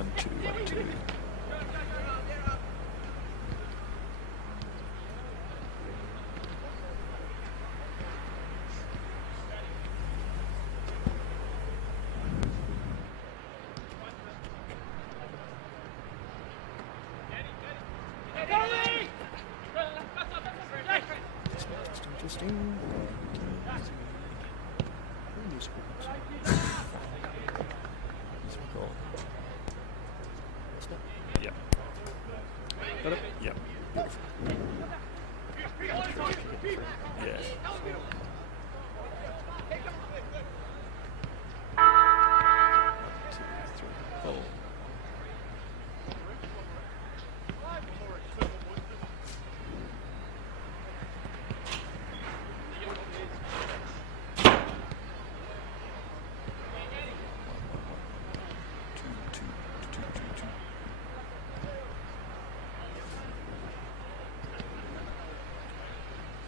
1-2, 1-2. Interesting. Yeah. Got it? Yeah. Yeah.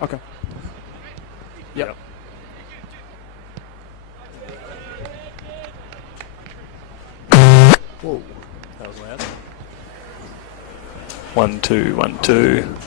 Okay. Yep. Whoa. That was loud. 1-2, 1-2.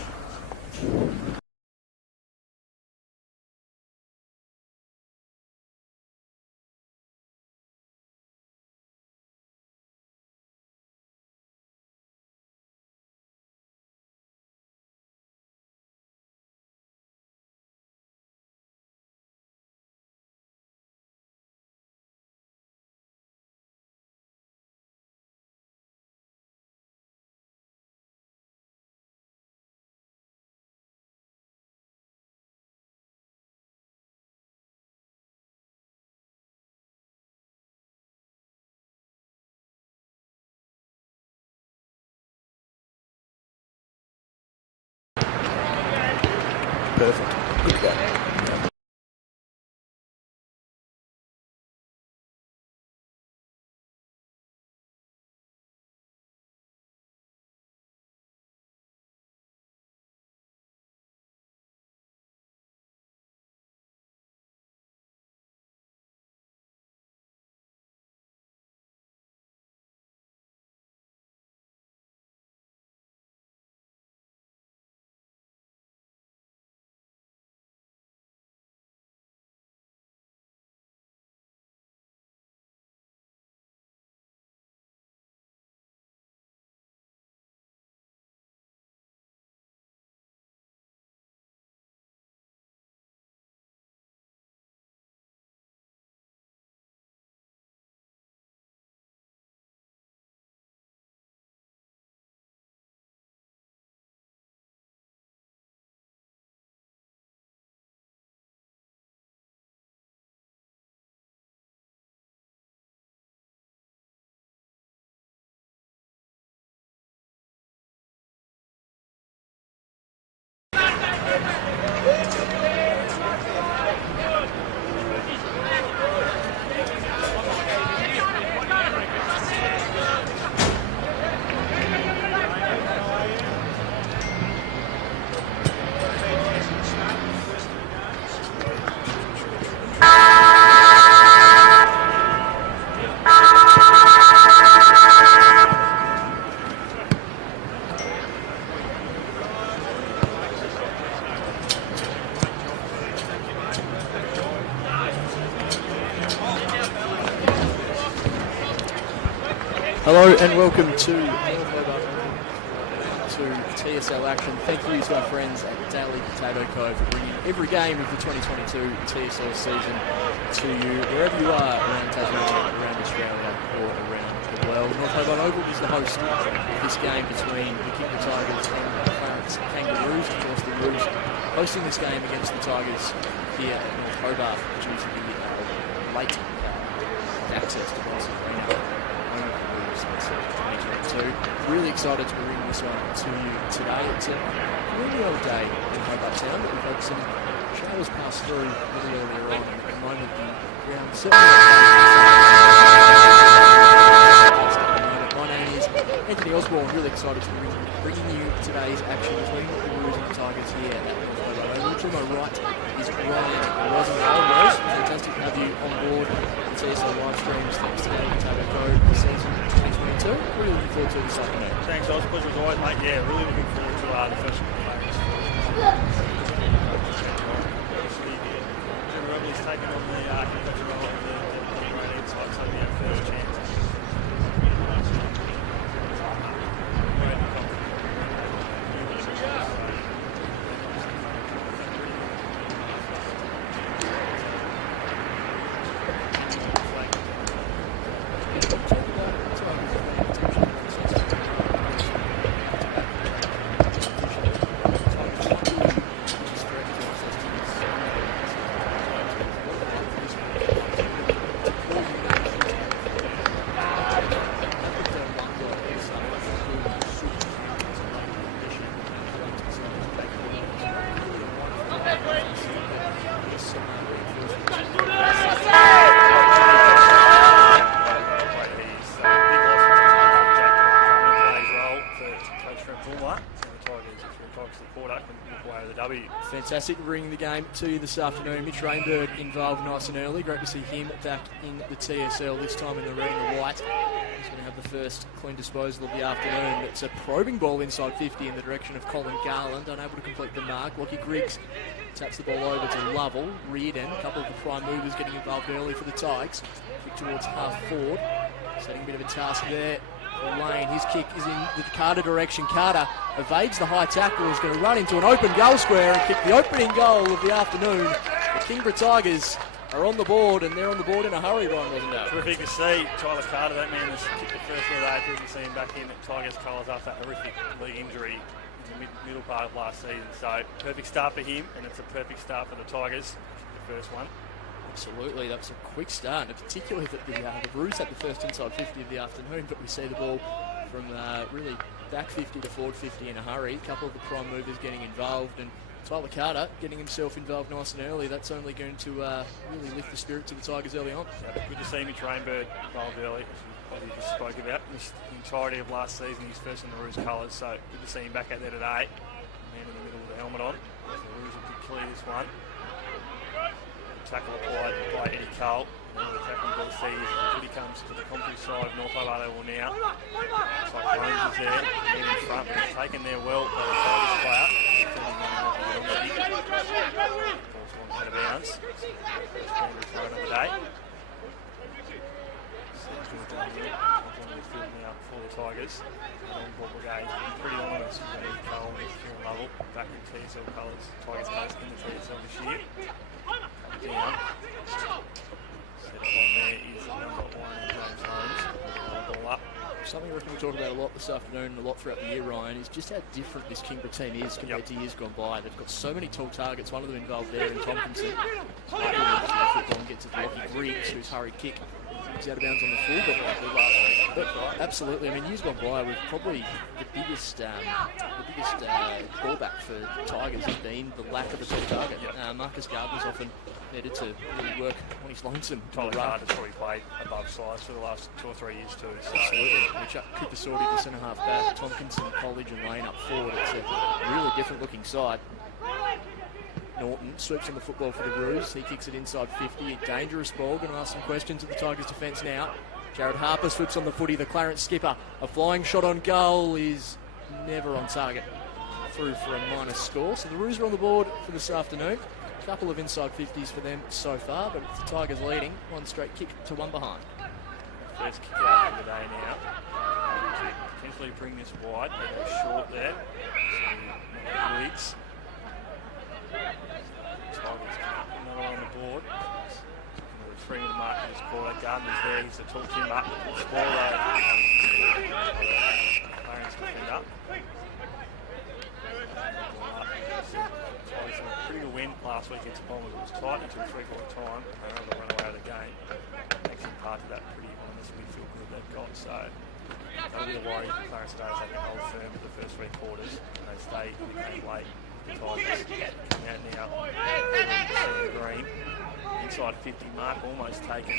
Perfect. Good to go. Hello and welcome to Hobart, to TSL action. Thank you to our friends at DALY Potato Co for bringing every game of the 2022 TSL season to you wherever you are around Tasmania, around Australia or around the world. North Hobart Oval is the host of this game between the Kingborough Tigers and the Clarence Kangaroos. Of course, the Roos hosting this game against the Tigers here at North Hobart due to the late access to Roos Arena. Really excited to bring this one to you today. It's a really old day in Hobart Town, but we've had some showers pass through a little earlier on. At the moment, the ground certainly. My name is Anthony Osborne. Really excited to be bringing you today's action between the Roos and the Tigers here at North Hobart Oval. To my right is Ryan Rosendale. Roos, fantastic to have you on board the TSL live streams. Thanks to DALY Potato Co. for season 2020. round 2. Really looking forward to this afternoon. Thanks, Oz. Pleasure as always, mate. Yeah, really looking forward to the first one. Jim Rebel's taken on the coaching role of the great inside, so we have first chance. Fantastic, bringing the game to you this afternoon. Mitch Rainbird involved nice and early. Great to see him back in the TSL, this time in the red and the white. He's going to have the first clean disposal of the afternoon. It's a probing ball inside 50 in the direction of Colin Garland, unable to complete the mark. Lockie Griggs taps the ball over to Lovell. Reardon, a couple of the prime movers getting involved early for the Tigers. Kick towards half forward, setting a bit of a task there. Lane, his kick is in the Carter direction. Carter evades the high tackle, is going to run into an open goal square and kick the opening goal of the afternoon. The Kingborough Tigers are on the board, and they're on the board in a hurry, Ron, wasn't it? Terrific to see Tyler Carter, that man has kicked the first of the day. Terrific to see him back in at Tigers colours after that horrific league injury in the middle part of last season. So, perfect start for him, and it's a perfect start for the Tigers, the first one. Absolutely, that was a quick start, and particularly that the Roos had the first inside 50 of the afternoon, but we see the ball from really back 50 to forward 50 in a hurry. A couple of the prime movers getting involved, and Tyler Carter getting himself involved nice and early. That's only going to really lift the spirits of the Tigers early on. Yeah, good to see Mitch Rainbird involved early, as we just spoke about. Missed the entirety of last season, he's first in the Roos colours, so good to see him back out there today. Man in the middle with the helmet on. So the Roos will clear this one. Tackle applied by Eddie Cole. And the tackle ball sees he comes to the commentary side of North Hobart level now. Looks like Clarence is there, in front, but he's taken there well by the Tigers player. Ball's gone out of bounds. It's been retired of the day. Seems to have done well. On midfield now for the Tigers. Long ball brigade, pretty honest with Eddie Cole and Kieran Lovell back in TSL colours. Tigers colours in the TSL this year. Down. Set up on there is number 1, James Holmes. Ball up. Something I reckon we'll talk about a lot this afternoon and a lot throughout the year, Ryan, is just how different this Kingborough team is compared to years gone by. They've got so many tall targets, one of them involved there in Tompkinson. Gets it to Lockie Griggs, whose hurried kick is out of bounds on the full, but absolutely. I mean, years gone by, we've probably the biggest drawback for Tigers has been the lack of a tall target. Marcus Gardner's often needed to really work on his lonesome. Tyler Carter's probably played above size for the last 2 or 3 years too. So. Absolutely. Cooper Sorty, the centre half back, Tompkinson, College and Lane up forward. It's a really different looking side. Norton sweeps on the football for the Roos. He kicks it inside 50. A dangerous ball. Going to ask some questions of the Tigers defence now. Jared Harper sweeps on the footy. The Clarence skipper. A flying shot on goal is never on target. Through for a minus score. So the Roos are on the board for this afternoon. A couple of inside 50s for them so far, but it's the Tigers leading. One straight kick to one behind. First kick out of the day now. To potentially bring this wide. Short there. So, Weeks. Tigers another one on the board. Three in the mark in this quarter. Gardner's there. He's a tall timber. Smaller. Clarence defender. Tigers had a pretty good win last week against Bombers. It was tight until 3/4 time. They were able to run away with the game. Excellent part of that pretty honest midfield group they've got. So that'll be a worry for Clarence today as they can hold firm for the first 3 quarters. And they stay in the game late. The Tigers coming out now. Green. Inside 50 mark, almost taken.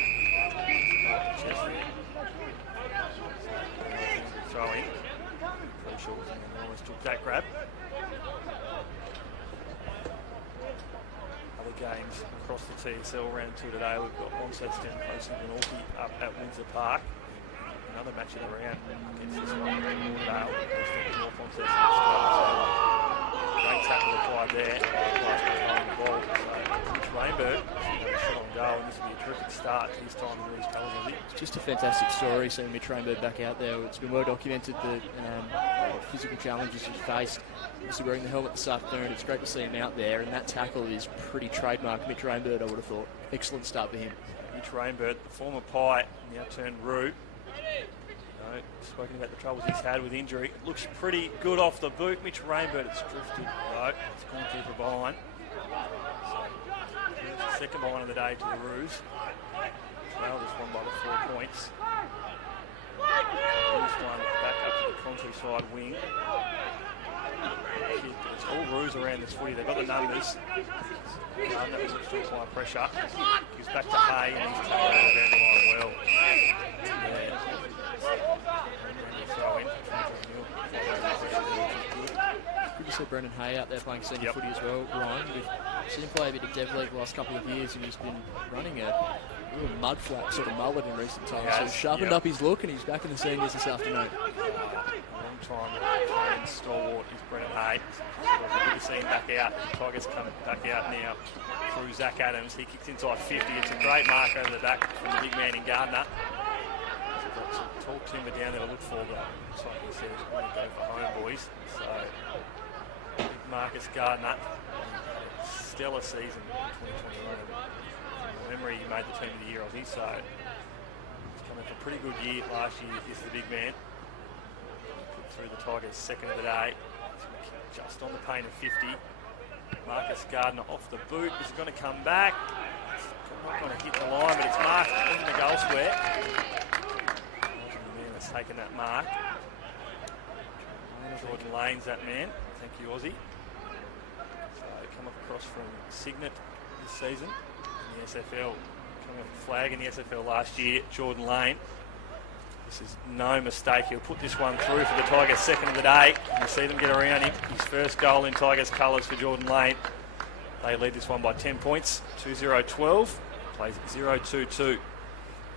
Throw in. Pretty sure almost took that grab. Other games across the TSL round 2 today. We've got Launceston hosting Glenorchy up at Windsor Park. another match of the round against this one. Lauderdale. Great tackle applied there. The ball. So Mitch Rainbird shot on goal, and this will be a terrific start to his time in these colours, I think. It's just a fantastic story seeing Mitch Rainbird back out there. It's been well documented the physical challenges he's faced. He's wearing the helmet this afternoon. It's great to see him out there, and that tackle is pretty trademark Mitch Rainbird, I would have thought. Excellent start for him. Mitch Rainbird, the former Pie, now turned Roo. Spoken about the troubles he's had with injury. It looks pretty good off the boot. Mitch Rainbird, it's drifted low. It's gone keeper behind. So, second behind of the day to the Roos. Trail this one by the 4 points. Roos one back up to the countryside wing. It's all Roos around this footy. They've got the numbers. That was a short high pressure. Gives back to Hay, and he's taken over down the line well. Yeah. Good to see Brendan Hay out there playing senior footy as well, Ryan. We've seen him play a bit of Dev League the last couple of years, and he's been running a real mud flat sort of mullet in recent times. So he's sharpened up his look, and he's back in the seniors this afternoon. Long time stalwart is Brendan Hay. Good to see him back out. The Tigers come back out now through Zach Adams. He kicks inside 50. It's a great mark over the back from the big man in Gardner. Tall timber down there to look for, but looks like he said he's going to go for home, boys. So, Marcus Gardner, stellar season in 2021. From memory, he made the team of the year, Aussie, so he's coming for a pretty good year last year, is the big man. Put through the Tigers second of the day. Just on the pain of 50. Marcus Gardner off the boot. Is going to come back. Not going to hit the line, but it's marked in the goal square. That's taken that mark. Jordan Lane's that man. Thank you, Aussie. So they come up across from Signet this season in the SFL. Coming off the flag in the SFL last year, Jordan Lane. This is no mistake. He'll put this one through for the Tigers second of the day. You see them get around him. His first goal in Tigers colours for Jordan Lane. They lead this one by 10 points. 2-0-12. Plays 0-2-2.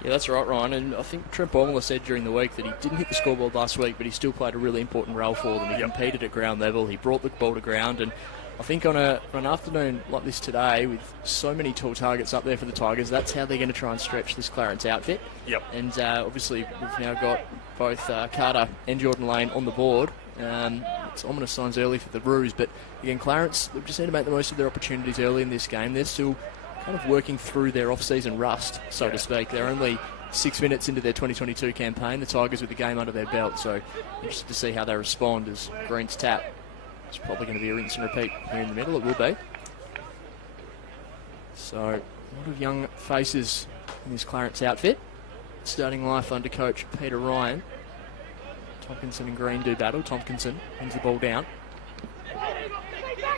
Yeah, that's right, Ryan. And I think Trent Baumler said during the week that he didn't hit the scoreboard last week, but he still played a really important role for them. He competed at ground level. He brought the ball to ground. And I think on an afternoon like this today, with so many tall targets up there for the Tigers, that's how they're going to try and stretch this Clarence outfit. Yep. And obviously, we've now got both Carter and Jordan Lane on the board. It's ominous signs early for the Roos, but again, Clarence, they've just need to make the most of their opportunities early in this game. They're still kind of working through their off-season rust, so to speak. They're only 6 minutes into their 2022 campaign, the Tigers with the game under their belt, so interested to see how they respond as Green's tap. It's probably going to be a rinse and repeat here in the middle, it will be. So, a lot of young faces in this Clarence outfit. Starting life under coach Peter Ryan. Tompkinson and Green do battle. Tompkinson wins the ball down.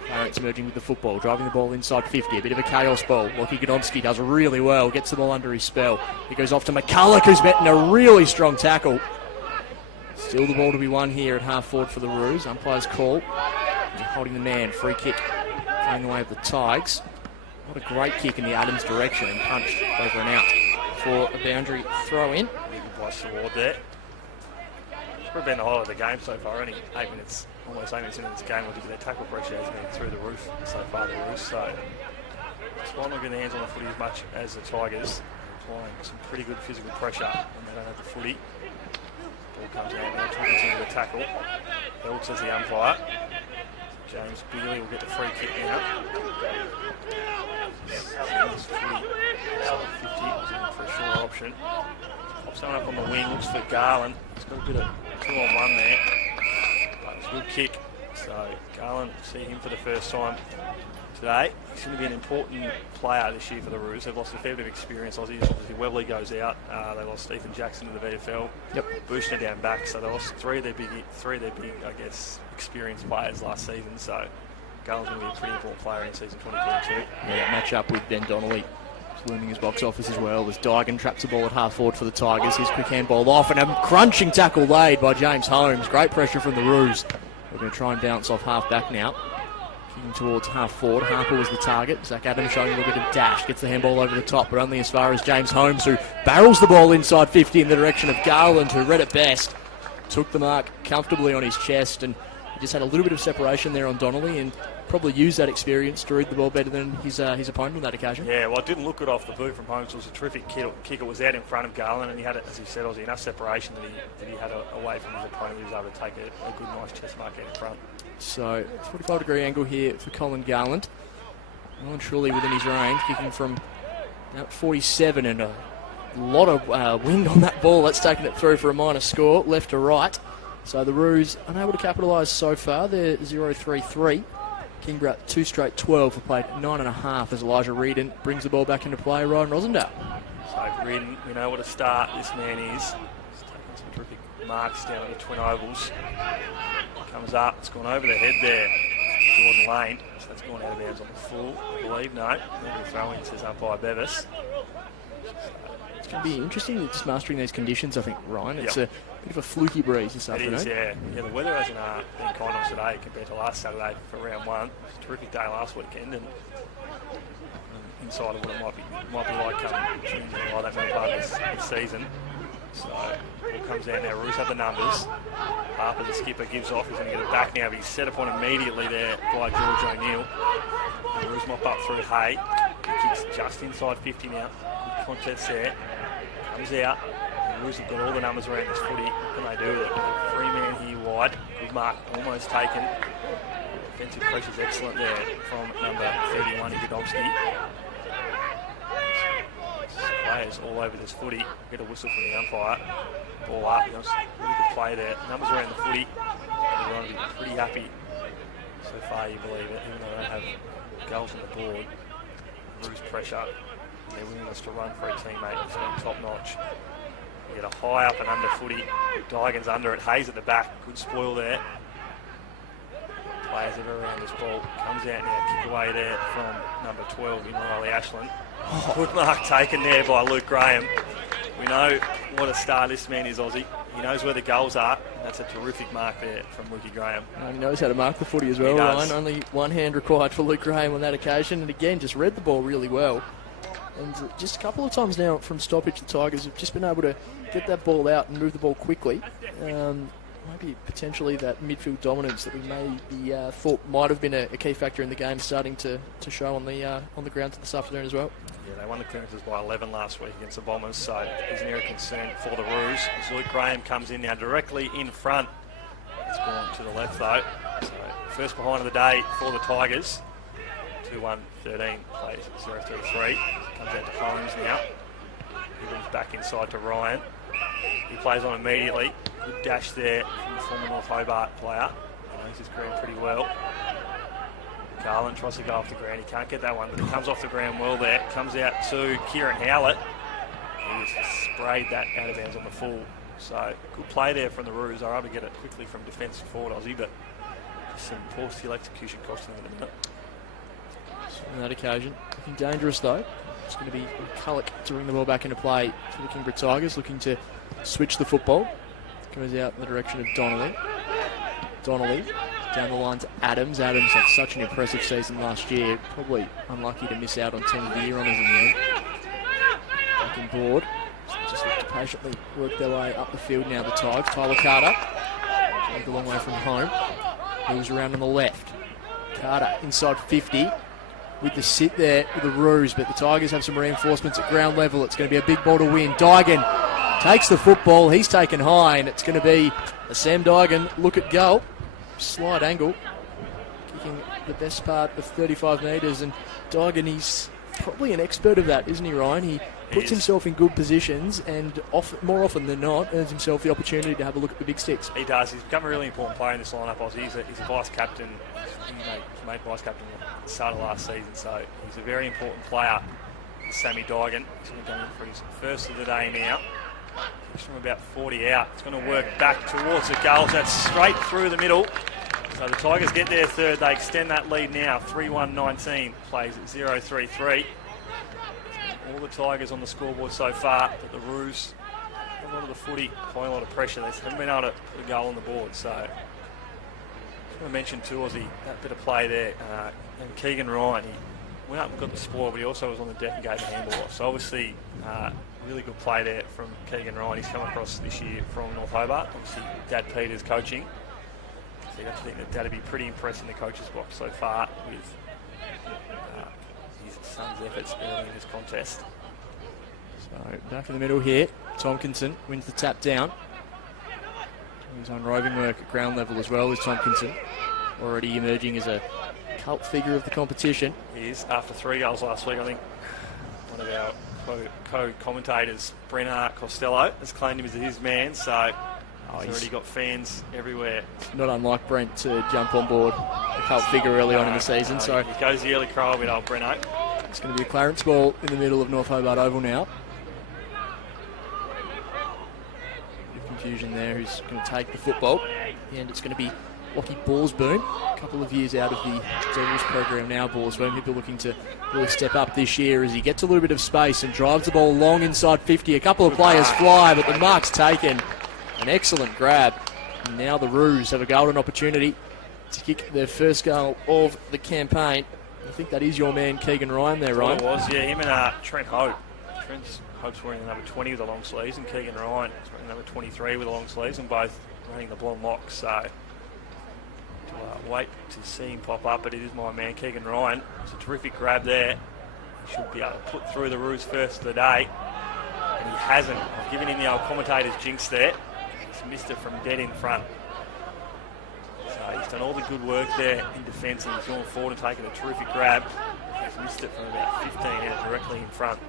Clarence emerging with the football, driving the ball inside 50. A bit of a chaos ball. Lockie Godomski does really well, gets the ball under his spell. He goes off to McCulloch, who's met in a really strong tackle. Still the ball to be won here at half forward for the Roos. Umpire's call. And holding the man. Free kick going the way of the Tigers. What a great kick in the Adams direction and punched over and out for a boundary throw in. By Sword there. It's probably been the highlight of the game so far. Only 8 minutes, almost 8 minutes into this game, because their tackle pressure has been through the roof so far, the Roos. So, despite not getting their hands on the footy as much as the Tigers, applying some pretty good physical pressure when they don't have the footy. Ball comes out now, Tompkinson with the tackle. Bell says the umpire. James Bealey will get the free kick now. This footy, 50, was in for a short option. Pops someone up on the wing, looks for Garland. He's got a bit of 2-on-1 there. But it's a good kick. So Garland, see him for the first time today. He's going to be an important player this year for the Roos. They've lost a fair bit of experience. Obviously, Webley goes out. They lost Stephen Jackson to the VFL. Yep. Bushner down back. So they lost three of their big, I guess, experienced players last season. So Garland's going to be a pretty important player in season 2022. Yeah, that match up with Ben Donnelly. Looming his box office as well as Dygan traps the ball at half forward for the Tigers. His quick handball off and a crunching tackle laid by James Holmes. Great pressure from the Roos. We're going to try and bounce off half back now. Kicking towards half forward. Harper was the target. Zach Adams showing a little bit of dash. Gets the handball over the top, but only as far as James Holmes, who barrels the ball inside 50 in the direction of Garland, who read it best. Took the mark comfortably on his chest, and he just had a little bit of separation there on Donnelly, and probably used that experience to read the ball better than his opponent on that occasion. Yeah, well, it didn't look good off the boot from Holmes. It was a terrific kick. It was out in front of Garland, and he had, as he said, enough separation that he had away from his opponent. He was able to take a good, nice chest mark out in front. So, 45-degree angle here for Colin Garland. Well and surely within his range, kicking from about 47, and a lot of wind on that ball. That's taken it through for a minor score, left to right. So the Roos unable to capitalise so far. They're 0-3-3. Kingborough 2 straight 12 have played 9.5 as Elijah Reardon brings the ball back into play. Ryan Rosendale. So Reardon, we know what a start this man is. He's taken some terrific marks down the twin ovals. Comes up, it's gone over the head there. Jordan Lane. So that's gone out of bounds on the full, I believe. No, maybe throwing, says up by Bevis. It's going to be interesting just mastering these conditions, I think, Ryan. It's a bit of a fluky breeze this afternoon. It is, yeah. The weather hasn't been kind on today compared to last Saturday for round one. It was a terrific day last weekend, and inside of what it might be like come June, July, that middle part of this season. So, it comes down now. Roos have the numbers. Harper, the skipper, gives off. He's going to get it back now, but he's set upon immediately there by George O'Neill. Roos mop up through Hay. He kicks just inside 50 now. Good contest there. Comes out. Roos have got all the numbers around this footy. What can they do with it? 3-man here wide. Good mark, almost taken. Defensive pressure's excellent there from number 31, Godomski. Players all over this footy. Get a whistle from the umpire. Ball up. Really good play there. Numbers around the footy. Everyone will be pretty happy so far, you believe it, even though they don't have goals on the board. Roos pressure. Their willingness to run for a teammate is top notch. You get a high up and under footy. Dygan's under it. Hayes at the back. Good spoil there. Players that are around this ball. Comes out now. Kick away there from number 12 in Riley Ashland. Good mark taken there by Luke Graham. We know what a star this man is, Aussie. He knows where the goals are. That's a terrific mark there from Lukey Graham. And he knows how to mark the footy as well, Ryan. Only one hand required for Luke Graham on that occasion. And again, just read the ball really well. And just a couple of times now from stoppage, the Tigers have just been able to get that ball out and move the ball quickly. Maybe potentially that midfield dominance that we maybe thought might have been a key factor in the game starting to show on the ground this afternoon as well. Yeah, they won the clearances by 11 last week against the Bombers, so there's an area of concern for the Roos. As Luke Graham comes in now directly in front. It's gone to the left though. So first behind of the day for the Tigers. 2-1-13 plays 0-3-3. Comes out to Holmes now. He moves back inside to Ryan. He plays on immediately. Good dash there from the former North Hobart player. He knows his ground pretty well. Garland tries to go off the ground. He can't get that one, but he comes off the ground well there. Comes out to Kieran Howlett. He's sprayed that out of bounds on the full. So good play there from the Roos. They're able to get it quickly from defence to forward, Aussie, but some poor steel execution costing them in a minute. So on that occasion, looking dangerous though. It's going to be McCulloch to bring the ball back into play for the Kingborough Tigers, looking to switch the football. Goes out in the direction of Donnelly. Donnelly down the line to Adams. Adams had such an impressive season last year. Probably unlucky to miss out on Team of the Year honours in the end. Back in board. So just look to patiently work their way up the field now, the Tigers. Tyler Carter. Take a long way from home. Moves around on the left. Carter inside 50. With the sit there with the Roos, but the Tigers have some reinforcements at ground level. It's going to be a big ball to win. Dygan takes the football. He's taken high, and it's going to be a Sam Dygan look at goal. Slight angle. Kicking the best part of 35 metres, and Dygan, he's probably an expert of that, isn't he, Ryan? He puts himself in good positions and more often than not earns himself the opportunity to have a look at the big sticks. He does. He's become a really important player in this lineup, Aussie. He's a vice captain. He made vice captain at the start of last season, so he's a very important player. Sammy Dygan. He's going to go in for his first of the day now. He's from about 40 out. It's going to work back towards the goals. That's straight through the middle. So the Tigers get their third. They extend that lead now. 3-1-19 plays at 0-3-3. All the Tigers on the scoreboard so far, but the Roos, a lot of the footy, applying a lot of pressure. They haven't been able to put a goal on the board, so I mentioned too, Aussie, that bit of play there. And Keegan Ryan, he went up and got the spoil, but he also was on the deck and gave the handball off. So obviously, really good play there from Keegan Ryan. He's come across this year from North Hobart. Obviously, Dad Peter's coaching. So you have to think that Dad'd be pretty impressed in the coach's box so far with his son's efforts early in this contest. So back in the middle here, Tompkinson wins the tap down. He's on roving work at ground level as well as Tompkinson, already emerging as a cult figure of the competition. He is, after 3 goals last week. I think one of our co-commentators, Brenna Costello, has claimed him as his man, so he's already got fans everywhere. Not unlike Brent to jump on board a cult figure early on in the season. So he goes the early crow with old Brenno. It's going to be a Clarence ball in the middle of North Hobart Oval now. Bit of confusion there, who's going to take the football. And it's going to be Lockie Borsboom, a couple of years out of the Devils program now. Borsboom, he'll be looking to really step up this year as he gets a little bit of space and drives the ball long inside 50. A couple of players fly, but the mark's taken. An excellent grab. And now the Roos have a golden opportunity to kick their first goal of the campaign. I think that is your man Keegan Ryan there, Ryan. It was, yeah, him and Trent Hope. Hope's wearing the number 20 with the long sleeves, and Keegan Ryan is wearing the number 23 with the long sleeves, and both running the blonde locks. So wait to see him pop up, but it is my man Keegan Ryan. It's a terrific grab there. He should be able to put through the Roos first of the day, and he hasn't. I've given him the old commentator's jinx there. He's missed it from dead in front. So he's done all the good work there in defence, and he's gone forward and taken a terrific grab. He's missed it from about 15 out directly in front.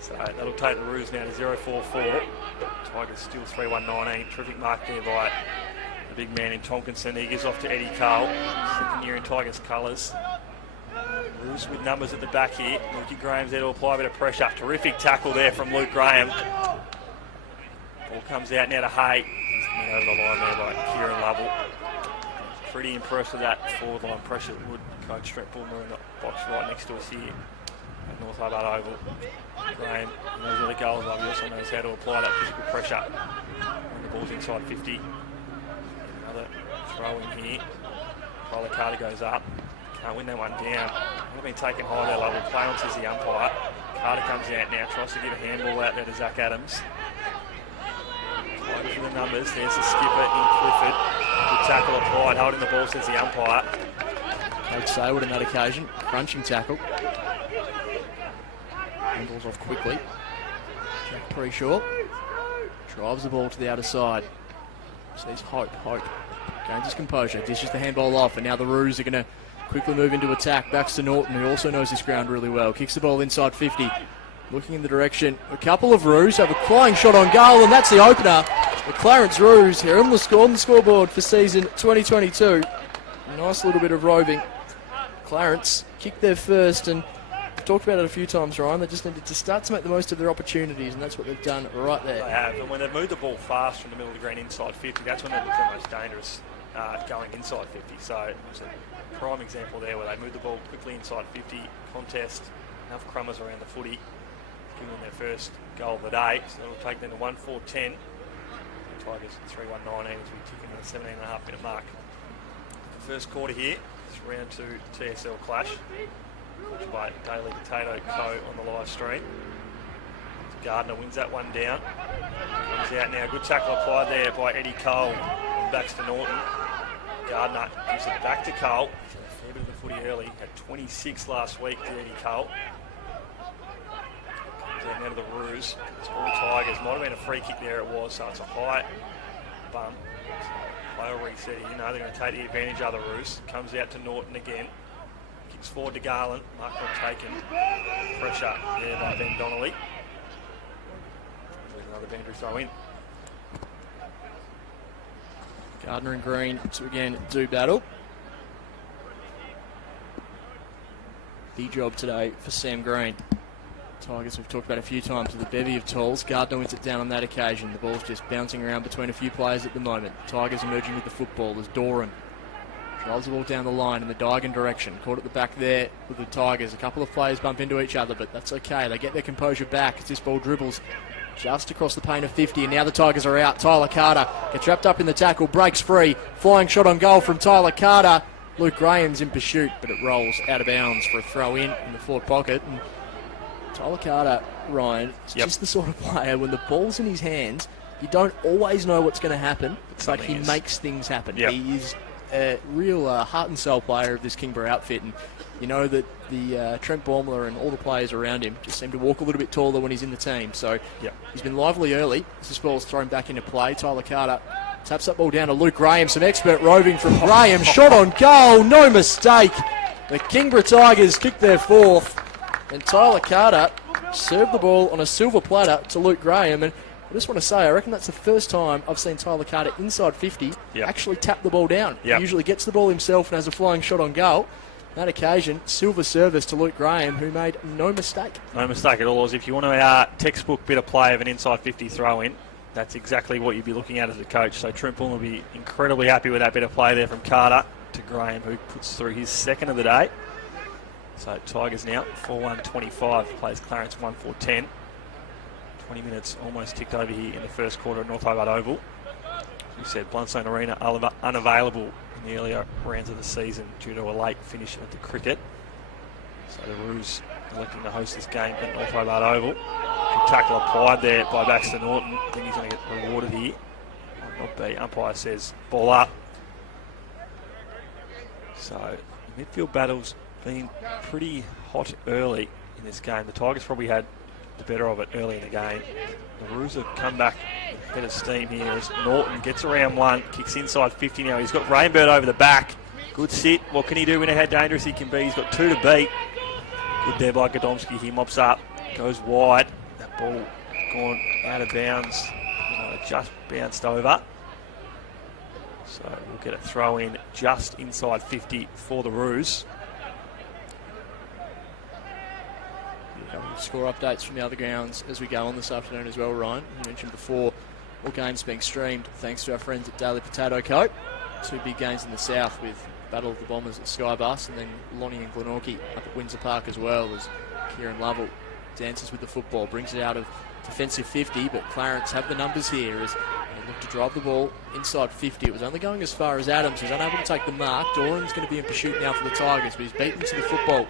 So that'll take the Roos now to 0-4-4. Tigers still 3-1-19. Terrific mark there by the big man in Tompkinson. He gives off to Eddie Cole, second year in Tigers colours. Roos with numbers at the back here. Lukey Graham's there to apply a bit of pressure. Terrific tackle there from Luke Graham. Ball comes out now to Hay. He's been over the line there by Kieran Lovell. Pretty impressed with that forward line pressure that would coach Trent Bulmer in the box right next to us here at North Hobart Oval. Graham knows where the goals are. He also knows how to apply that physical pressure when the ball's inside 50. Another throw in here. While the Carter goes up. Can't win that one down. I've been taken high there, Lovell. Clarence is the umpire. Carter comes out now, tries to get a handball out there to Zach Adams. Looking for the numbers. There's the skipper in Clifford. Good tackle applied, holding the ball, says the umpire. Coach Saywood on that occasion. Crunching tackle. Handballs off quickly. Jack Preshaw drives the ball to the outer side. Sees Hope. Gains his composure. Dishes the handball off, and now the Roos are going to quickly move into attack. Backs to Norton, who also knows this ground really well. Kicks the ball inside 50. Looking in the direction. A couple of Roos have a flying shot on goal, and that's the opener. The Clarence Roos here on the scoreboard for season 2022. A nice little bit of roving. Clarence kicked their first, and we've talked about it a few times, Ryan. They just needed to start to make the most of their opportunities, and that's what they've done right there. They have, and when they've moved the ball fast from the middle of the green inside 50, that's when they become most dangerous going inside 50. So it was a prime example there where they moved the ball quickly inside 50, contest, enough crummers around the footy, giving them their first goal of the day. So it'll take them to 1-4-10. Tigers 3-1-19 as we tick into the 17.5 minute mark. First quarter here, it's round 2 TSL clash. Watched by Daily Potato Co on the live stream. Gardner wins that one down. Comes out now, good tackle applied there by Eddie Cole. And backs to Norton. Gardner gives it back to Cole. He's had a fair bit of the footy early. Had 26 last week to Eddie Cole. Comes out now to the Roos. It's all Tigers. Might have been a free kick there, it was, so it's a high bump. Player reset here. They're going to take the advantage of the Roos. Comes out to Norton again. Kicks forward to Garland. Mark not taken. Pressure there by Ben Donnelly. There's another boundary throw in. Gardner and Green to again do battle. Big job today for Sam Green. Tigers we've talked about a few times with a bevy of tools. Gardner wins it down on that occasion. The ball's just bouncing around between a few players at the moment. Tigers emerging with the football as Doran drives the ball down the line in the Diagon direction. Caught at the back there with the Tigers. A couple of players bump into each other, but that's okay. They get their composure back as this ball dribbles just across the paint of 50, and now the Tigers are out. Tyler Carter gets wrapped up in the tackle, breaks free, flying shot on goal from Tyler Carter. Luke Graham's in pursuit, but it rolls out of bounds for a throw in the forward pocket. And Tyler Carter, Ryan, is just the sort of player, when the ball's in his hands, you don't always know what's going to happen. It's like he makes things happen. Yep. He is a real heart and soul player of this Kingborough outfit, and you know that the Trent Baumler and all the players around him just seem to walk a little bit taller when he's in the team. So he's been lively early. This ball's thrown back into play. Tyler Carter taps that ball down to Luke Graham. Some expert roving from Graham. Shot on goal. No mistake. The Kingborough Tigers kick their fourth, and Tyler Carter served the ball on a silver platter to Luke Graham. And I just want to say, I reckon that's the first time I've seen Tyler Carter inside 50 actually tap the ball down. He usually gets the ball himself and has a flying shot on goal. That occasion, silver service to Luke Graham, who made no mistake. No mistake at all. As if you want a textbook bit of play of an inside 50 throw-in, that's exactly what you'd be looking at as a coach. So Trimble will be incredibly happy with that bit of play there from Carter to Graham, who puts through his second of the day. So Tigers now 4-1-25, plays Clarence 1-4-10. 20 minutes almost ticked over here in the first quarter at North Hobart Oval. As we said, Blundstone Arena unavailable in the earlier rounds of the season due to a late finish at the cricket. So the Roos electing to host this game at North Hobart Oval. Good tackle applied there by Baxter Norton. I think he's going to get rewarded here. Might not be. Umpire says ball up. So the midfield battle's been pretty hot early in this game. The Tigers probably had the better of it early in the game. The Roos have come back a bit of steam here as Norton gets around one, kicks inside 50 now. He's got Rainbird over the back. Good sit. What can he do? We know how dangerous he can be. He's got two to beat. Good there by Godomski. He mops up, goes wide. That ball gone out of bounds. Just bounced over. So we'll get a throw in just inside 50 for the Roos. Score updates from the other grounds as we go on this afternoon as well, Ryan. You mentioned before, all games being streamed thanks to our friends at Daily Potato Co. Two big games in the south with Battle of the Bombers at Skybus, and then Lonnie and Glenorchy up at Windsor Park as well, as Kieran Lovell dances with the football, brings it out of defensive 50, but Clarence have the numbers here as they look to drive the ball inside 50. It was only going as far as Adams, who's unable to take the mark. Doran's going to be in pursuit now for the Tigers, but he's beaten to the football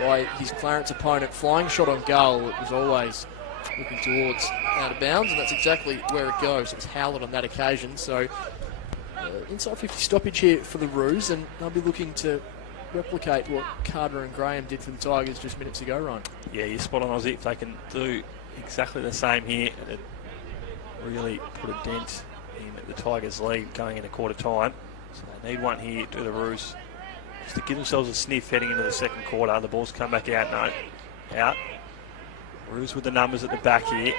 by his Clarence opponent. Flying shot on goal. It was always looking towards out of bounds, and that's exactly where it goes. It was Howlett on that occasion. So inside 50 stoppage here for the Roos, and they'll be looking to replicate what Carter and Graham did for the Tigers just minutes ago, Ryan. Yeah, you're spot on, Aussie. If they can do exactly the same here, it really put a dent in the Tigers' lead going into quarter time. So they need one here to the Roos, just to give themselves a sniff heading into the second quarter. The ball's come back out, out. Roos with the numbers at the back here.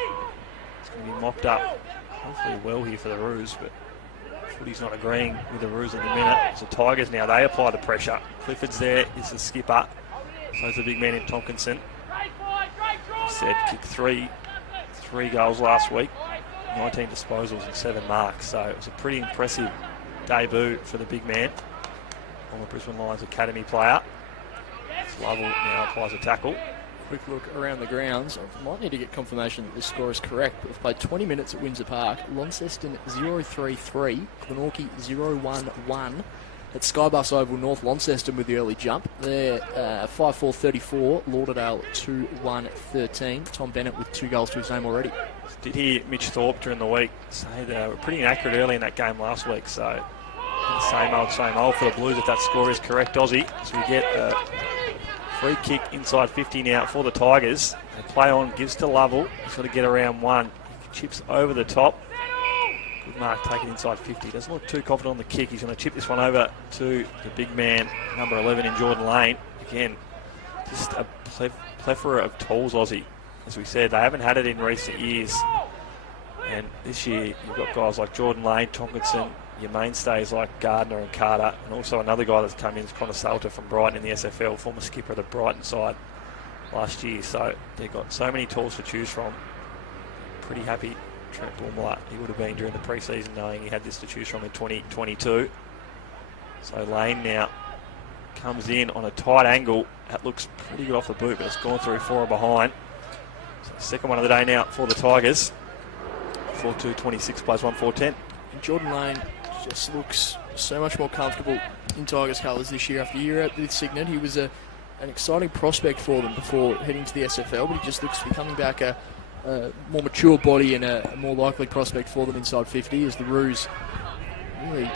It's going to be mopped up hopefully well here for the Roos, but Footy's not agreeing with the Roos at the minute. It's the Tigers now, they apply the pressure. Clifford's there, is the skipper. So's the big man in Tompkinson. Said kicked three goals last week, 19 disposals and 7 marks, so it was a pretty impressive debut for the big man. On the Brisbane Lions Academy player. Lovell now applies a tackle. Quick look around the grounds. I might need to get confirmation that this score is correct, but we've played 20 minutes at Windsor Park. Launceston 0-3-3, Glenorchy 0-1-1. At Skybus Oval, North Launceston with the early jump. They're 5-4-34, Lauderdale 2-1-13. Tom Bennett with 2 goals to his name already. Did hear Mitch Thorpe during the week say they were pretty inaccurate early in that game last week, so same old for the Blues if that score is correct, Aussie. So we get a free kick inside 50 now for the Tigers. They play on, gives to Lovell. He's got to get around one. He chips over the top. Good mark taken inside 50. Doesn't look too confident on the kick. He's going to chip this one over to the big man, number 11 in Jordan Lane. Again, just a plethora of tools, Aussie. As we said, they haven't had it in recent years. And this year, you've got guys like Jordan Lane, Tompkinson, your mainstays like Gardner and Carter, and also another guy that's come in is Connor Salter from Brighton in the SFL, former skipper of the Brighton side last year. So they've got so many tools to choose from. Pretty happy Trent Baumler, he would have been during the pre-season knowing he had this to choose from in 2022. So Lane now comes in on a tight angle. That looks pretty good off the boot, but it's gone through 4 behind. So second one of the day now for the Tigers. 4-2-26 plays 1-4-10. And Jordan Lane just looks so much more comfortable in Tigers colours this year after year out with Signet. He was an exciting prospect for them before heading to the SFL, but he just looks to be coming back a more mature body and a more likely prospect for them inside 50 as the Roos really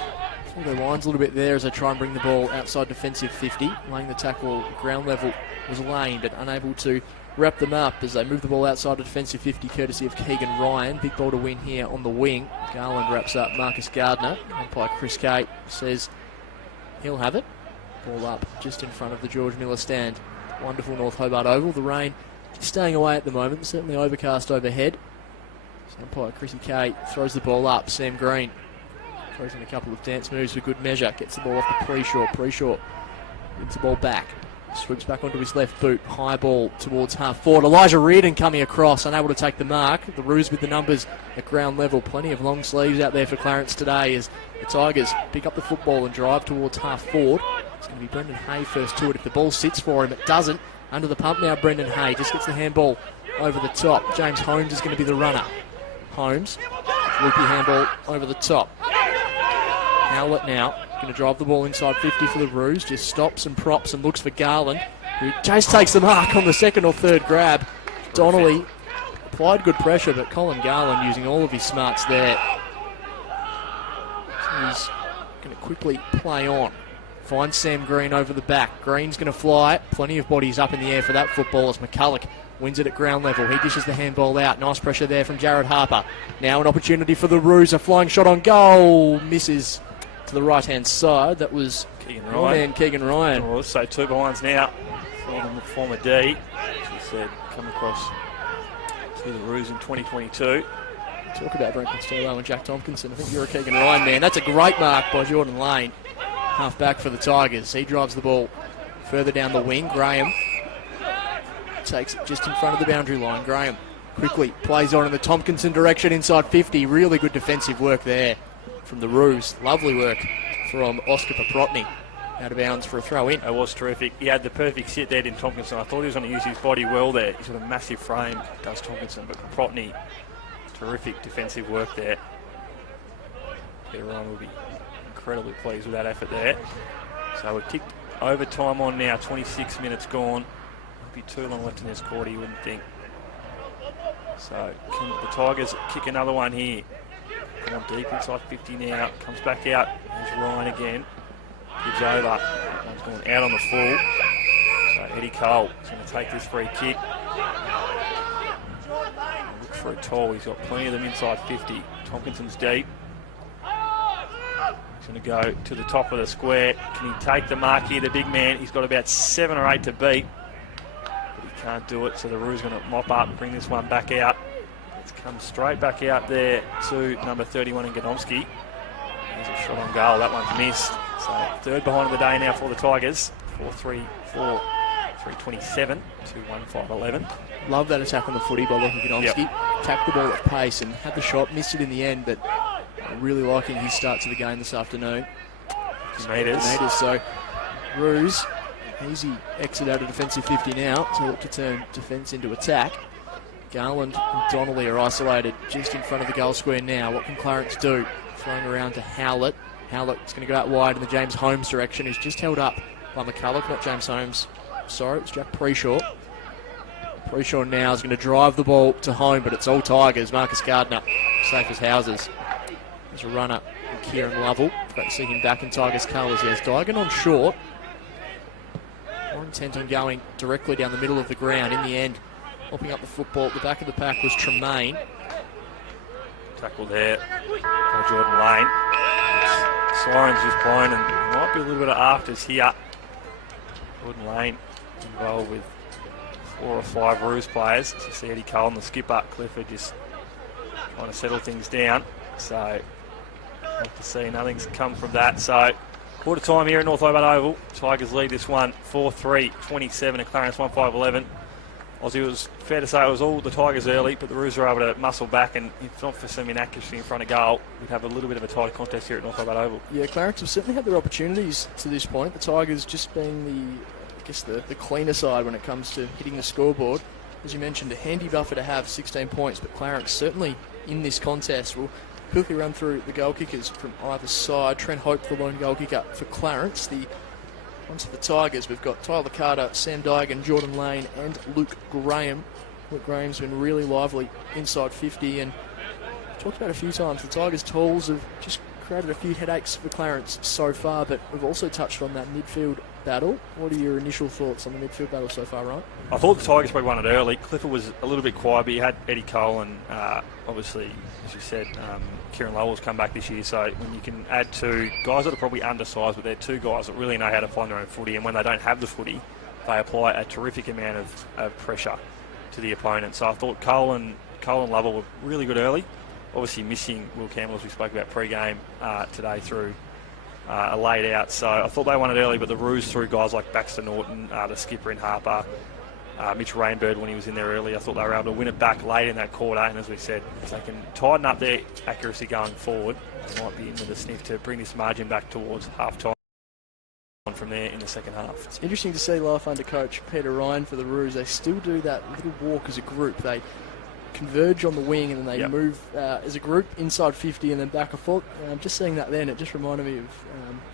pull their lines a little bit there as they try and bring the ball outside defensive 50. Laying the tackle ground level was Lane, but unable to wrap them up as they move the ball outside of defensive 50 courtesy of Keegan Ryan. Big ball to win here on the wing. Garland wraps up Marcus Gardner. Umpire Chris Kate says he'll have it. Ball up just in front of the George Miller stand. Wonderful North Hobart Oval. The rain staying away at the moment, certainly overcast overhead. So umpire Chrissy Kate throws the ball up. Sam Green throws in a couple of dance moves for good measure. Gets the ball off the Pre-Short. Pre-Short wins the ball back. Swoops back onto his left boot. High ball towards half forward. Elijah Reardon coming across, unable to take the mark. The Roos with the numbers at ground level. Plenty of long sleeves out there for Clarence today as the Tigers pick up the football and drive towards half forward. It's going to be Brendan Hay first to it. If the ball sits for him, it doesn't. Under the pump now, Brendan Hay just gets the handball over the top. James Holmes is going to be the runner. Holmes, loopy handball over the top. Howlett now going to drive the ball inside 50 for the Roos. Just stops and props and looks for Garland, who just takes the mark on the second or third grab. Donnelly applied good pressure, but Colin Garland using all of his smarts there. So he's going to quickly play on. Finds Sam Green over the back. Green's going to fly. Plenty of bodies up in the air for that football as McCulloch wins it at ground level. He dishes the handball out. Nice pressure there from Jared Harper. Now an opportunity for the Roos. A flying shot on goal. Misses to the right-hand side. That was Keegan Ryan. Keegan Ryan. So 2 behinds now for the former D. As we said, come across to the Roos in 2022. Talk about Brent Costello and Jack Tompkinson. I think you're a Keegan Ryan man. That's a great mark by Jordan Lane. Half back for the Tigers. He drives the ball further down the wing. Graham takes it just in front of the boundary line. Graham quickly plays on in the Tompkinson direction inside 50. Really good defensive work there from the Roos. Lovely work from Oscar Paprotny. Out of bounds for a throw in. It was terrific. He had the perfect sit there in Tompkinson. I thought he was going to use his body well there. He's got a massive frame, does Tompkinson, but Paprotny, terrific defensive work there. Peter Ryan will be incredibly pleased with that effort there. So we've kicked overtime on now, 26 minutes gone. Won't be too long left in this quarter, you wouldn't think. So can the Tigers kick another one here? Come on deep inside 50 now. Comes back out. There's Ryan again. Gives over. One's gone out on the full. So Eddie Cole is going to take this free kick. Look for a tall. He's got plenty of them inside 50. Tompkinson's deep. He's going to go to the top of the square. Can he take the mark here, the big man? He's got about 7 or 8 to beat. But he can't do it, so the Roos going to mop up and bring this one back out. It's come straight back out there to number 31 in Godomski. There's a shot on goal. That one's missed. So third behind of the day now for the Tigers. 3:27 to 1:5:11. Love that attack on the footy by Lachlan Godomski. Yep. Tapped the ball at pace and had the shot. Missed it in the end, but really liking his start to the game this afternoon. Metres. So Roos, easy exit out of defensive 50 now. So look to turn defence into attack. Garland and Donnelly are isolated just in front of the goal square now. What can Clarence do? Throwing around to Howlett. Howlett's going to go out wide in the James Holmes direction. He's just held up by McCulloch, not James Holmes. Sorry, it's Jack Pre-Short. Pre-Short now is going to drive the ball to home, but it's all Tigers. Marcus Gardner, safe as houses. There's a runner from Kieran Lovell. Great to see him back in Tigers colours. There's Digan on short. More intent on going directly down the middle of the ground. In the end, hopping up the football at the back of the pack was Tremaine. Tackle there by Jordan Lane. Sirens just blown, and there might be a little bit of afters here. Jordan Lane involved with 4 or 5 Roos players. So you see Eddie Cole and the skipper, Clifford, just trying to settle things down. So, like to see, nothing's come from that. So, quarter time here at North Hobart Oval. Tigers lead this one 4-3-27 at Clarence 1-5-11. Aussie, it was fair to say it was all the Tigers early, but the Roos were able to muscle back, and if not for some inaccuracy in front of goal, we'd have a little bit of a tighter contest here at North Hobart Oval. Yeah, Clarence have certainly had their opportunities to this point. The Tigers just being the cleaner side when it comes to hitting the scoreboard. as you mentioned, a handy buffer to have, 16 points, but Clarence certainly in this contest. We'll quickly run through the goal kickers from either side. Trent Hope, the lone goal kicker for Clarence. The ones for the Tigers, we've got Tyler Carter, Sam Digan, Jordan Lane, and Luke Graham. Luke Graham's been really lively inside 50, and talked about a few times, the Tigers' tools have just created a few headaches for Clarence so far, but we've also touched on that midfield battle. What are your initial thoughts on the midfield battle so far, Ryan? I thought the Tigers probably won it early. Clifford was a little bit quiet, but you had Eddie Cole and obviously, as you said, Kieran Lowell's come back this year. So when you can add two guys that are probably undersized, but they're two guys that really know how to find their own footy, and when they don't have the footy, they apply a terrific amount of pressure to the opponent. So I thought Cole and Lovell were really good early. Obviously missing Will Campbell, as we spoke about pre-game today, through a laid out. So I thought they won it early, but the Roos through guys like Baxter Norton, the skipper in Harper, Mitch Rainbird when he was in there early, I thought they were able to win it back late in that quarter. And as we said, if they can tighten up their accuracy going forward, they might be in with a sniff to bring this margin back towards half-time from there in the second half. It's interesting to see life under coach Peter Ryan for the Roos. They still do that little walk as a group. They converge on the wing and then they move as a group inside 50 and then back and forth. Just seeing that then, it just reminded me of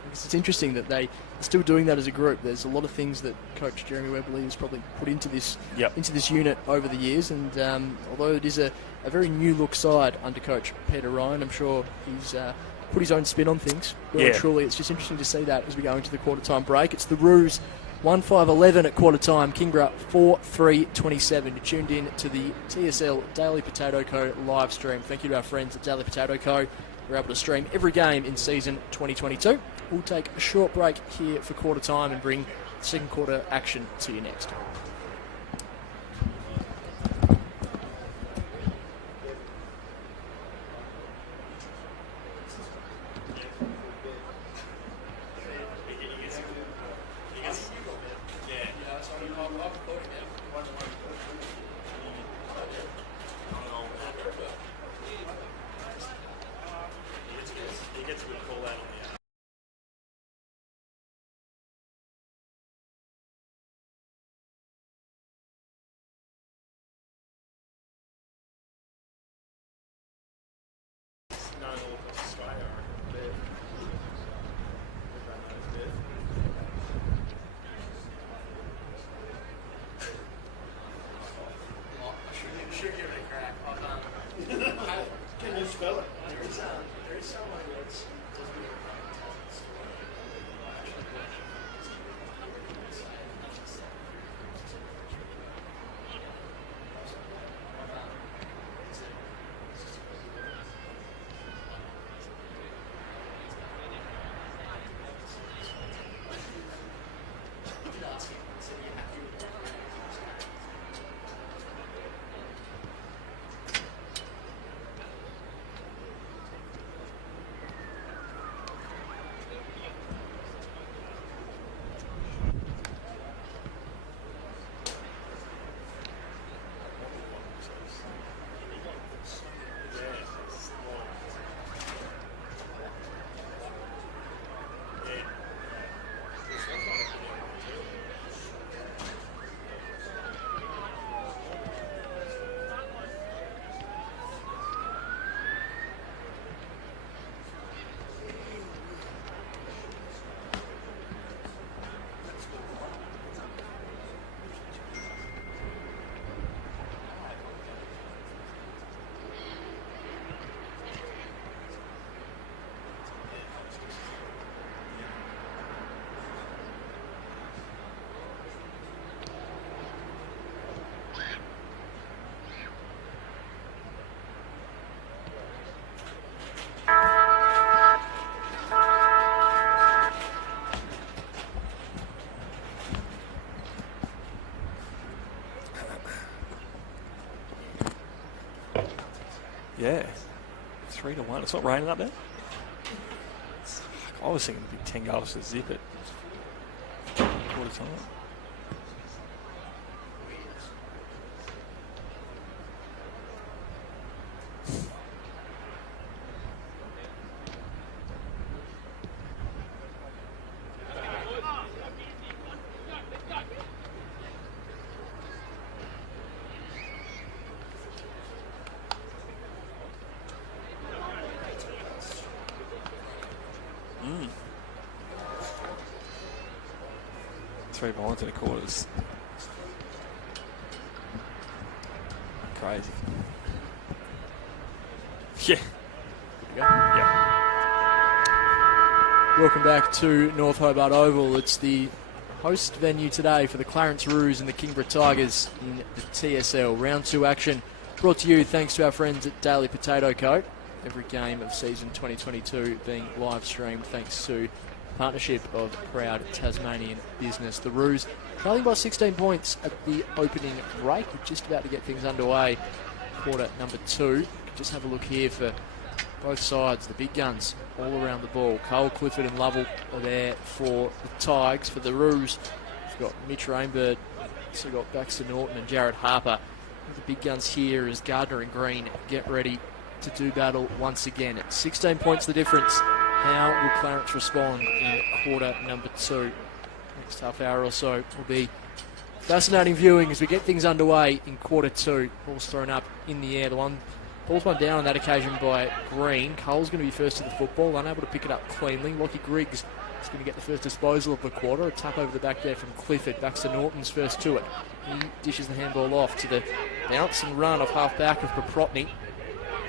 because it's interesting that they are still doing that as a group. There's a lot of things that coach Jeremy Webberley has probably put into this unit over the years, and although it is a very new look side under coach Peter Ryan, I'm sure he's put his own spin on things. Well, truly, it's just interesting to see that as we go into the quarter time break. It's the Roos 1-5-11 at quarter time, Kingborough 4-3-27. You're tuned in to the TSL Daily Potato Co. live stream. Thank you to our friends at Daily Potato Co. We're able to stream every game in season 2022. We'll take a short break here for quarter time and bring second quarter action to you next. Yeah, 3-1. It's not raining up there. I was thinking it'd be 10 goals to zip it. Quarter time. 3 behinds in a quarter is crazy. Yeah. Yeah. Welcome back to North Hobart Oval. It's the host venue today for the Clarence Roos and the Kingborough Tigers in the TSL. Round 2 action brought to you thanks to our friends at DALY Potato Co. Every game of season 2022 being live streamed thanks to partnership of proud Tasmanian business. The Roos trailing by 16 points at the opening break. We're just about to get things underway. Quarter number 2. Just have a look here for both sides, the big guns all around the ball. Cole, Clifford and Lovell are there for the Tigers. For the Roos, we've got Mitch Rainbird, also got Baxter Norton and Jared Harper. The big guns here as Gardner and Green get ready to do battle once again. At 16 points the difference. How will Clarence respond in quarter number 2? Next half hour or so will be fascinating viewing as we get things underway in quarter 2. Ball's thrown up in the air. Ball's one down on that occasion by Green. Cole's going to be first to the football, unable to pick it up cleanly. Lockie Griggs is going to get the first disposal of the quarter. A tap over the back there from Clifford. Baxter Norton's first to it. He dishes the handball off to the bounce and run of half-back of Paprotny.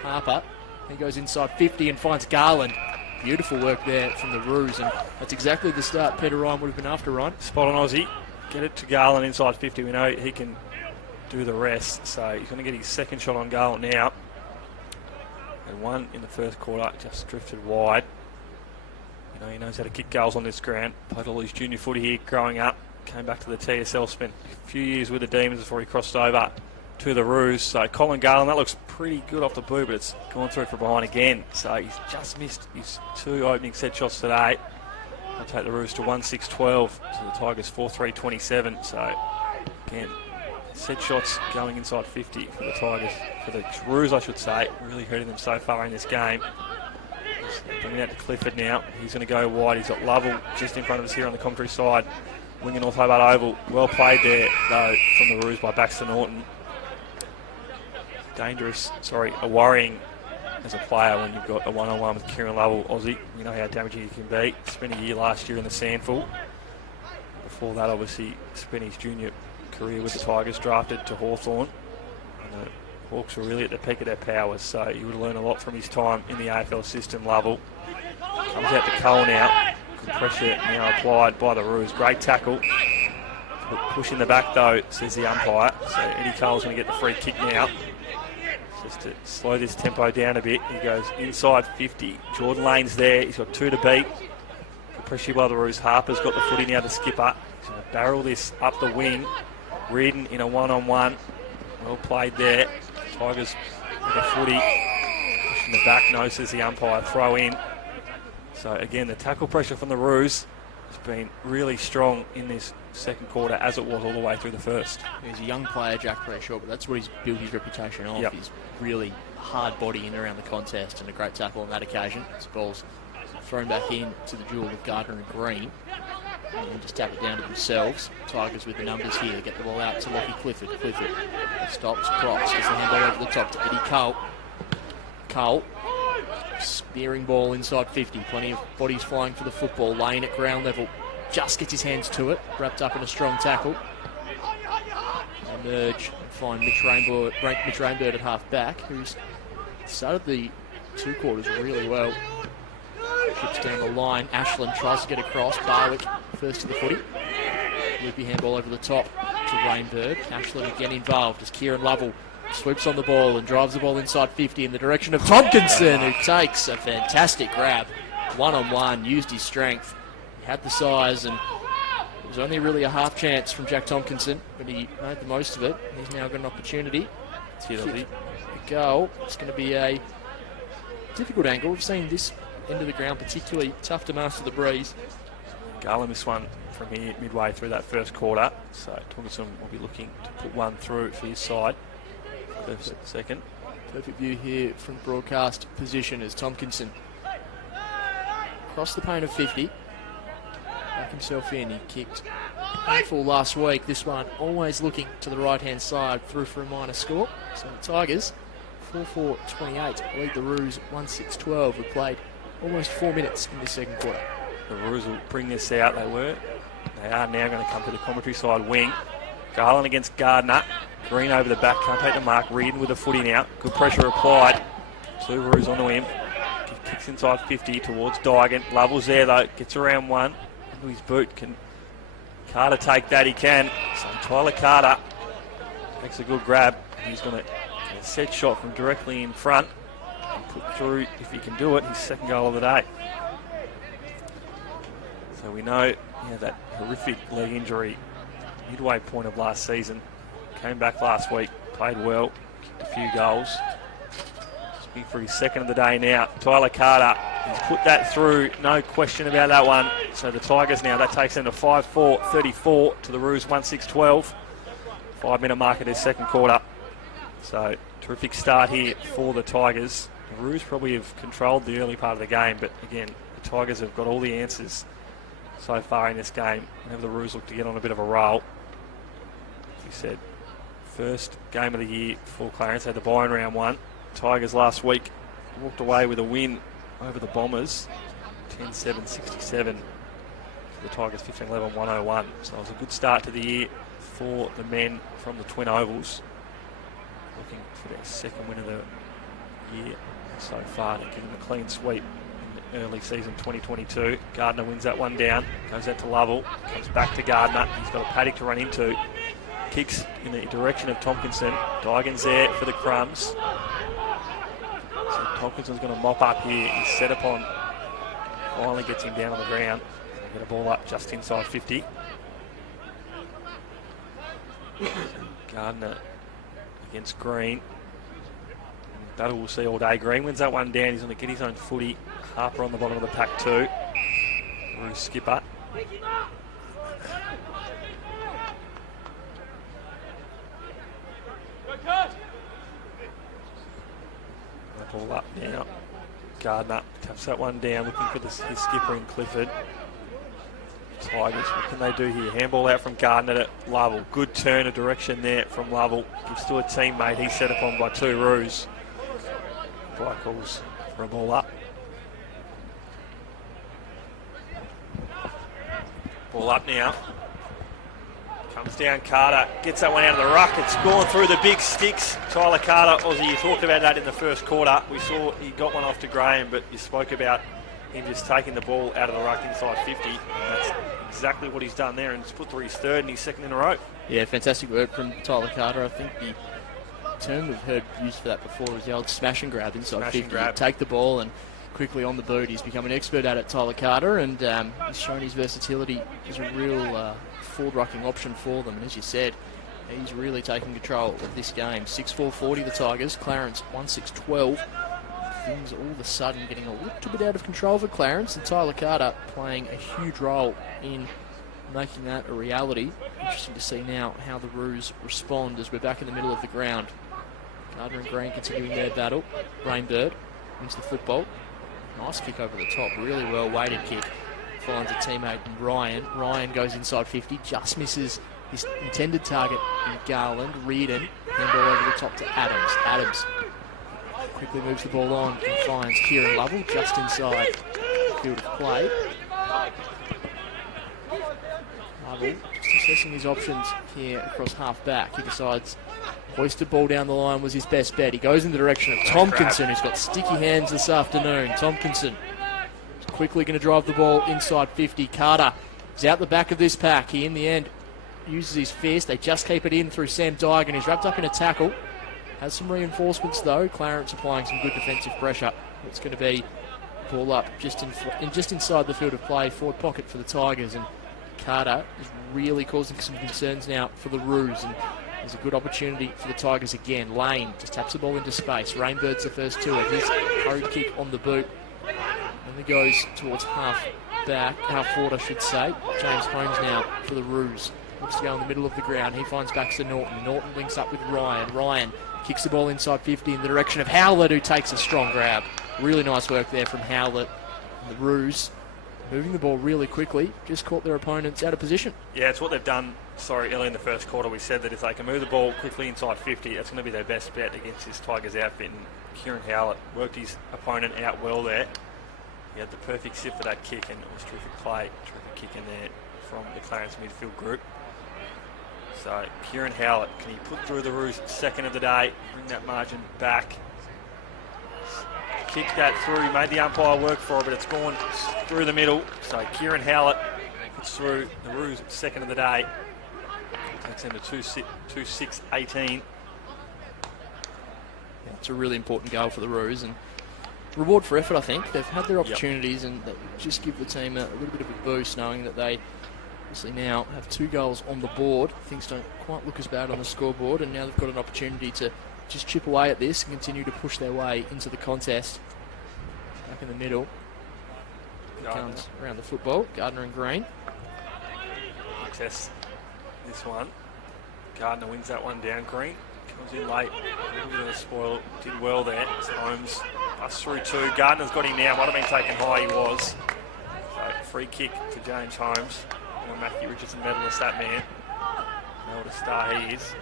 Harper, he goes inside 50 and finds Garland. Beautiful work there from the Roos, and that's exactly the start Peter Ryan would have been after, Ryan. Spot on Aussie. Get it to Garland inside 50. We know he can do the rest, so he's going to get his second shot on goal now. And one in the first quarter, just drifted wide. You know, he knows how to kick goals on this ground. Played all his junior footy here growing up. Came back to the TSL, spent a few years with the Demons before he crossed over to the Roos. So Colin Garland, that looks pretty good off the boot, but it's gone through from behind again. So he's just missed his 2 opening set shots today. They'll take the Roos to 1-6-12 to the Tigers 4-3-27. So again, set shots going inside 50 for the Tigers, for the Roos I should say, really hurting them so far in this game. Bringing out to Clifford now. He's going to go wide. He's got Lovell just in front of us here on the commentary side. Wing in North Hobart Oval. Well played there though from the Roos by Baxter Norton. A worrying as a player when you've got a one-on-one with Kieran Lovell, Aussie. We know how damaging he can be. Spent a year last year in the Sandful. Before that, obviously, spent his junior career with the Tigers, drafted to Hawthorn. And the Hawks were really at the peak of their powers, so he would have learned a lot from his time in the AFL system. Lovell comes out to Cole now. Good pressure now applied by the Roos. Great tackle. Push in the back though, says the umpire. So Eddie Cole's going to get the free kick now. Just to slow this tempo down a bit. He goes inside 50. Jordan Lane's there. He's got 2 to beat. Good pressure by the Roos. Harper's got the footy now to skipper. He's going to barrel this up the wing. Reardon in a one-on-one. Well played there. Tigers with the footy. Pushing the back, no, says the umpire. Throw in. So again, the tackle pressure from the Roos has been really strong in this second quarter, as it was all the way through the first. He's a young player, Jack Preshaw, but that's what he's built his reputation off. Yep. He's really hard body in and around the contest, and a great tackle on that occasion. This ball's thrown back in to the duel with Gardner and Green. And just tap it down to themselves. Tigers with the numbers here. Get the ball out to Lockie Clifford. Clifford stops, props, gets the handball over the top to Eddie Cole. Cole, spearing ball inside 50. Plenty of bodies flying for the football. Lane at ground level. Just gets his hands to it. Wrapped up in a strong tackle. Emerge and find Mitch Rainbird at half back, who's started the 2 quarters really well. Chips down the line. Ashland tries to get across. Barwick first to the footy. Loopy handball over the top to Rainbird. Ashland again involved as Kieran Lovell swoops on the ball and drives the ball inside 50 in the direction of Tompkinson, who takes a fantastic grab. One-on-one, used his strength. He had the size, and it was only really a half chance from Jack Tompkinson, but he made the most of it. He's now got an opportunity. The goal. It's going to be a difficult angle. We've seen this end of the ground particularly tough to master the breeze. Garland missed one from here midway through that first quarter, so Tompkinson will be looking to put one through for his side. First, second. Perfect view here from broadcast position as Tompkinson across the paint of 50. Back himself in. He kicked handful last week. This one always looking to the right-hand side, through for a minor score. So the Tigers 4-4-28 lead the Roos 1-6-12. We played almost 4 minutes in the second quarter. The Roos will bring this out. They were They are now going to come to the commentary side wing. Garland against Gardner. Green over the back, can't take the mark. Reardon with the footy now. Good pressure applied. Two Roos onto him. Kicks inside 50 towards Dygan. Lovell's there though. Gets around one. Into his boot. Can Carter take that? He can. So Tyler Carter makes a good grab. He's going to get a set shot from directly in front. And put through, if he can do it, his second goal of the day. So we know that horrific leg injury midway point of last season. Came back last week, played well, kicked a few goals. Looking for his second of the day now. Tyler Carter, he's put that through, no question about that one. So the Tigers now, that takes them to 5-4-34 to the Roos 1-6-12. 5-minute mark of their second quarter. So terrific start here for the Tigers. The Roos probably have controlled the early part of the game, but again, the Tigers have got all the answers so far in this game. Whenever the Roos look to get on a bit of a roll. As we said, first game of the year for Clarence, had the bye in round one. Tigers last week walked away with a win over the Bombers, 10-7-67. The Tigers 15-11-101. So it was a good start to the year for the men from the Twin Ovals. Looking for their second win of the year so far to give them a clean sweep in the early season 2022. Gardner wins that one down, goes out to Lovell, comes back to Gardner. He's got a paddock to run into. Kicks in the direction of Tompkinson. Dygan's there for the crumbs. So Tompkinson's going to mop up here. He's set upon. Finally gets him down on the ground. Get a ball up just inside 50. Gardner against Green. Battle we'll see all day. Green wins that one down. He's going to get his own footy. Harper on the bottom of the pack too. Roos skipper. Ball up now. Gardner taps that one down, looking for his skipper in Clifford. Tigers, what can they do here? Handball out from Gardner to Lovell. Good turn of direction there from Lovell. Gives to a teammate. He's set upon by two Roos. Fly calls for a ball up. Ball up now. Comes down Carter, gets that one out of the ruck. It's gone through the big sticks. Tyler Carter, Aussie, you talked about that in the first quarter. We saw he got one off to Graham, but you spoke about him just taking the ball out of the ruck inside 50. And that's exactly what he's done there, and he's put through his third and his second in a row. Yeah, fantastic work from Tyler Carter. I think the term we've heard used for that before is the old smash and grab inside 50. Grab. Take the ball and quickly on the boot. He's become an expert at it, Tyler Carter, and he's shown his versatility as a real forward-rucking option for them. And as you said, he's really taking control of this game. 6-4-40 the Tigers. Clarence 1-6-12. Things all of a sudden getting a little bit out of control for Clarence, and Tyler Carter playing a huge role in making that a reality. Interesting to see now how the Roos respond as we're back in the middle of the ground. Gardner and Green continuing their battle. Rainbird wins the football. Nice kick over the top, really well weighted kick. Finds a teammate in Ryan. Ryan goes inside 50, just misses his intended target in Garland. Reardon, handball over the top to Adams. Adams quickly moves the ball on and finds Kieran Lovell just inside the field of play. Lovell just assessing his options here across half back. He decides hoisted ball down the line was his best bet. He goes in the direction of Tompkinson, who's got sticky hands this afternoon. Tompkinson quickly going to drive the ball inside 50. Carter is out the back of this pack. He, in the end, uses his fist. They just keep it in through Sam Dygan. He's wrapped up in a tackle. Has some reinforcements, though. Clarence applying some good defensive pressure. It's going to be ball up just inside the field of play. Forward pocket for the Tigers. And Carter is really causing some concerns now for the Roos. And there's a good opportunity for the Tigers again. Lane just taps the ball into space. Rainbird's the first two of his hurried kick on the boot. And he goes towards half forward, I should say. James Holmes now for the Roos. Looks to go in the middle of the ground. He finds Baxter Norton. Norton links up with Ryan. Ryan kicks the ball inside 50 in the direction of Howlett, who takes a strong grab. Really nice work there from Howlett. And the Roos moving the ball really quickly. Just caught their opponents out of position. Yeah, it's what they've done. Early in the first quarter, we said that if they can move the ball quickly inside 50, that's going to be their best bet against this Tigers outfit. And Kieran Howlett worked his opponent out well there. He had the perfect sit for that kick, and it was terrific play, terrific kick in there from the Clarence midfield group. So Kieran Howlett, can he put through the Roos second of the day, bring that margin back? Kick that through, he made the umpire work for it, but it's gone through the middle. So Kieran Howlett puts through the Roos second of the day. Takes them to 2-6-18. Yeah, it's a really important goal for the Roos and reward for effort, I think. They've had their opportunities and that just give the team a little bit of a boost, knowing that they obviously now have 2 goals on the board. Things don't quite look as bad on the scoreboard, and now they've got an opportunity to just chip away at this and continue to push their way into the contest. Back in the middle. Here comes around the football, Gardner and Green. Access this one. Gardner wins that one down. Green comes in late. A little bit of a spoil. Did well there. It's Holmes pass through 2. Gardner's got him now. Might have been taken high. He was. So free kick to James Holmes. And Matthew Richardson medalist, that man. Know what a star he is.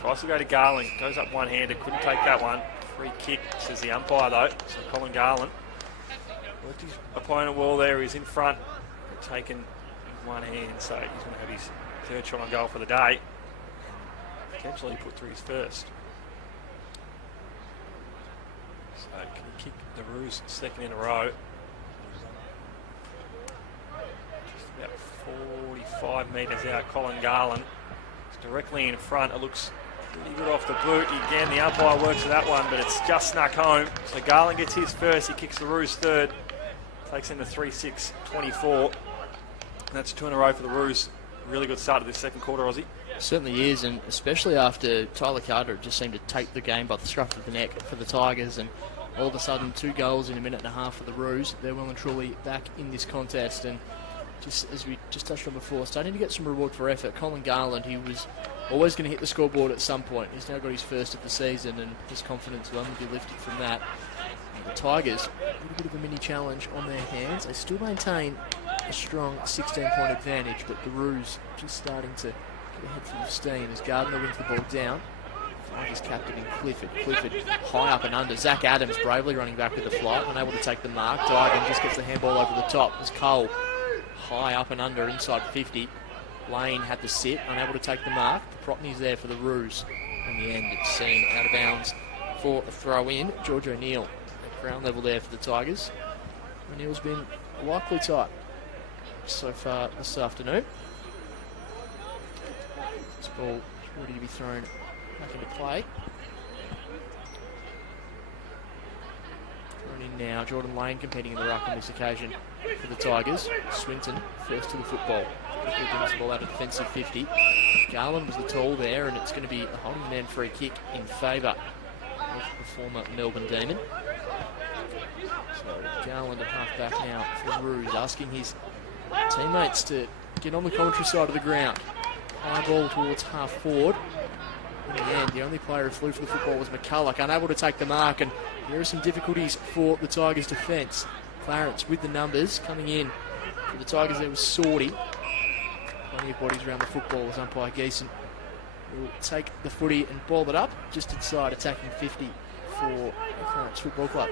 Tries to go to Garland. Goes up one-handed. Couldn't take that one. Free kick, says the umpire though. So Colin Garland worked his opponent well there. He's in front. Taken with one hand. So he's going to have his 3rd shot on goal for the day. Potentially put through his first. So can he kick the Roos second in a row? Just about 45 metres out. Colin Garland is directly in front. It looks pretty good off the boot. Again, the umpire works for that one, but it's just snuck home. So Garland gets his first. He kicks the Roos third. Takes him to 3-6-24. And that's 2 in a row for the Roos. Really good start of this second quarter, Aussie. Certainly is, and especially after Tyler Carter just seemed to take the game by the scruff of the neck for the Tigers, and all of a sudden 2 goals in a minute and a half for the Roos. They're well and truly back in this contest, and just as we just touched on before, starting to get some reward for effort. Colin Garland, he was always going to hit the scoreboard at some point. He's now got his first of the season, and his confidence will only be lifted from that. And the Tigers, a little bit of a mini challenge on their hands. They still maintain a strong 16-point advantage, but the Roos just starting to get ahead full of steam as Gardner wins the ball down. Tigers captain in Clifford. Clifford high up and under. Zach Adams bravely running back with the flight, unable to take the mark. Digan just gets the handball over the top as Cole high up and under inside 50. Lane had to sit, unable to take the mark. The Propney's there for the Roos. In the end, it's seen out of bounds for a throw in. George O'Neill at ground level there for the Tigers. O'Neill's been likely tight so far this afternoon. This ball is ready to be thrown back into play. Thrown in now. Jordan Lane competing in the ruck on this occasion for the Tigers. Swinton first to the football. Quickly brings the ball out of defensive 50. Garland was the tall there, and it's going to be a holding man free kick in favour of the former Melbourne Demon. So Garland at half back now for Roos, asking his teammates to get on the commentary side of the ground. High ball towards half forward. In the end, the only player who flew for the football was McCulloch, unable to take the mark, and there are some difficulties for the Tigers' defence. Clarence with the numbers coming in for the Tigers. There was Sorty. Plenty of bodies around the football as umpire Geeson will take the footy and ball it up just inside attacking 50 for the Clarence Football Club.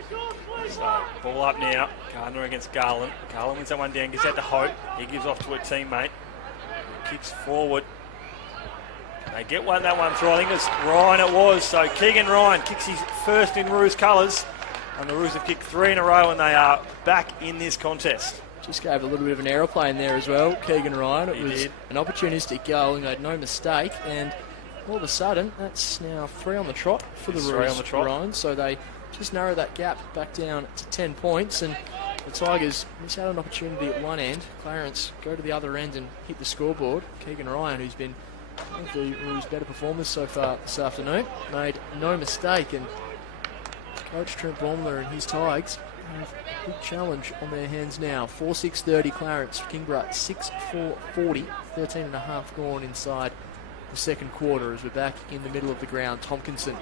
So ball up now. Gardner against Garland. Garland wins that one down, gets out to Hope. He gives off to a teammate. Kicks forward. They get that one through. I think it's Ryan it was. So Keegan Ryan kicks his first in Roos colours. And the Roos have kicked 3 in a row and they are back in this contest. Just gave a little bit of an aeroplane there as well, Keegan Ryan. It was an opportunistic goal. He made no mistake. And all of a sudden, that's now 3 on the trot for the Roos, Ryan. So they just narrow that gap back down to 10 points. And the Tigers miss out on an opportunity at one end. Clarence go to the other end and hit the scoreboard. Keegan Ryan, who's been one of the Roos' better performers so far this afternoon, made no mistake. And Coach Trent Baumler and his Tigers have a big challenge on their hands now. 4-6-30 Clarence, Kingborough 6-4-40, 13 and a half gone inside the second quarter as we're back in the middle of the ground. Tompkinson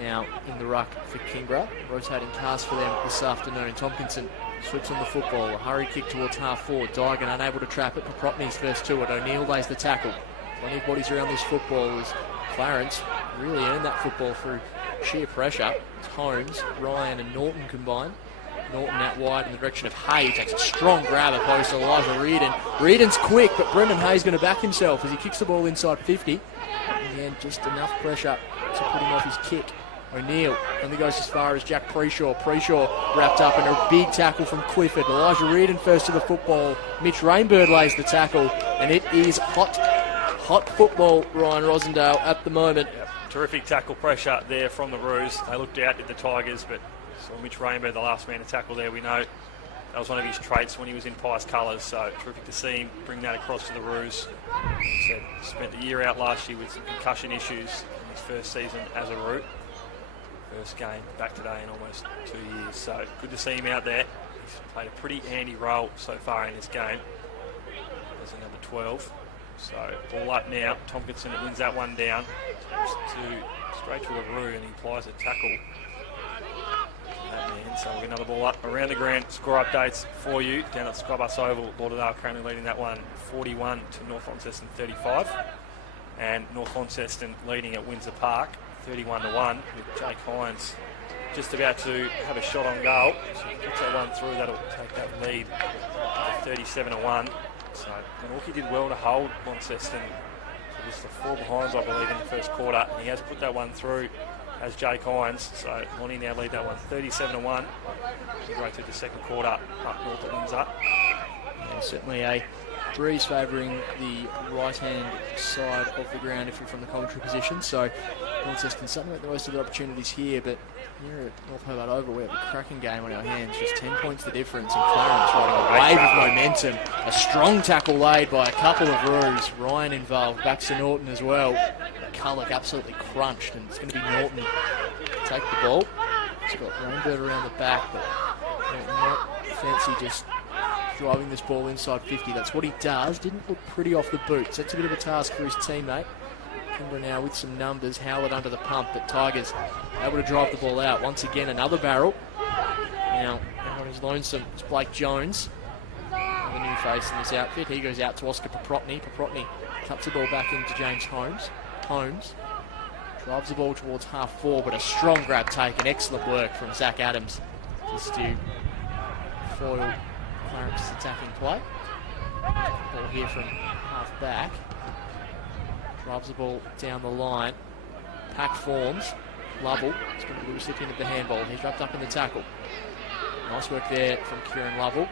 now in the ruck for Kingborough, rotating cast for them this afternoon. Tompkinson sweeps on the football, a hurry kick towards half forward. Digan unable to trap it, Popropny's first to it. O'Neill lays the tackle. Plenty of bodies around this football as Clarence really earned that football through sheer pressure. Holmes, Ryan and Norton combined. Norton out wide in the direction of Hay. Takes a strong grab opposed to Elijah Reardon. Reardon's quick, but Brendan Hay's going to back himself as he kicks the ball inside 50. And just enough pressure to put him off his kick. O'Neill only goes as far as Jack Preshaw. Preshaw wrapped up in a big tackle from Clifford. Elijah Reardon first to the football. Mitch Rainbird lays the tackle. And it is hot football, Ryan Rosendale, at the moment. Yep. Terrific tackle pressure there from the Roos. They looked out at the Tigers, but saw Mitch Rainbird, the last man to tackle there. We know that was one of his traits when he was in Pies colours, so terrific to see him bring that across to the Roos. He said spent the year out last year with some concussion issues in his first season as a Root. First game back today in almost 2 years, so good to see him out there. He's played a pretty handy role so far in this game as a number 12. So ball up now. Tompkinson wins that one down. Straight to a Roo, and he applies a tackle. That man. So we've got another ball up around the ground. Score updates for you down at Skybus Oval. Lauderdale currently leading that one 41 to North Launceston 35, and North Launceston leading at Windsor Park 31-1 with Jake Hines just about to have a shot on goal. So if he gets that one through, that'll take that lead to 37-1. So Glenorchy did well to hold Launceston to just the 4 behinds, I believe, in the first quarter. And he has put that one through as Jake Hines. So Lonnie now lead that one 37-1. Right through the second quarter up north at Windsor. Yeah, certainly a breeze favouring the right-hand side of the ground if you're from the commentary position. So Launceston certainly at the most of the opportunities here, but here at North Hobart Oval we have a cracking game on our hands. Just 10 points the difference, and Clarence riding a wave of momentum. A strong tackle laid by a couple of Roos. Ryan involved, backs to Norton as well. Culloch absolutely crunched, and it's going to be Norton to take the ball. He's got Rainbird around the back, but not fancy just driving this ball inside 50. That's what he does. Didn't look pretty off the boots. That's a bit of a task for his teammate. Kingborough now with some numbers. Howard under the pump, but Tigers able to drive the ball out. Once again, another barrel. Now, on his lonesome, it's Blake Jones. Another new face in this outfit. He goes out to Oscar Paprotny. Paprotny cuts the ball back into James Holmes. Holmes drives the ball towards half forward, but a strong grab taken. Excellent work from Zach Adams just to foil Clarence's attacking play. Ball here from half back. Drives the ball down the line. Pack forms. Lovell is going to be the recipient of the handball. He's wrapped up in the tackle. Nice work there from Kieran Lovell.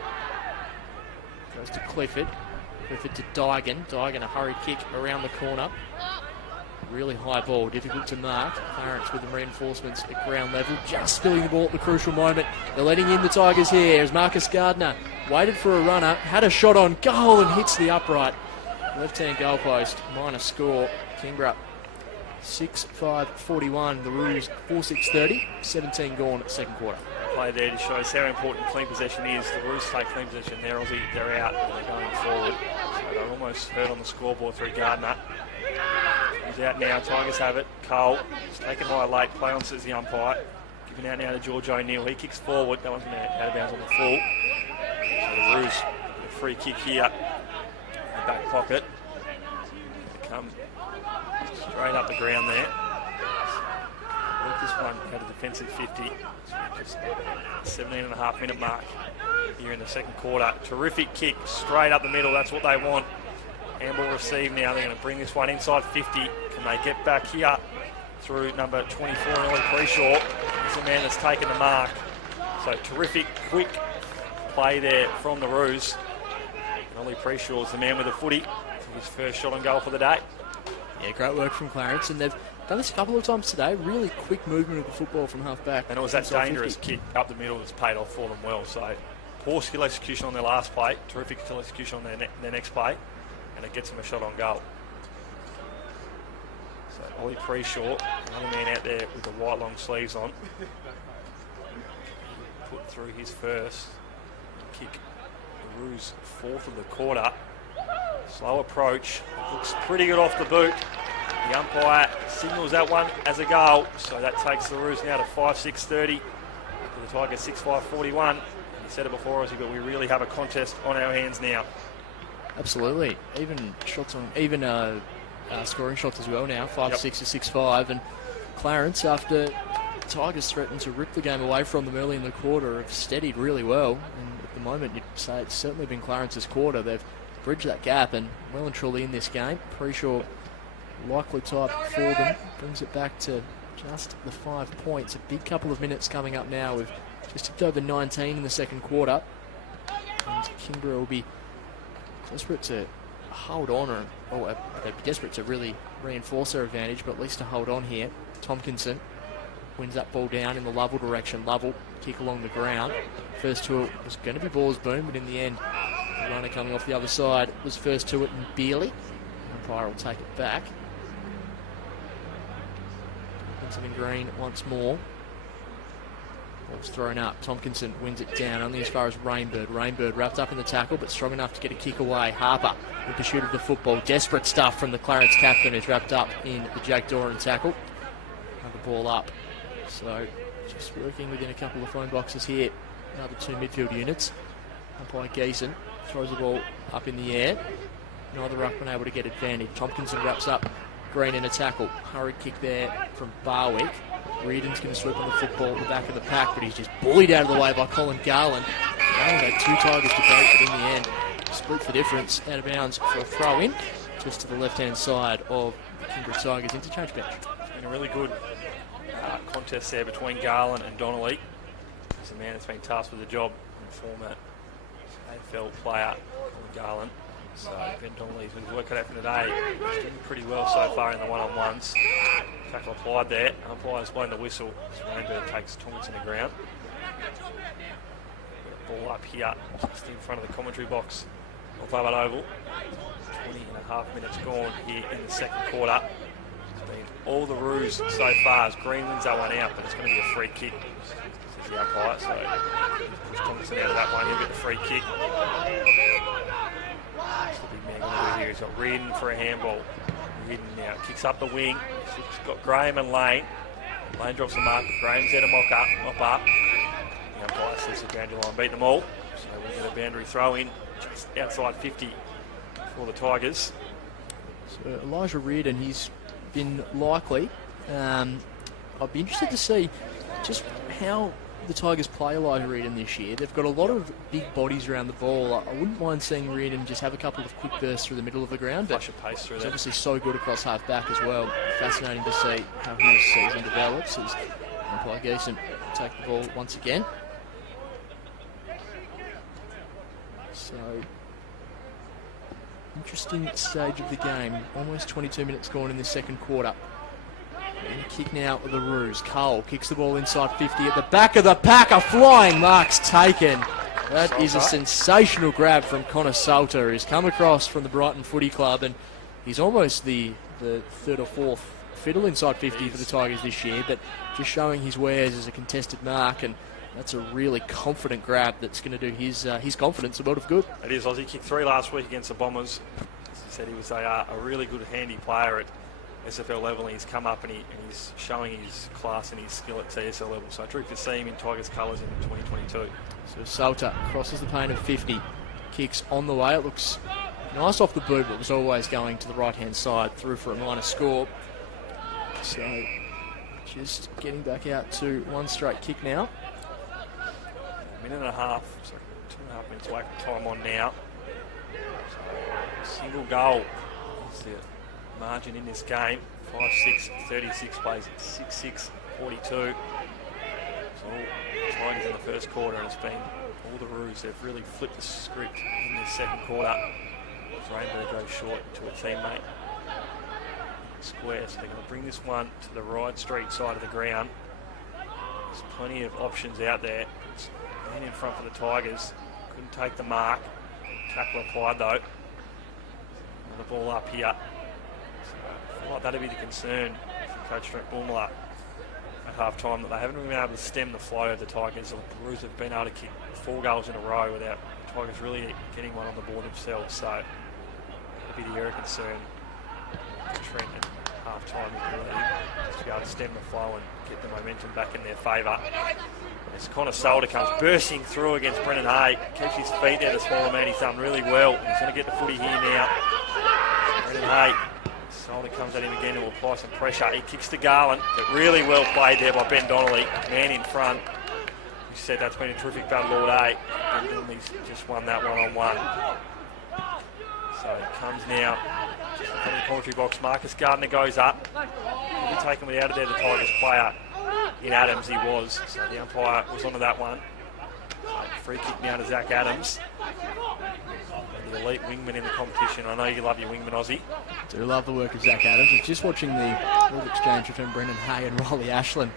Goes to Clifford. Clifford to Dygan. Dygan, a hurried kick around the corner. Really high ball, difficult to mark. Clarence with the reinforcements at ground level, just spilling the ball at the crucial moment. They're letting in the Tigers here as Marcus Gardner waited for a runner, had a shot on goal and hits the upright. Left-hand goalpost, minor score. Kingborough 6-5-41, the Roos 4-6-30, 17 gone at second quarter. Play there to show us how important clean possession is. The Roos take clean possession, they're out and they're going forward. So they're almost hurt on the scoreboard through Gardner. He's out now, Tigers have it. Cole, he's taken high late, play on, says the umpire. Giving out now to George O'Neill, he kicks forward, that one's going to out of bounds on the full. So the Roos, a free kick here in the back pocket. They come straight up the ground there. Work this one out of defensive 50. Just 17.5 minute mark here in the second quarter. Terrific kick straight up the middle, that's what they want. Handball received now. They're going to bring this one inside 50. Can they get back here through number 24, Ollie Preshaw? He's the man that's taken the mark. So terrific, quick play there from the Roos. And Ollie Preshaw is the man with the footy for his first shot on goal for the day. Yeah, great work from Clarence. And they've done this a couple of times today. Really quick movement of the football from half back. And it was that dangerous kick up the middle that's paid off for them well. So poor skill execution on their last play. Terrific skill execution on their next play. And it gets him a shot on goal. So Ollie Preshaw, another man out there with the white long sleeves on. Put through his first kick. The Roos fourth of the quarter. Slow approach. Looks pretty good off the boot. The umpire signals that one as a goal. So that takes the Roos now to 5-6-30. The Tigers 6-5-41. He said it before, Ozzy, but we really have a contest on our hands now. Absolutely. Even shots on, scoring shots as well now. 5-6 to 6-5, and Clarence, after Tigers threatened to rip the game away from them early in the quarter have steadied really well, and at the moment you'd say it's certainly been Clarence's quarter. They've bridged that gap and well and truly in this game. Pretty sure likely type for them brings it back to just the 5 points. A big couple of minutes coming up now. We've just tipped over 19 in the second quarter, and Kingborough will be desperate to hold on, or they'd be desperate to really reinforce their advantage, but at least to hold on here. Tompkinson wins that ball down in the Lovell direction. Lovell kick along the ground. First to it was going to be Borsboom, but in the end, the runner coming off the other side was first to it and Beerley. Umpire will take it back. Vincent and Green once more. Ball's thrown up. Tompkinson wins it down only as far as Rainbird. Rainbird wrapped up in the tackle, but strong enough to get a kick away. Harper in pursuit of the football. Desperate stuff from the Clarence captain, who's wrapped up in the Jack Doran tackle. Another ball up. So just working within a couple of phone boxes here. Another 2 midfield units. Umpire Geeson throws the ball up in the air. Neither ruckman able to get advantage. Tompkinson wraps up Green in a tackle. Hurried kick there from Barwick. Reardon's going to swoop on the football at the back of the pack, but he's just bullied out of the way by Colin Garland. Garland had 2 Tigers to beat, but in the end, split the difference out of bounds for a throw in, just to the left-hand side of the Kingborough Tigers interchange bench. It's been a really good contest there between Garland and Donnelly. He's a man that's been tasked with the job in former AFL player, Garland. So Ben Donnelly's been working out for today. He's doing pretty well so far in the one-on-ones. Tackle applied there. Umpire's blown the whistle. Rainbird takes Tomlinson to ground. Ball up here, just in front of the commentary box of Hobart Oval. 20.5 minutes gone here in the second quarter. It's been all the Roos so far as Green wins that one out, but it's going to be a free kick, says the umpire. So push Tomlinson out of that one. He'll get the free kick. What's the big man going to do here? He's got Reardon for a handball. Reardon now kicks up the wing. He's got Graham and Lane. Lane drops the mark. Graham's there to mop up. The umpire says the boundary line beat them all. So we'll get a boundary throw in just outside 50 for the Tigers. So Elijah Reardon, he's been likely. I'd be interested to see just how the Tigers play Elijah Reardon this year. They've got a lot of big bodies around the ball. I wouldn't mind seeing Reardon just have a couple of quick bursts through the middle of the ground. But Flash of pace through he's there. obviously so good across half back as well. Fascinating to see how his season develops as umpire Geeson take the ball once again. So, interesting stage of the game. Almost 22 minutes gone in the second quarter. And a kick now of the Roos. Cole kicks the ball inside 50 at the back of the pack. A flying mark's taken. That is a sensational grab from Connor Salter, who's come across from the Brighton Footy Club, and he's almost the third or fourth fiddle inside 50 for the Tigers this year, but just showing his wares as a contested mark, and that's a really confident grab that's going to do his confidence a lot of good. It is. Aussie kicked 3 last week against the Bombers. As he said, he was a really good handy player at SFL level, and he's come up and he's showing his class and his skill at TSL level. So terrific to see him in Tigers colours in 2022. So Salter crosses the paint of 50, kicks on the way. It looks nice off the boot, but was always going to the right-hand side, through for a minor score. So just getting back out to one straight kick now. Minute and a half, so 2.5 minutes away from time on now. So single goal is the margin in this game. 5-6, 36 plays at 6-6, 42. So all Tigers in the first quarter, and it's been all the Roos. They've really flipped the script in this second quarter. Rainbow goes short to a teammate. Square, so they're going to bring this one to the right street side of the ground. There's plenty of options out there. Man in front for the Tigers. Couldn't take the mark. Tackle applied though. And the ball up here. So I feel like that'd be the concern for Coach Trent Bulmiller at half time, that they haven't been able to stem the flow of the Tigers. The Roos have been able to kick 4 goals in a row without the Tigers really getting one on the board themselves. So that'd be the area of concern for Trent at half time, to be able to stem the flow and get the momentum back in their favour. As Connor Salter comes bursting through against Brennan Hay, keeps his feet there, the smaller man. He's done really well. He's going to get the footy here now. Brennan Hay Solder comes at him again to apply some pressure. He kicks to Garland, but really well played there by Ben Donnelly. Man in front. He said that's been a terrific battle all day. And Donnelly's just won that one-on-one. So it comes now just in front of the commentary box. Marcus Gardner goes up. He'll be taken without there, the Tigers player. In Adams he was. So the umpire was onto that one. So free kick now to Zach Adams. The elite wingman in the competition. I know you love your wingman, Aussie. Do love the work of Zach Adams. I was just watching the little exchange between Brendan Hay and Riley Ashland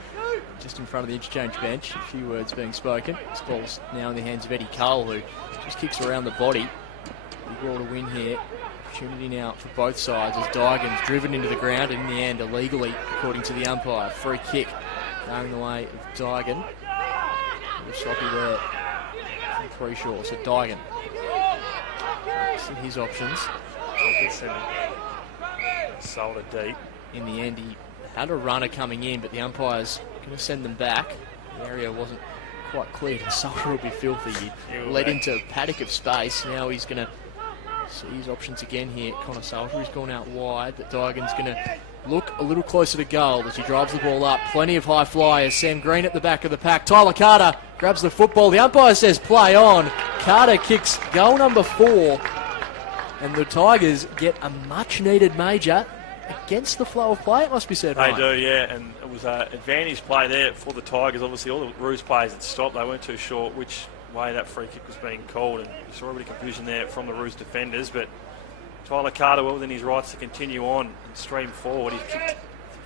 just in front of the interchange bench. A few words being spoken. This ball's now in the hands of Eddie Cole, who just kicks around the body. Big ball to win here. Opportunity now for both sides as Dygan's driven into the ground in the end illegally, according to the umpire. Free kick going the way of Dygan. A little sloppy there from Threeshaw. So Dygan. His options. Solder deep. In the end, he had a runner coming in, but the umpire's going to send them back. The area wasn't quite clear, and Solder will be filthy. He led into a paddock of space. Now he's going to see his options again here. Connor Solder, he's gone out wide, but Dygan's going to look a little closer to goal as he drives the ball up. Plenty of high flyers. Sam Green at the back of the pack. Tyler Carter grabs the football. The umpire says play on. Carter kicks goal number 4. And the Tigers get a much-needed major against the flow of play, it must be said. They do, yeah, and it was an advantage play there for the Tigers. Obviously, all the Roos players had stopped. They weren't too sure which way that free kick was being called, and you saw a bit of confusion there from the Roos defenders, but Tyler Carter well within his rights to continue on and stream forward. He's kicked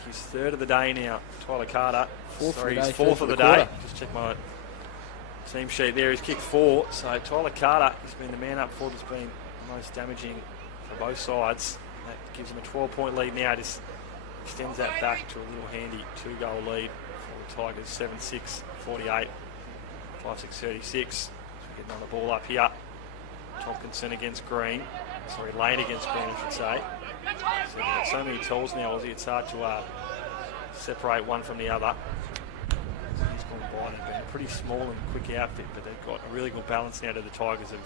his 3rd of the day now, Tyler Carter. Fourth of the day. Just check my team sheet there. He's kicked 4, so Tyler Carter has been the man up forward that's been most damaging for both sides. That gives him a 12-point lead now. Just extends that back to a little handy 2-goal lead for the Tigers. 7-6, 48, 5-6, 36. So we're getting on the ball up here. Tompkinson against Green. Sorry, Lane against Green, I should say. So we've got so many tools now, Aussie. It's hard to separate one from the other. He's gone by and been a pretty small and quick outfit, but they've got a really good balance now to the Tigers of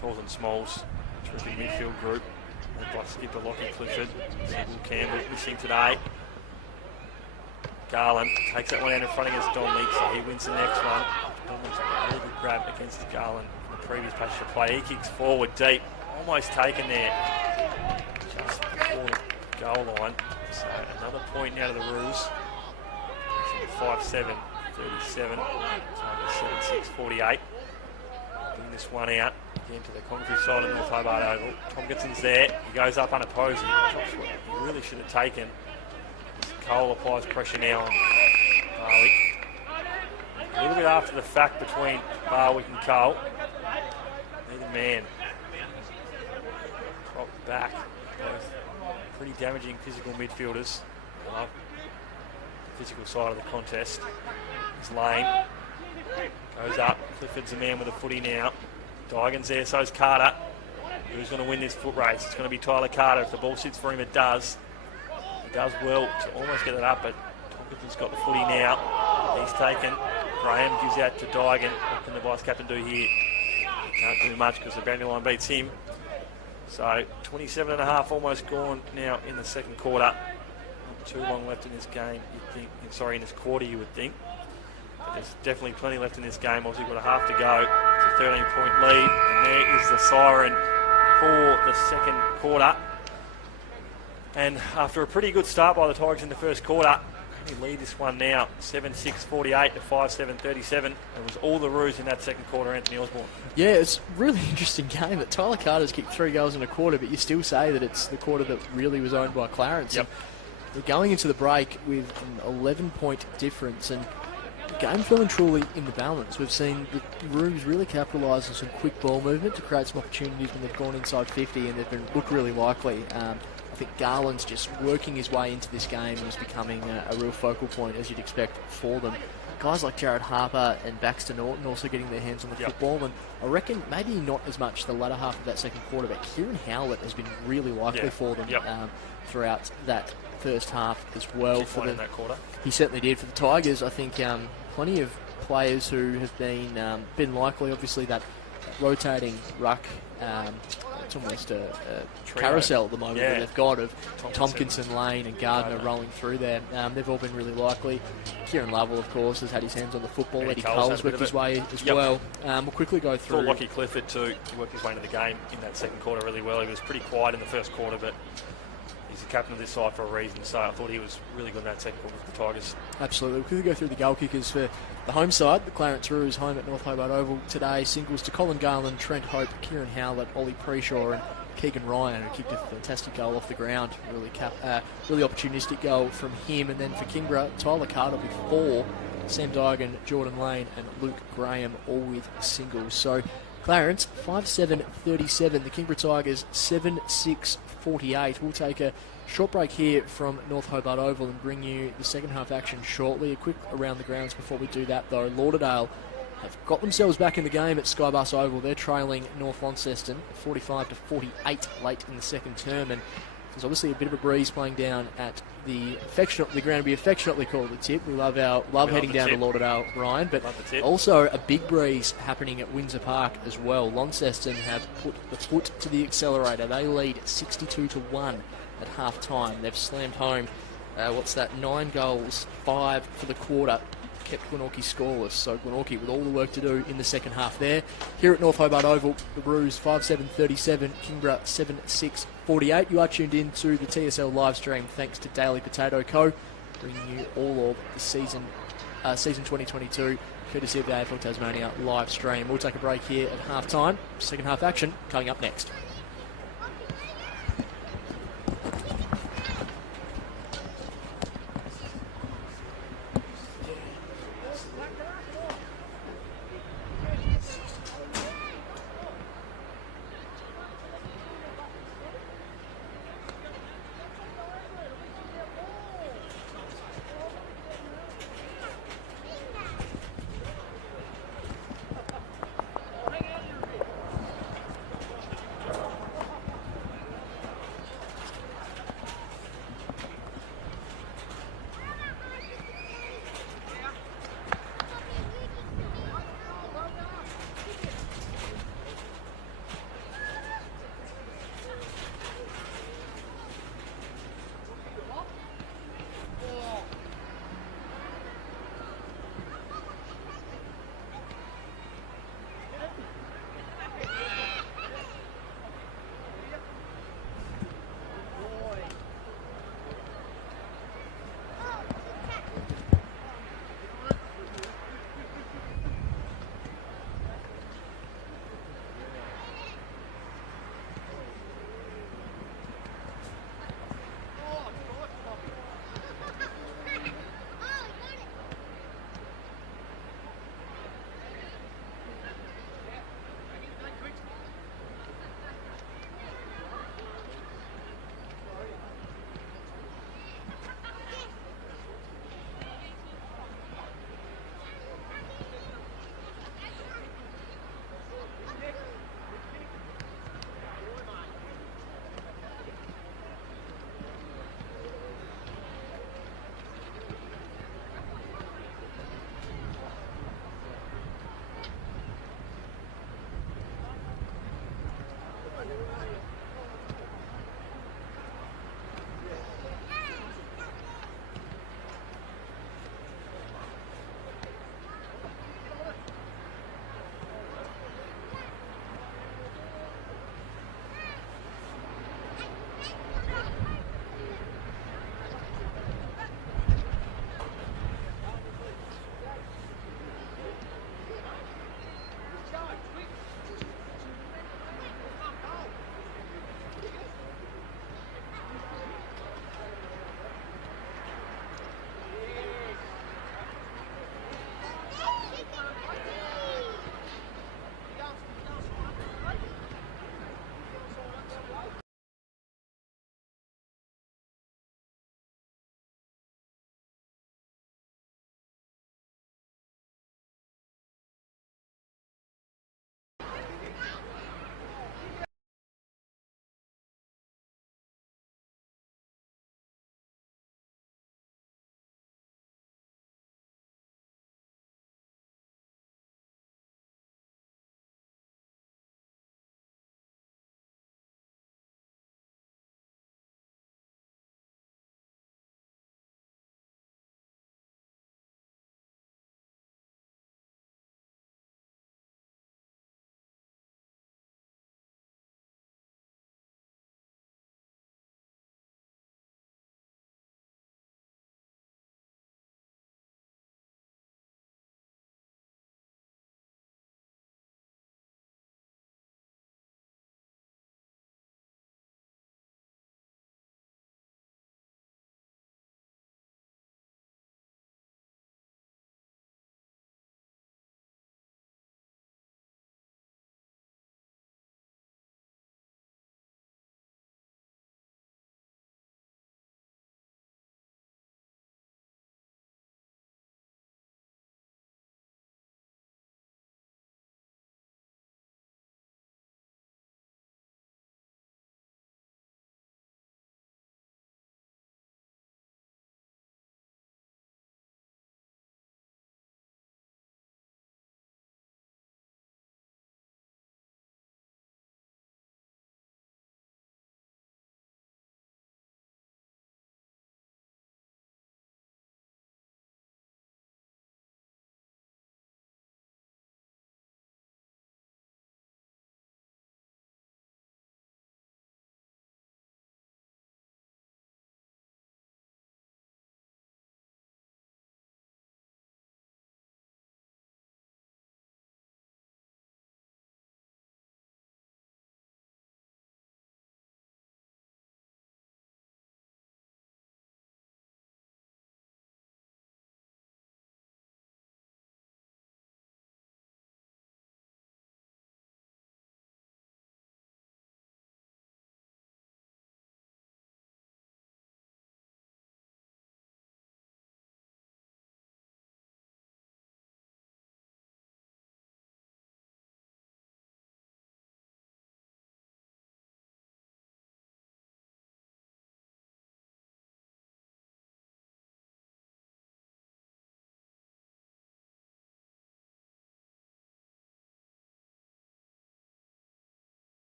Tall and Smalls. Terrific midfield group. Led by skipper Lockie Clifford. Will Campbell missing today. Garland takes that one out in front against Donnelly, so he wins the next one. Donnelly's got a really good grab against Garland in the previous passage of play. He kicks forward deep, almost taken there, just before the goal line. So another point now to the Roos. 5-7, 37, 7-6, 48. Bring this one out again to the commentary side of North Hobart Oval. Tompkinson's there. He goes up unopposed. He really should have taken. Cole applies pressure now on Barwick. A little bit after the fact between Barwick and Cole. Neither man dropped back. Both pretty damaging physical midfielders. I love the physical side of the contest. It's Lane. Goes up. Clifford's the man with a footy now. Dygan's there, so's Carter. Who's going to win this foot race? It's going to be Tyler Carter. If the ball sits for him, it does. He does well to almost get it up, but Tompkinson's got the footy now. He's taken. Graham gives out to Dygan. What can the vice-captain do here? He can't do much because the boundary line beats him. So 27.5 almost gone now in the second quarter. Not too long left in this game, you'd think. Sorry, in this quarter, you would think. But there's definitely plenty left in this game. Obviously, got a half to go. It's a 13-point lead, and there is the siren for the second quarter. And after a pretty good start by the Tigers in the first quarter, they lead this one now 7-6, 48 to 5-7, 37. It was all the Roos in that second quarter, Anthony Osborne. Yeah, it's a really interesting game that Tyler Carter's kicked 3 goals in a quarter, but you still say that it's the quarter that really was owned by Clarence. Yep. They're going into the break with an 11-point difference, and the game's well and truly in the balance. We've seen the Roos really capitalise on some quick ball movement to create some opportunities when they've gone inside 50, and they've been looked really likely. I think Garland's just working his way into this game and is becoming a real focal point, as you'd expect, for them. Guys like Jared Harper and Baxter Norton also getting their hands on the football, and I reckon maybe not as much the latter half of that second quarter, but Kieran Howlett has been really likely for them throughout that first half as well. For in that quarter. He certainly did for the Tigers. I think plenty of players who have been likely, obviously that rotating ruck it's almost a Trio. carousel at the moment that they've got of Tompkinson, Lane and Gardner rolling through there. They've all been really likely. Kieran Lovell, of course, has had his hands on the football. Eddie Cole's worked his way as well. We'll quickly go through. Lockie Clifford too. He worked his way into the game in that second quarter really well. He was pretty quiet in the first quarter, but he's the captain of this side for a reason. So I thought he was really good in that second quarter with the Tigers. Absolutely. We'll quickly go through the goal kickers for the home side. The Clarence Roos home at North Hobart Oval today. Singles to Colin Garland, Trent Hope, Kieran Howlett, Ollie Preshaw and Keegan Ryan, who kicked a fantastic goal off the ground. Really opportunistic goal from him. And then for Kingborough, Tyler Carter with 4, Sam Diagon, Jordan Lane and Luke Graham all with singles. So Clarence 5-7-37, the Kingborough Tigers 7-6-48. We'll take a short break here from North Hobart Oval and bring you the second half action shortly. A quick around the grounds before we do that though. Lauderdale have got themselves back in the game at Skybus Oval. They're trailing North Launceston 45-48 late in the second term, and there's obviously a bit of a breeze playing down at the ground we affectionately call the Tip. We love heading down to Lauderdale, Ryan, but also a big breeze happening at Windsor Park as well. Launceston have put the foot to the accelerator. They lead 62-1 at half time. They've slammed home 9 goals, 5 for the quarter, kept Glenorchy scoreless. So Glenorchy with all the work to do in the second half there. Here at North Hobart Oval, the Roos 5-7-37, Kingborough 7-6-48. You are tuned in to the TSL live stream thanks to Daily Potato Co, bringing you all of the season 2022 courtesy of the AFL Tasmania live stream. We'll take a break here at half time. Second half action coming up next.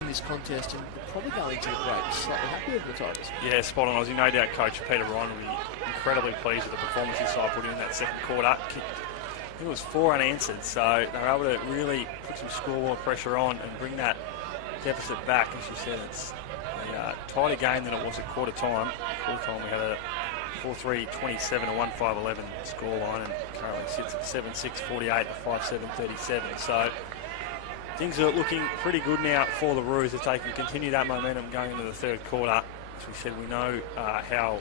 in this contest and will probably go into the break slightly happier than the Tigers. Yeah, spot on, Aussie. No doubt Coach Peter Ryan will be incredibly pleased with the performance his side put in that second quarter. It was 4 unanswered, so they were able to really put some scoreboard pressure on and bring that deficit back. As you said, it's a tighter game than it was at quarter time. Quarter time we had a 4-3, 27, a 1-5-11 scoreline, and currently sits at 7-6, 48, a 5-7, 37. So things are looking pretty good now for the Roos if they can continue that momentum going into the third quarter. As we said, we know how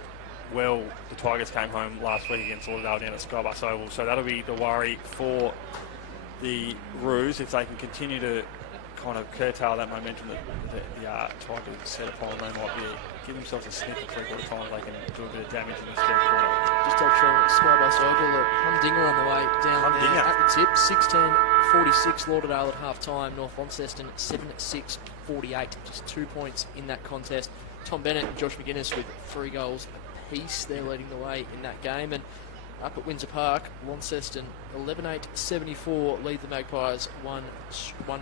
well the Tigers came home last week against Lauderdale down at Skybus Oval, so that'll be the worry for the Roos if they can continue to kind of curtail that momentum that the Tigers set upon. They might give themselves a sniff at three-quarter time. They can do a bit of damage in this third quarter. Just to show Skybus Oval, Humdinger on the way down there at the tip. 6-10, 46 Lauderdale at half-time. North Launceston 7-6, 48. Just 2 points in that contest. Tom Bennett and Josh McGuinness with 3 goals apiece. They're leading the way in that game. And up at Windsor Park, Launceston 11-8, 74 lead the Magpies, one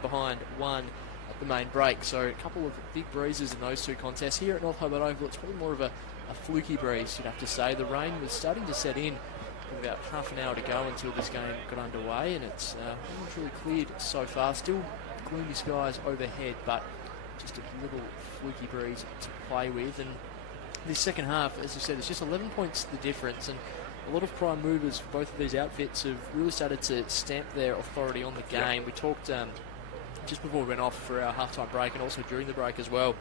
behind, one at the main break. So a couple of big breezes in those two contests. Here at North Hobart Oval, it's probably more of a fluky breeze, you'd have to say. The rain was starting to set in with about half an hour to go until this game got underway, and it's not really cleared so far. Still gloomy skies overhead, but just a little fluky breeze to play with. And this second half, as you said, it's just 11 points the difference, and a lot of prime movers for both of these outfits have really started to stamp their authority on the game. We talked just before we went off for our halftime break, and also during the break as well.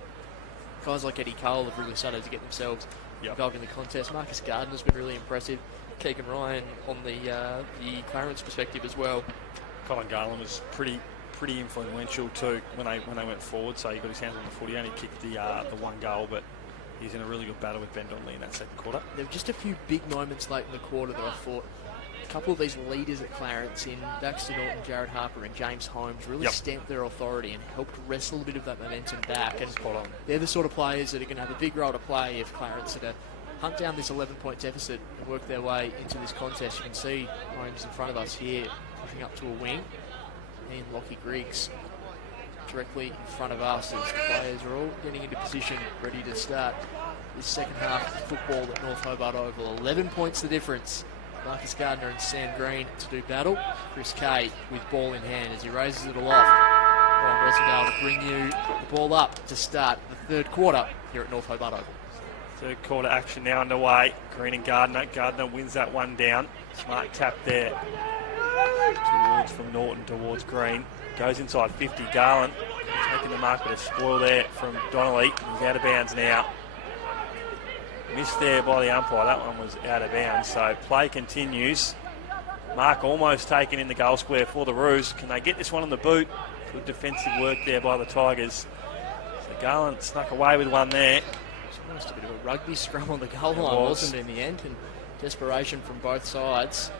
Guys like Eddie Cole have really started to get themselves involved in the contest. Marcus Gardner's been really impressive. Keegan Ryan on the Clarence perspective as well. Colin Garland was pretty influential too when they went forward. So he got his hands on the footy. He only kicked the one goal, but he's in a really good battle with Ben Donnelly in that second quarter. There were just a few big moments late in the quarter that I thought a couple of these leaders at Clarence in Baxter Norton, Jared Harper and James Holmes really stamped their authority and helped wrestle a bit of that momentum back. And they're the sort of players that are going to have a big role to play if Clarence are to hunt down this 11-point deficit and work their way into this contest. You can see Holmes in front of us here pushing up to a wing, and Lockie Griggs directly in front of us as the players are all getting into position ready to start this second half of football at North Hobart Oval. 11 points the difference. Marcus Gardner and Sam Green to do battle. Chris Kay with ball in hand as he raises it aloft. Brian Rosendale to bring you the ball up to start the third quarter here at North Hobart Oval. Third quarter action now underway. Green and Gardner. Gardner wins that one down. Smart tap there from Norton towards Green. Goes inside 50. Garland taking the mark with a spoil there from Donnelly. He's out of bounds now. Missed there by the umpire. That one was out of bounds. So play continues. Mark almost taken in the goal square for the Roos. Can they get this one on the boot? Good defensive work there by the Tigers. So Garland snuck away with one there. It's almost a bit of a rugby scrum on the goal line, wasn't it, in the end? And desperation from both sides.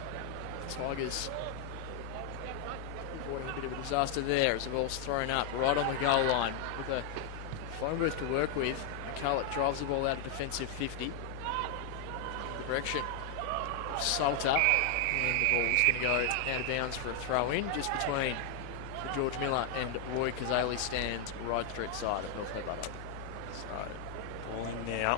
The Tigers avoiding a bit of a disaster there as the ball's thrown up right on the goal line with a phone booth to work with. McCulloch drives the ball out of defensive 50 in the direction of Salter, and the ball's going to go out of bounds for a throw in just between the George Miller and Roy Kazali stands right street side of North Hobart. So ball in now.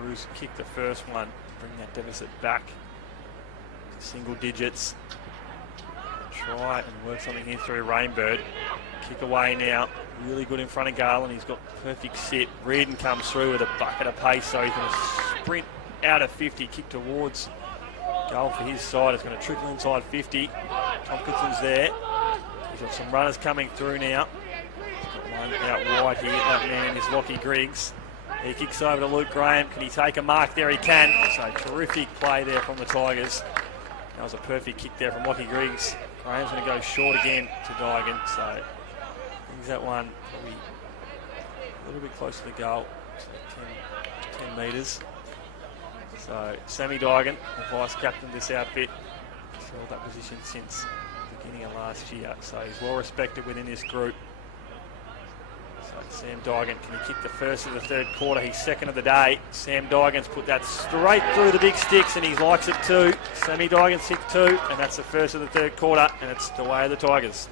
Roos kicked the first one, bring that deficit back to single digits. Try and work something here through Rainbird. Kick away now. Really good in front of Garland. He's got perfect sit. Reardon comes through with a bucket of pace, so he's going to sprint out of 50, kick towards goal for his side. It's going to trickle inside 50. Tompkinson's there. He's got some runners coming through now. He's got one out wide here. That man is Lockie Griggs. He kicks over to Luke Graham. Can he take a mark there? He can. So terrific play there from the Tigers. That was a perfect kick there from Lockie Griggs. Graham's going to go short again to Daigan. So brings that one probably a little bit closer to the goal. So 10 metres. So Sammy Daigan, the vice captain of this outfit, has held that position since the beginning of last year. So he's well respected within this group. So Sam Daigan, can he kick the first of the third quarter? He's second of the day. Sam Daigan's put that straight through the big sticks and he likes it too. Sammy Daigan 6-2, and that's the first of the third quarter, and it's the way of the Tigers.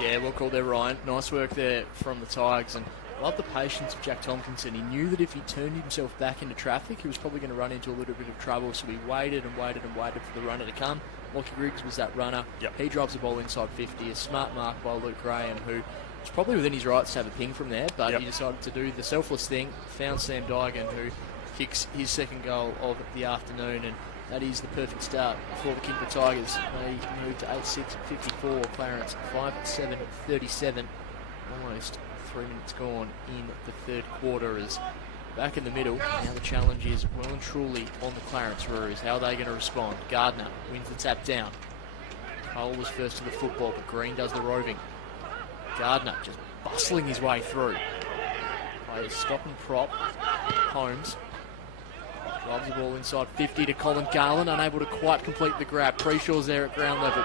Yeah, well called there, Ryan. Nice work there from the Tigers, and I love the patience of Jack Tompkinson. He knew that if he turned himself back into traffic, he was probably going to run into a little bit of trouble, so he waited and waited and waited for the runner to come. Lockie Griggs was that runner. Yep. He drives the ball inside 50. A smart mark by Luke Graham, who was probably within his rights to have a ping from there, but he decided to do the selfless thing, found Sam Dygan, who kicks his second goal of the afternoon, and that is the perfect start for the Kingborough Tigers. They move to 8-6-54. Clarence 5-7-37. Almost 3 minutes gone in the third quarter. As back in the middle, now the challenge is well and truly on the Clarence Roos. How are they going to respond? Gardner wins the tap down. Cole was first to the football, but Green does the roving. Gardner just bustling his way through. Plays stop and prop. Holmes drives the ball inside 50 to Colin Garland, unable to quite complete the grab. Preshaw's there at ground level.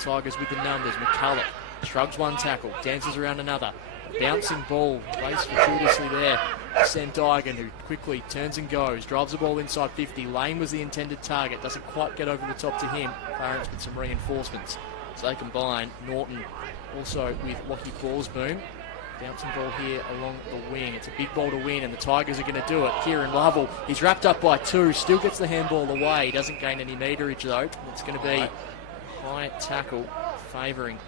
Tigers with the numbers. McCulloch shrugs one tackle, dances around another. Bouncing ball, placed fortuitously there. Sam Dygan, who quickly turns and goes, drives the ball inside 50. Lane was the intended target, doesn't quite get over the top to him. Clarence with some reinforcements. So they combine. Norton also with Lockie Borsboom. Bouncing ball here along the wing. It's a big ball to win, and the Tigers are going to do it. Kieran Lovell, he's wrapped up by two, still gets the handball away. He doesn't gain any meterage though. It's going to be a high tackle favouring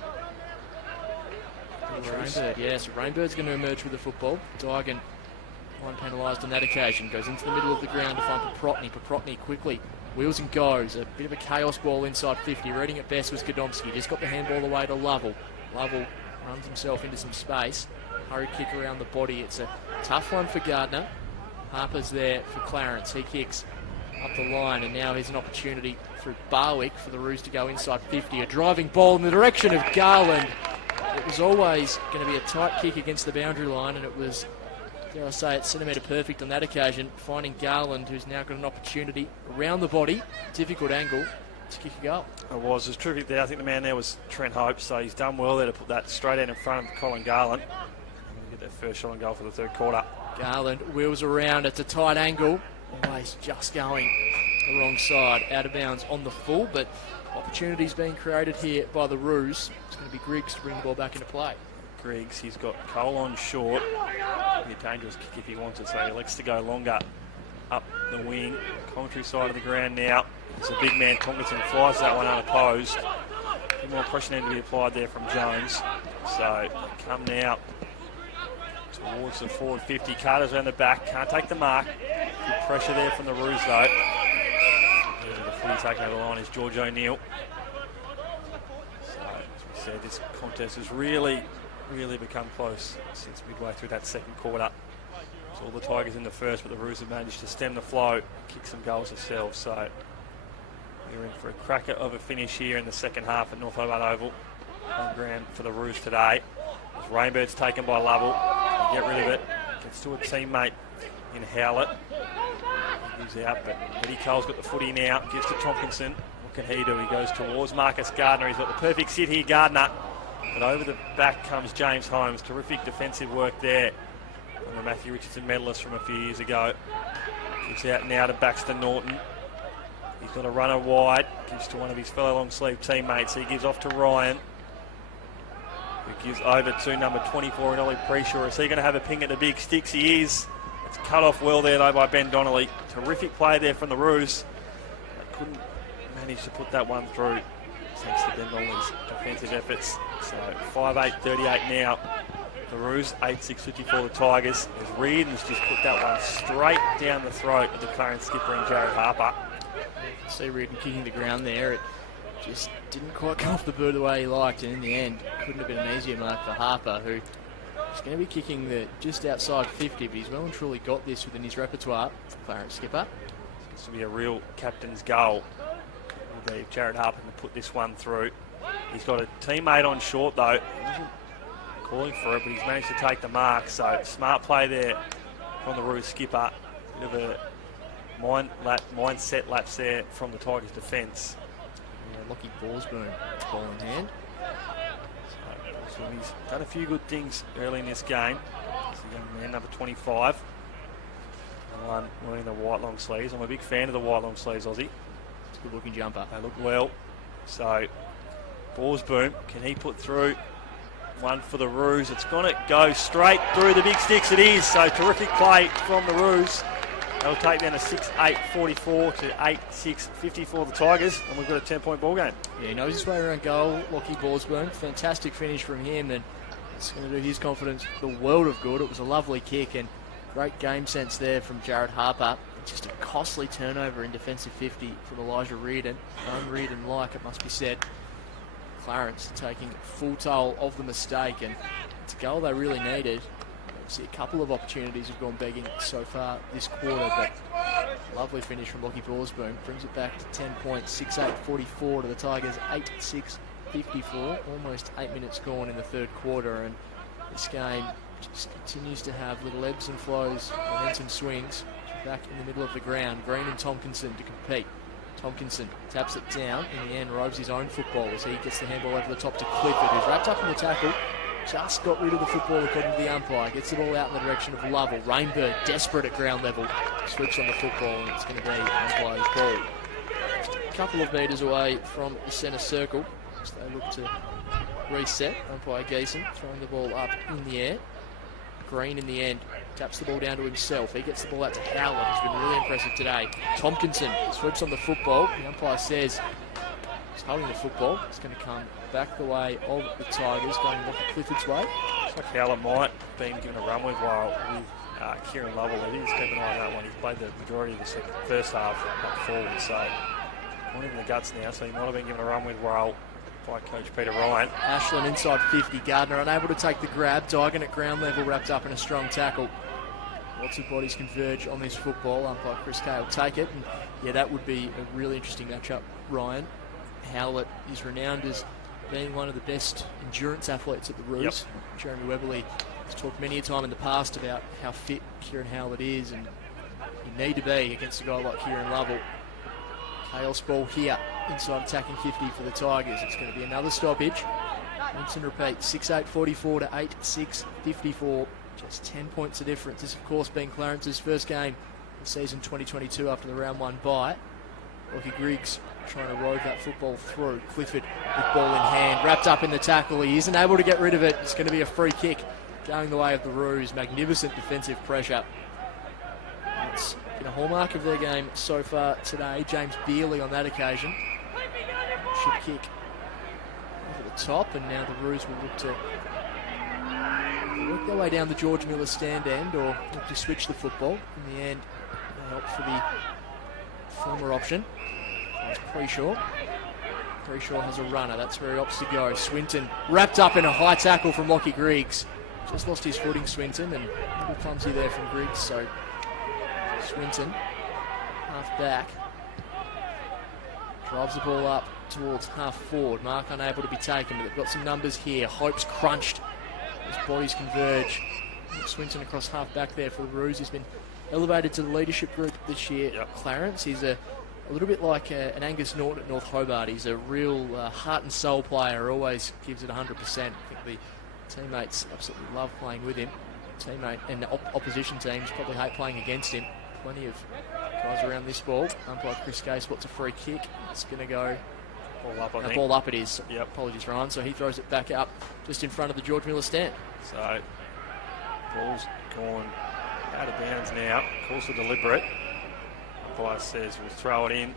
Rainbird. Yes, Rainbird's going to emerge with the football. Dygan, one penalised on that occasion, goes into the middle of the ground to find Paprotny. Paprotny quickly wheels and goes. A bit of a chaos ball inside 50. Reading it best was Godomski. Just got the handball away to Lovell. Lovell runs himself into some space. Hurry kick around the body. It's a tough one for Gardner. Harper's there for Clarence. He kicks up the line, and now here's an opportunity through Barwick for the Roos to go inside 50. A driving ball in the direction of Garland. It was always going to be a tight kick against the boundary line, and it was, dare I say it, centimetre perfect on that occasion, finding Garland, who's now got an opportunity around the body, difficult angle, to kick a goal. It was terrific there. I think the man there was Trent Hope, so he's done well there to put that straight out in front of Colin Garland. Get their first shot on goal for the third quarter. Garland wheels around. It's a tight angle. Always just going the wrong side. Out of bounds on the full, but opportunities being created here by the Roos. It's going to be Griggs to bring the ball back into play. Griggs, he's got Cole on short. Be a dangerous kick if he wants it, so he elects to go longer up the wing. Commentary side of the ground now. It's a big man. Tomlinson flies that one unopposed. A bit more pressure needed to be applied there from Jones. So come now towards the forward 50. Carter's around the back. Can't take the mark. Good pressure there from the Roos though. The footy taken over the line is George O'Neill. So as we said, this contest has really become close since midway through that second quarter. So all the Tigers in the first, but the Roos have managed to stem the flow, kick some goals themselves. So we're in for a cracker of a finish here in the second half at North Hobart Oval. On ground for the Roos today. As Rainbird's taken by Lovell. Get rid of it. Gets to a teammate in Howlett. He's out, but Eddie Cole's got the footy now. Gives to Tompkinson. What can he do? He goes towards Marcus Gardner. He's got the perfect sit here, Gardner. But over the back comes James Holmes. Terrific defensive work there from the Matthew Richardson medalist from a few years ago. Gives out now to Baxter Norton. He's got a runner wide. Gives to one of his fellow long sleeve teammates. He gives off to Ryan, who gives over to number 24 in Ollie Preshaw. Is he going to have a ping at the big sticks? He is. It's cut off well there though by Ben Donnelly. Terrific play there from the Roos. They couldn't manage to put that one through thanks to Ben Donnelly's defensive efforts. So 5-8-38 now. The Roos 8-6-54 the Tigers. As Reardon's just put that one straight down the throat of the Clarence skipper and Jared Harper. See Reardon kicking the ground there. It just didn't quite come off the bird the way he liked, and in the end couldn't have been an easier mark for Harper, who is going to be kicking the just outside 50, but he's well and truly got this within his repertoire. Clarence skipper. This will be a real captain's goal. Will be Jared Harper to put this one through. He's got a teammate on short though. He wasn't calling for it, but he's managed to take the mark. So smart play there from the Roos skipper. Bit of a mindset lapse there from the Tigers defence. Lockie Borsboom, ball in hand. So he's done a few good things early in this game. He's a young man, number 25. The one wearing the white long sleeves. I'm a big fan of the white long sleeves, Aussie. It's a good looking jumper. They look well. So Borsboom, can he put through? one for the Roos. It's going to go straight through the big sticks. It is. So terrific play from the Roos. They'll take down a 6-8-44 to 8-6-54 the Tigers, and we've got a 10-point ball game. Yeah, he knows his way around goal, Lockie Borsburn. Fantastic finish from him, and it's going to do his confidence the world of good. It was a lovely kick and great game sense there from Jared Harper. Just a costly turnover in defensive 50 from Elijah Reardon. Unreardon-like, it must be said. Clarence taking full toll of the mistake, and it's a goal they really needed. See, a couple of opportunities have gone begging so far this quarter, but lovely finish from Lockie Borsburn. Brings it back to 10 points, 6-8-44 to the Tigers, 8-6-54. Almost 8 minutes gone in the third quarter, and this game just continues to have little ebbs and flows, momentum swings. Back in the middle of the ground, Green and Tompkinson to compete. Tompkinson taps it down, in the end roves his own football as he gets the handball over the top to Clifford, who's wrapped up in the tackle. Just got rid of the football according to the umpire. Gets the ball out in the direction of Lovell. Rainbird, desperate at ground level, sweeps on the football, and it's going to be umpire's ball. Just a couple of metres away from the centre circle as they look to reset. Umpire Geeson throwing the ball up in the air. Green in the end taps the ball down to himself. He gets the ball out to Howland, who's been really impressive today. Tompkinson sweeps on the football. The umpire says he's holding the football. It's going to come back the way of the Tigers, going Lockie Clifford's way. Looks like Howland might have been given a run with while with Kieran Lovell. He didn't keep an eye on that one. He's played the majority of the first half up forward, so not even the guts now, so he might have been given a run with while by Coach Peter Ryan. Ashland inside 50. Gardner unable to take the grab. Digan at ground level, wrapped up in a strong tackle. Lots of bodies converge on this football. Umpire Chris Kay will take it. And yeah, that would be a really interesting matchup, Ryan. Howlett is renowned as being one of the best endurance athletes at the Roos. Yep. Jeremy Weberly has talked many a time in the past about how fit Kieran Howlett is, and you need to be against a guy like Kieran Lovell. Chaos ball here, inside attacking 50 for the Tigers. It's going to be another stoppage. Rinse and repeat, 6-8-44 to 8-6-54. Just 10 points of difference. This, of course, being Clarence's first game of season 2022 after the round one bye. Lockie Griggs trying to rove that football through. Clifford with ball in hand, wrapped up in the tackle. He isn't able to get rid of it. It's going to be a free kick going the way of the Roos. Magnificent defensive pressure. It's been a hallmark of their game so far today. James Beerley on that occasion. Ship kick over the top, and now the Roos will look to work their way down the George Miller stand end, or look to switch the football. In the end, they opt for the former option. It's Preshaw. Preshaw has a runner. That's where he opts to go. Swinton wrapped up in a high tackle from Lockie Griggs. Just lost his footing, Swinton, and a little clumsy there from Griggs. So Swinton, half back, drives the ball up towards half forward. Mark unable to be taken, but they've got some numbers here. Hope's crunched as bodies converge. Swinton across half back there for the Roos. He's been elevated to the leadership group this year. Yep. Clarence, he's a little bit like an Angus Norton at North Hobart. He's a real heart and soul player, always gives it 100%. I think the teammates absolutely love playing with him. Teammate and opposition teams probably hate playing against him. Plenty of guys around this ball. Umpire Chris Gay spots a free kick. It's going to go ball up, I think. Ball up it is. Yep. Apologies, Ryan. So he throws it back up just in front of the George Miller stand. So ball's gone out of bounds now. Of course, deliberate. Umpire says we'll throw it in.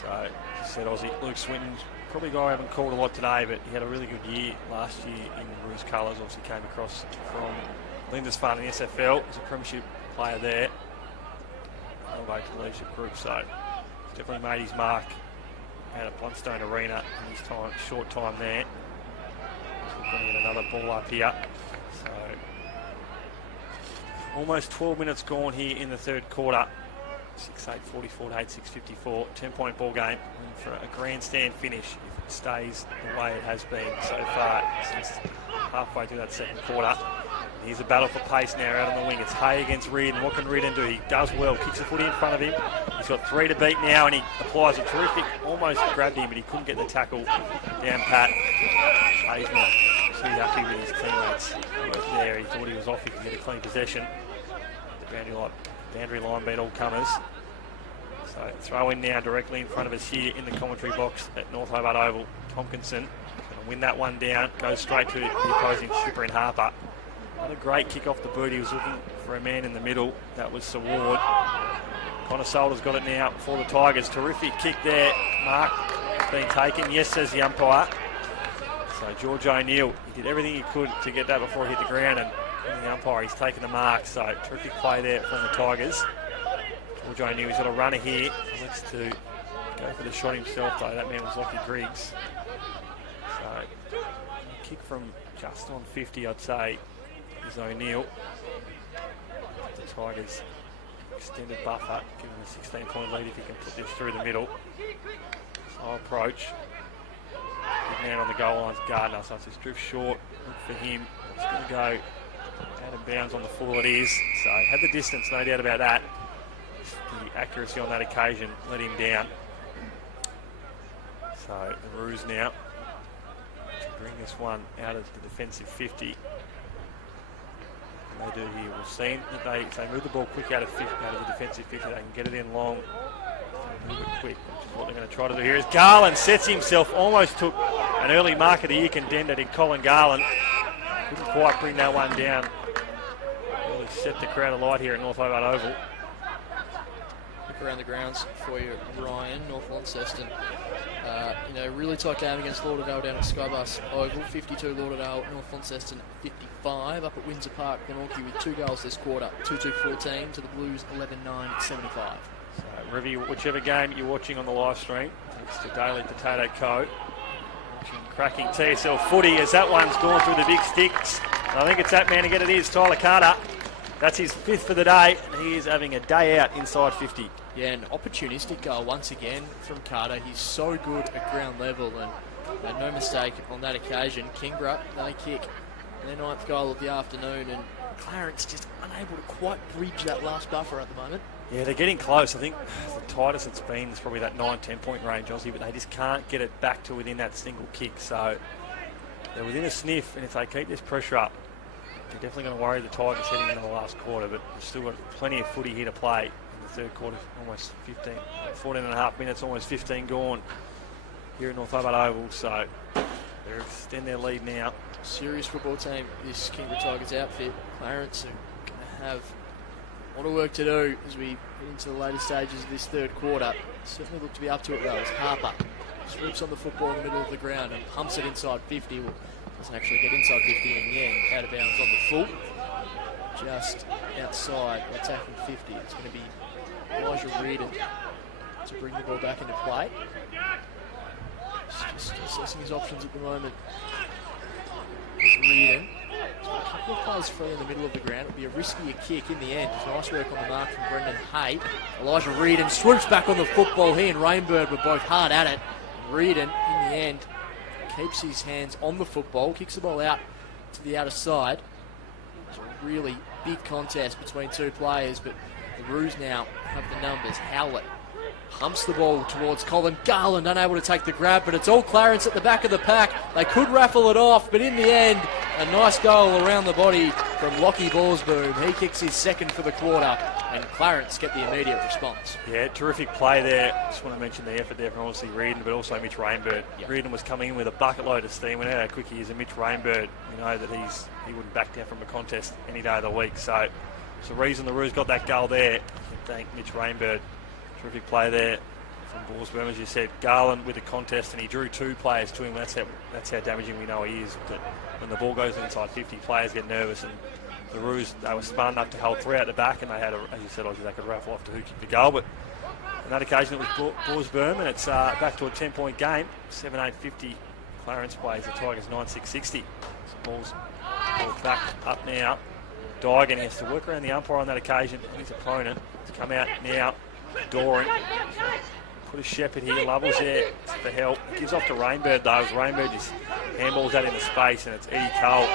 So, as I said, Aussie Luke Swinton, probably a guy I haven't called a lot today, but he had a really good year last year in the Roos colours. Obviously came across from Lindisfarne in the SFL. He's a premiership player there. Elevated to the leadership group, so he's definitely made his mark out of Bluntstone Arena in his short time there. So we're going to get another ball up here. So almost 12 minutes gone here in the third quarter. 6-8-44 to 8-6-54. 10-point ball game for a grandstand finish if it stays the way it has been so far since halfway through that second quarter. Here's a battle for pace now out on the wing. It's Hay against Reardon. What can Reardon do? He does well. Kicks the footy in front of him. He's got 3 to beat now, and he applies a terrific, almost grabbed him, but he couldn't get the tackle down pat. Hay's not too happy with his teammates there. He thought he was off. He could get a clean possession. The boundary line beat all comers. So throw in now directly in front of us here in the commentary box at North Hobart Oval. Tompkinson and win that one down. Goes straight to the opposing skipper in Harper. What a great kick off the boot. He was looking for a man in the middle. That was Saward. Connor Solder's got it now for the Tigers. Terrific kick there. Mark being taken. Yes, says the umpire. So George O'Neill, he did everything he could to get that before he hit the ground, and the umpire, he's taken the mark. So terrific play there from the Tigers. George O'Neill, he's got a runner here. Looks to go for the shot himself, though. That man was Lockie Griggs. So kick from just on 50, I'd say, is O'Neill. The Tigers extended buffer, giving him a 16-point lead if he can put this through the middle. So approach. Big man on the goal line is Gardner, so it's just drift short. Look for him. It's going to go out of bounds on the full it is. So had the distance, no doubt about that. The accuracy on that occasion let him down. So the Roos now to bring this one out of the defensive 50. They do here. We've seen that if they move the ball quick out of the defensive 50, they can get it in long, move it quick, which is what they're going to try to do here. As Garland sets himself, almost took an early mark of the year contender in Colin Garland. Couldn't quite bring that one down. Really set the crowd alight here at North Hobart Oval. Look around the grounds for you, Ryan. North Launceston. Really tight game against Lauderdale down at Skybus Oval. 52 Lauderdale, North Launceston 55. Up at Windsor Park, Glenorchy with 2 goals this quarter. 2-2-14 to the Blues 11-9-75. So whichever game you're watching on the live stream, thanks to Daily Potato Co. Watching cracking TSL footy as that one's gone through the big sticks. I think it's that man again. It is Tyler Carter. That's his 5th for the day, and he is having a day out inside 50. Yeah, an opportunistic goal once again from Carter. He's so good at ground level, and no mistake on that occasion. Kingborough, they kick their 9th goal of the afternoon, and Clarence just unable to quite bridge that last buffer at the moment. Yeah, they're getting close. I think the tightest it's been is probably that 9-10 point range, Aussie, but they just can't get it back to within that single kick. So they're within a sniff, and if they keep this pressure up, they're definitely going to worry the Tigers heading into the last quarter, but they've still got plenty of footy here to play in the third quarter. Almost 14 and a half minutes, almost 15 gone here at North Hobart Oval. So they extend their lead now. Serious football team, this Kingborough Tigers outfit. Clarence are going to have a lot of work to do as we get into the later stages of this third quarter. Certainly look to be up to it though, as Harper swoops on the football in the middle of the ground and pumps it inside 50. Doesn't actually get inside 50 in the end, out of bounds on the full. Just outside, attacking 50. It's going to be Elijah Reardon to bring the ball back into play. Just assessing his options at the moment. It's Reardon. He's got a couple of players free in the middle of the ground. It'll be a riskier kick in the end. Nice work on the mark from Brendan Hay. Elijah Reardon swoops back on the football. He and Rainbird were both hard at it. Reardon, in the end, keeps his hands on the football, kicks the ball out to the outer side. It's a really big contest between two players, but the Roos now have the numbers. Howlett pumps the ball towards Colin Garland, unable to take the grab, but it's all Clarence at the back of the pack. They could raffle it off, but in the end, a nice goal around the body from Lockie Ballsboom. He kicks his 2nd for the quarter, and Clarence get the immediate response. Yeah, terrific play there. Just want to mention the effort there from obviously Reardon, but also Mitch Rainbird. Yep. Reardon was coming in with a bucket load of steam. We know how quick he is, and Mitch Rainbird, we know that he wouldn't back down from a contest any day of the week. So it's the reason the Roos got that goal there. Thank Mitch Rainbird. Terrific play there from Ballsboom, as you said. Garland with the contest, and he drew 2 players to him. That's how damaging we know he is. But when the ball goes inside 50, players get nervous, and the Roos, they were smart enough to hold 3 out the back, and they had, as you said, they could raffle off to who kicked the goal. But on that occasion, it was Ballsboom, and it's back to a 10-point game. 7-8-50. Clarence plays the Tigers 9-6-60. So ball's back up now. Dygan has to work around the umpire on that occasion. His opponent has come out now. Doran put a shepherd here. Lovell's there for help. Gives off to Rainbird though. As Rainbird just handballs that into space, and it's Eddie Cole,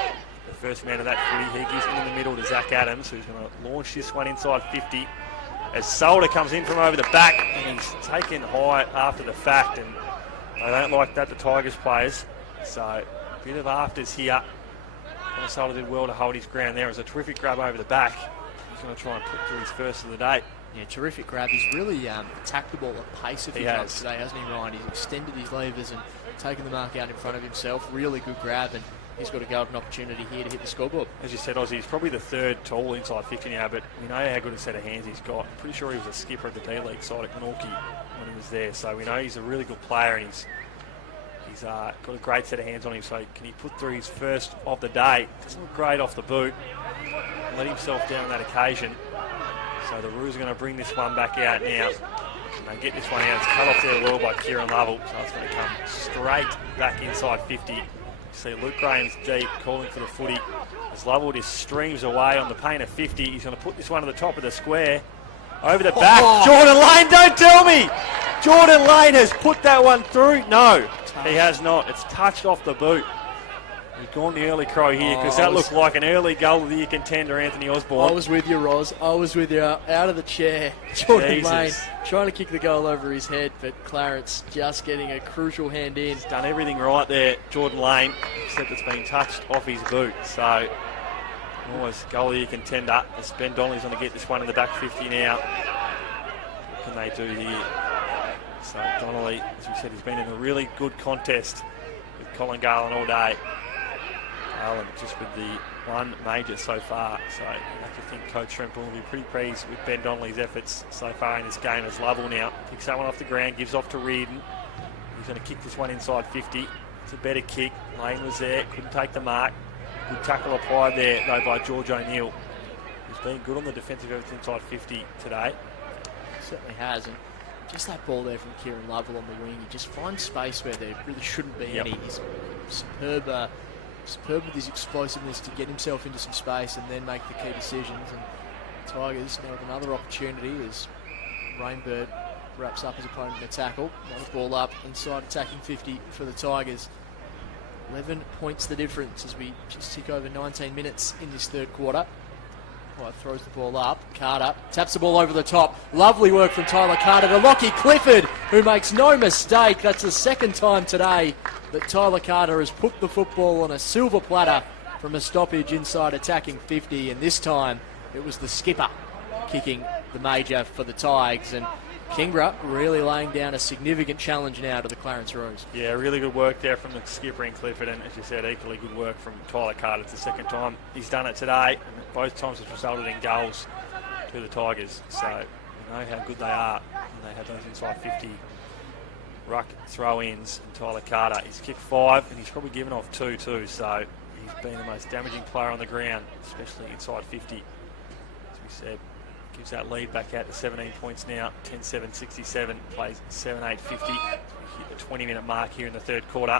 the first man of that footy. He gives it in the middle to Zach Adams, who's going to launch this one inside 50. As Solder comes in from over the back, and he's taken high after the fact, and they don't like that, the Tigers players. So a bit of afters here. Solder did well to hold his ground there. It was a terrific grab over the back. He's going to try and put through his first of the day. Yeah, terrific grab. He's really attacked the ball at pace a few times today, hasn't he, Ryan? He's extended his levers and taking the mark out in front of himself. Really good grab, and he's got a golden opportunity here to hit the scoreboard. As you said, Ozzy, he's probably the third tall inside 50 now, but we know how good a set of hands he's got. I'm pretty sure he was a skipper at the D-League side at Glenorchy when he was there, so we know he's a really good player, and he's got a great set of hands on him, so can he put through his first of the day? Doesn't look great off the boot. Let himself down on that occasion. So the Roos are going to bring this one back out now. And they get this one out. It's cut off there well by Kieran Lovell, so it's going to come straight back inside 50. You see Luke Graham's deep, calling for the footy. As Lovell just streams away on the paint of 50. He's going to put this one to the top of the square. Over the back. Oh. Jordan Lane, don't tell me! Jordan Lane has put that one through. No, he has not. It's touched off the boot. He's gone the early crow here because that looked like an early goal of the year contender, Anthony Osborne. I was with you, Roz. I was with you. Out of the chair. Jordan Lane trying to kick the goal over his head, but Clarence just getting a crucial hand in. He's done everything right there, Jordan Lane, except it's been touched off his boot. So, almost goal of the year contender. As Ben Donnelly's going to get this one in the back 50 now. What can they do here? So, Donnelly, as we said, he's been in a really good contest with Colin Garland all day. Garland just with the one major so far. So, you have to think Coach Shrimple will be pretty pleased with Ben Donnelly's efforts so far in this game. As Lovell now picks that one off the ground, gives off to Reardon. He's going to kick this one inside 50. It's a better kick. Lane was there, couldn't take the mark. Good tackle applied there, though, by George O'Neill. He's been good on the defensive efforts inside 50 today. Certainly has. And just that ball there from Kieran Lovell on the wing. He just finds space where there really shouldn't be any. He's superb with his explosiveness to get himself into some space and then make the key decisions. And Tigers now have another opportunity as Rainbird wraps up his opponent in a tackle. Another ball up inside attacking 50 for the Tigers. 11 points the difference as we just tick over 19 minutes in this third quarter. White throws the ball up. Carter taps the ball over the top. Lovely work from Tyler Carter to Lockie Clifford, who makes no mistake. That's the second time today that Tyler Carter has put the football on a silver platter from a stoppage inside attacking 50, and this time it was the skipper kicking the major for the Tigers. And Kingborough really laying down a significant challenge now to the Clarence Roos. Yeah, really good work there from the skipper in Clifford, and as you said, equally good work from Tyler Carter. It's the second time he's done it today, and both times it's resulted in goals to the Tigers. So we know how good they are, and they have those inside 50 ruck throw-ins. And Tyler Carter, he's kicked 5, and he's probably given off 2 too, so he's been the most damaging player on the ground, especially inside 50, as we said. Gives that lead back out to 17 points now, 10-7-67, plays 7-8-50. We hit the 20-minute mark here in the third quarter.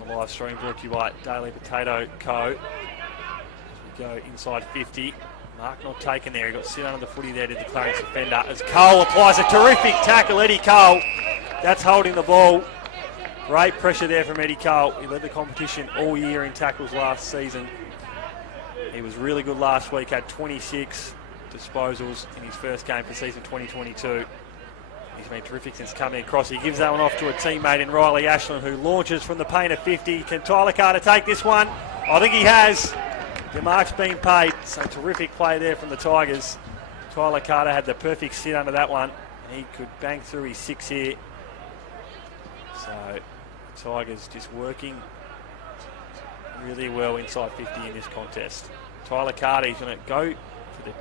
On the live stream brought to you by Daily Potato Co. As we go inside 50, mark not taken there. He got sit under the footy there, did the Clarence defender. As Cole applies a terrific tackle, Eddie Cole. That's holding the ball. Great pressure there from Eddie Cole. He led the competition all year in tackles last season. He was really good last week, had 26 disposals in his first game for season 2022. He's been terrific since coming across. He gives that one off to a teammate in Riley Ashland, who launches from the paint of 50. Can Tyler Carter take this one? I think he has. The mark's been paid. So terrific play there from the Tigers. Tyler Carter had the perfect sit under that one, and he could bang through his 6 here. So the Tigers just working really well inside 50 in this contest. Tyler Carter, he's going to go for the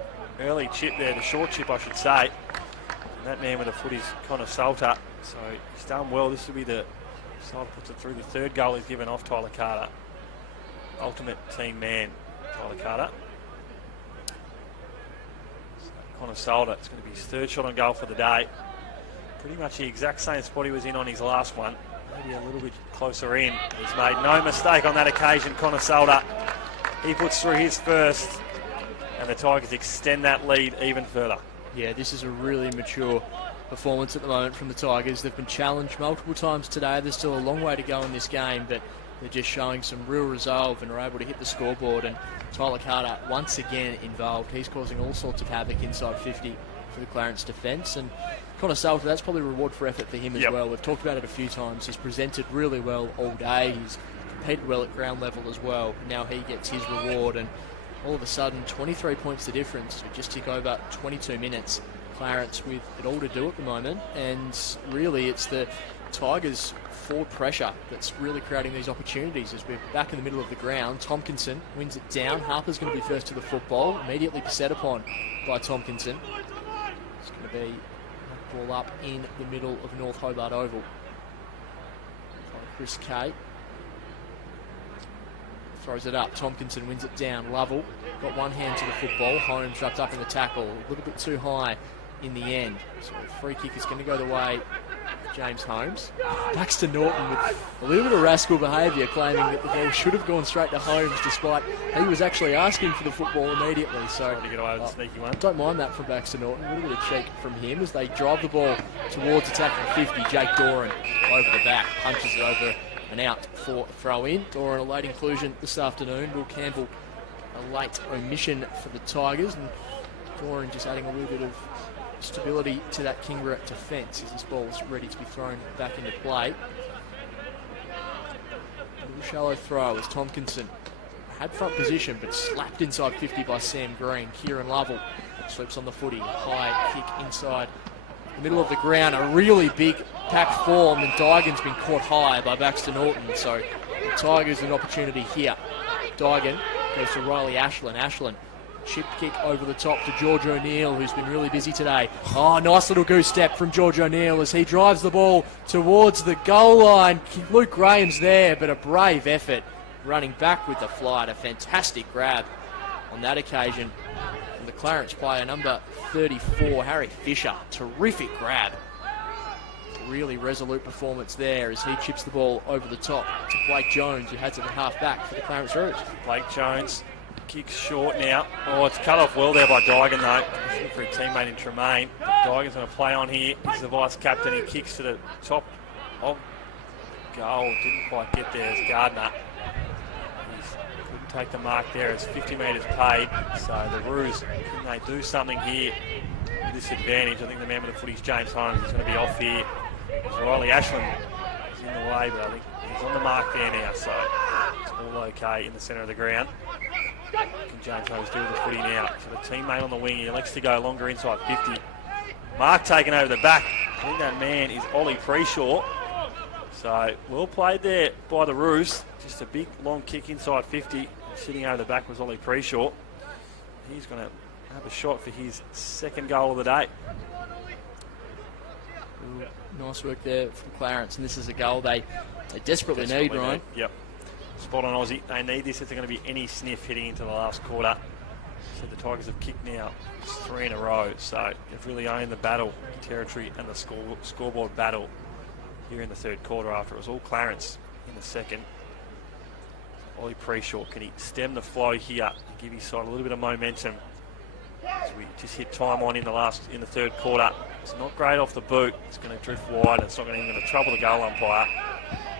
early chip there, the short chip I should say. And that man with the foot is Connor Salter. So he's done well. This will be the Salter puts it through the third goal he's given off Tyler Carter. Ultimate team man, Tyler Carter. So Connor Salter, it's going to be his third shot on goal for the day. Pretty much the exact same spot he was in on his last one. Maybe a little bit closer in. He's made no mistake on that occasion, Connor Salter. He puts through his first, and the Tigers extend that lead even further. Yeah, this is a really mature performance at the moment from the Tigers. They've been challenged multiple times today. There's still a long way to go in this game, but they're just showing some real resolve and are able to hit the scoreboard. And Tyler Carter, once again involved. He's causing all sorts of havoc inside 50 for the Clarence defence. And Connor Salter, that's probably a reward for effort for him as well. We've talked about it a few times. He's presented really well all day. He's competed well at ground level as well. Now he gets his reward, and all of a sudden 23 points the difference. We just tick over 22 minutes. Clarence with it all to do at the moment, and really it's the Tigers forward pressure that's really creating these opportunities as we're back in the middle of the ground. Tompkinson wins it down. Harper's going to be first to the football, immediately set upon by Tompkinson. It's going to be a ball up in the middle of North Hobart Oval. Chris Kay throws it up. Tompkinson wins it down. Lovell got one hand to the football. Holmes wrapped up in the tackle. A little bit too high in the end. So the free kick is going to go the way of James Holmes. Baxter Norton with a little bit of rascal behaviour, claiming that the ball should have gone straight to Holmes, despite he was actually asking for the football immediately. So to get away with a sneaky one. Don't mind that from Baxter Norton. A little bit of cheek from him as they drive the ball towards attacking 50. Jake Doran over the back, punches it over and out for throw-in. Doran a late inclusion this afternoon. Will Campbell a late omission for the Tigers, and Doran just adding a little bit of stability to that Kingborough defence as this ball's ready to be thrown back into play. A little shallow throw as Tompkinson had front position but slapped inside 50 by Sam Green. Kieran Lovell slips on the footy. High kick inside the middle of the ground. A really big pack form, and Dygan's been caught high by Baxter Norton. So the Tigers an opportunity here. Dygan goes to Riley Ashland. Ashland chip kick over the top to George O'Neill, who's been really busy today. Oh, nice little goose step from George O'Neill as he drives the ball towards the goal line. Luke Graham's there, but a brave effort running back with the flight. A fantastic grab on that occasion from the Clarence player, number 34, Harry Fisher. Terrific grab. Really resolute performance there as he chips the ball over the top to Blake Jones, who heads it at half back for the Clarence Roos. Blake Jones kicks short now. Oh, it's cut off well there by Dygan though. Looking for a teammate in Tremaine. Dygan's going to play on here. He's the vice captain. He kicks to the top of goal. Didn't quite get there as Gardner. Couldn't take the mark there. It's 50 metres paid. So the Roos, can they do something here with this advantage? I think the man with the footy is James Holmes. He's going to be off here. Riley Ashland is in the way, but I think he's on the mark there now. So it's all okay in the centre of the ground. Can James Holmes do with the footy now? So the teammate on the wing, he elects to go longer inside 50. Mark taken over the back. I think that man is Ollie Preshaw. So well played there by the Roos. Just a big long kick inside 50. Sitting over the back was Ollie Preshaw. He's going to have a shot for his second goal of the day. Nice work there from Clarence, and this is a goal they desperately need, Ryan. Yep. Spot on Aussie. They need this if they're going to be any sniff heading into the last quarter. So the Tigers have kicked now 3 in a row. So they've really owned the battle, territory, and the scoreboard battle here in the third quarter after it was all Clarence in the second. Ollie Preshaw, can he stem the flow here and give his side a little bit of momentum? As we just hit time on in the third quarter. It's not great off the boot. It's going to drift wide. It's not even going to trouble the goal umpire.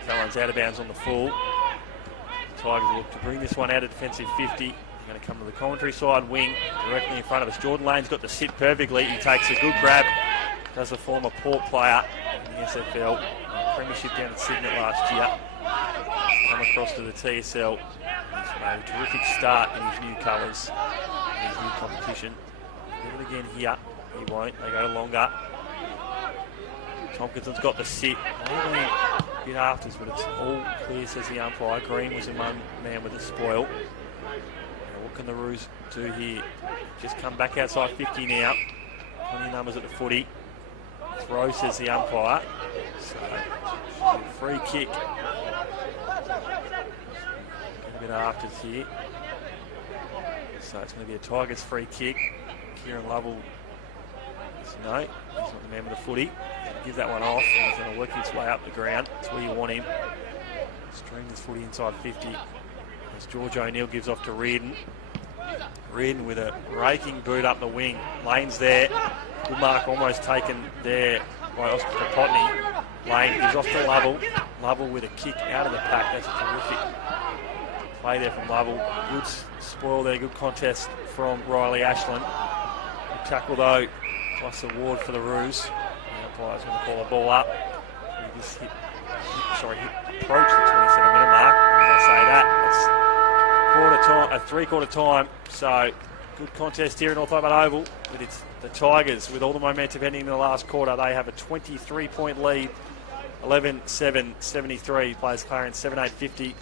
That one's out of bounds on the full. The Tigers look to bring this one out of defensive 50. They're going to come to the commentary side wing directly in front of us. Jordan Lane's got the sit perfectly. He takes a good grab. Does a former Port player in the SFL. Premiership down at Signet last year. Come across to the TSL. He's made a terrific start in his new colours. His new competition. Do it again here. He won't. They go longer. Tompkinson's got the sit. Maybe a bit after, but it's all clear, says the umpire. Green was the one man with the spoil. Now what can the Roos do here? Just come back outside 50 now. Plenty of numbers at the footy. Throw, says the umpire. So, free kick. A bit after here. So it's going to be a Tigers free kick. Kieran Lovell, no, he's not the man with the footy. Give that one off, and he's going to work his way up the ground. That's where you want him. String this footy inside 50. As George O'Neill gives off to Reardon. Reardon with a raking boot up the wing. Lane's there. Good mark almost taken there by Oscar Potney. Lane gives off to Lovell. Lovell with a kick out of the pack. That's a terrific play there from Lovell. Good spoil there, good contest from Riley Ashland. Good tackle though, plus a ward for the Roos. The umpire's going to call the ball up. He just approached the 27-minute mark. As I say that, it's three-quarter time. So good contest here in North Hobart Oval. But it's the Tigers with all the momentum heading into the last quarter. They have a 23-point lead 11-7-73 plays Clarence, 7-8-50.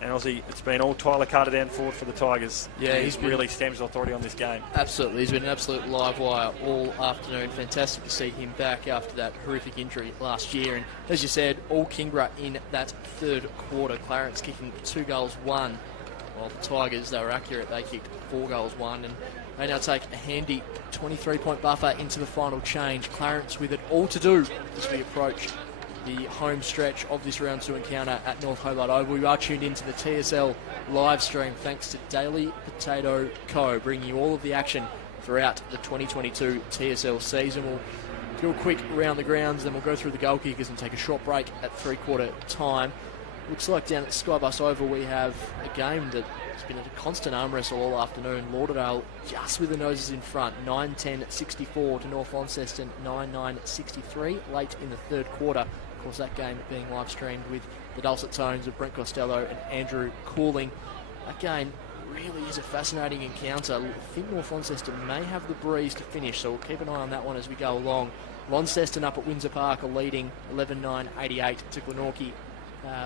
And obviously, it's been all Tyler Carter down forward for the Tigers. Yeah, he's really stamped his authority on this game. Absolutely. He's been an absolute live wire all afternoon. Fantastic to see him back after that horrific injury last year. And as you said, all Kingborough in that third quarter. Clarence kicking 2 goals, 1. While the Tigers, they were accurate. They kicked 4 goals, 1. And they now take a handy 23-point buffer into the final change. Clarence with it all to do as we approach the home stretch of this round 2 encounter at North Hobart Oval. We are tuned into the TSL live stream thanks to Daily Potato Co, bringing you all of the action throughout the 2022 TSL season. We'll do a quick round the grounds, then we'll go through the goal kickers and take a short break at 3/4 time. Looks like down at Skybus Oval we have a game that has been a constant arm wrestle all afternoon. Lauderdale just with the noses in front, 9-10-64 to North Launceston, 9-9-63 late in the third quarter. Of course, that game being live streamed with the dulcet tones of Brent Costello and Andrew Cooling. That game really is a fascinating encounter. I think North Launceston may have the breeze to finish, so we'll keep an eye on that one as we go along. Launceston up at Windsor Park are leading 11-9-88 to Glenorchy.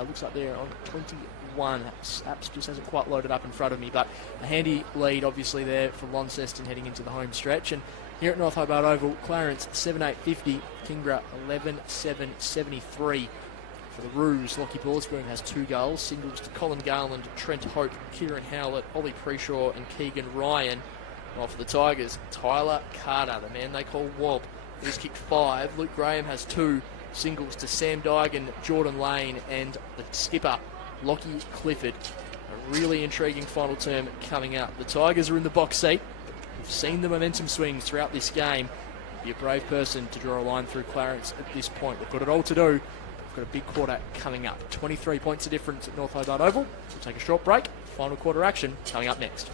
Looks like they're on 21. Apps just hasn't quite loaded up in front of me, but a handy lead obviously there for Launceston heading into the home stretch. And here at North Hobart Oval, Clarence 7-8-50, Kingborough 11-7-73. For the Roos, Lockie Bullisboom has 2 goals, singles to Colin Garland, Trent Hope, Kieran Howlett, Ollie Preshaw and Keegan Ryan. While for the Tigers, Tyler Carter, the man they call Wob, he's kicked 5. Luke Graham has 2 singles to Sam Dygan, Jordan Lane and the skipper, Lockie Clifford. A really intriguing final term coming up. The Tigers are in the box seat. We've seen the momentum swings throughout this game. Be a brave person to draw a line through Clarence at this point. They've got it all to do. They've got a big quarter coming up. 23 points of difference at North Hobart Oval. We'll take a short break. Final quarter action coming up next.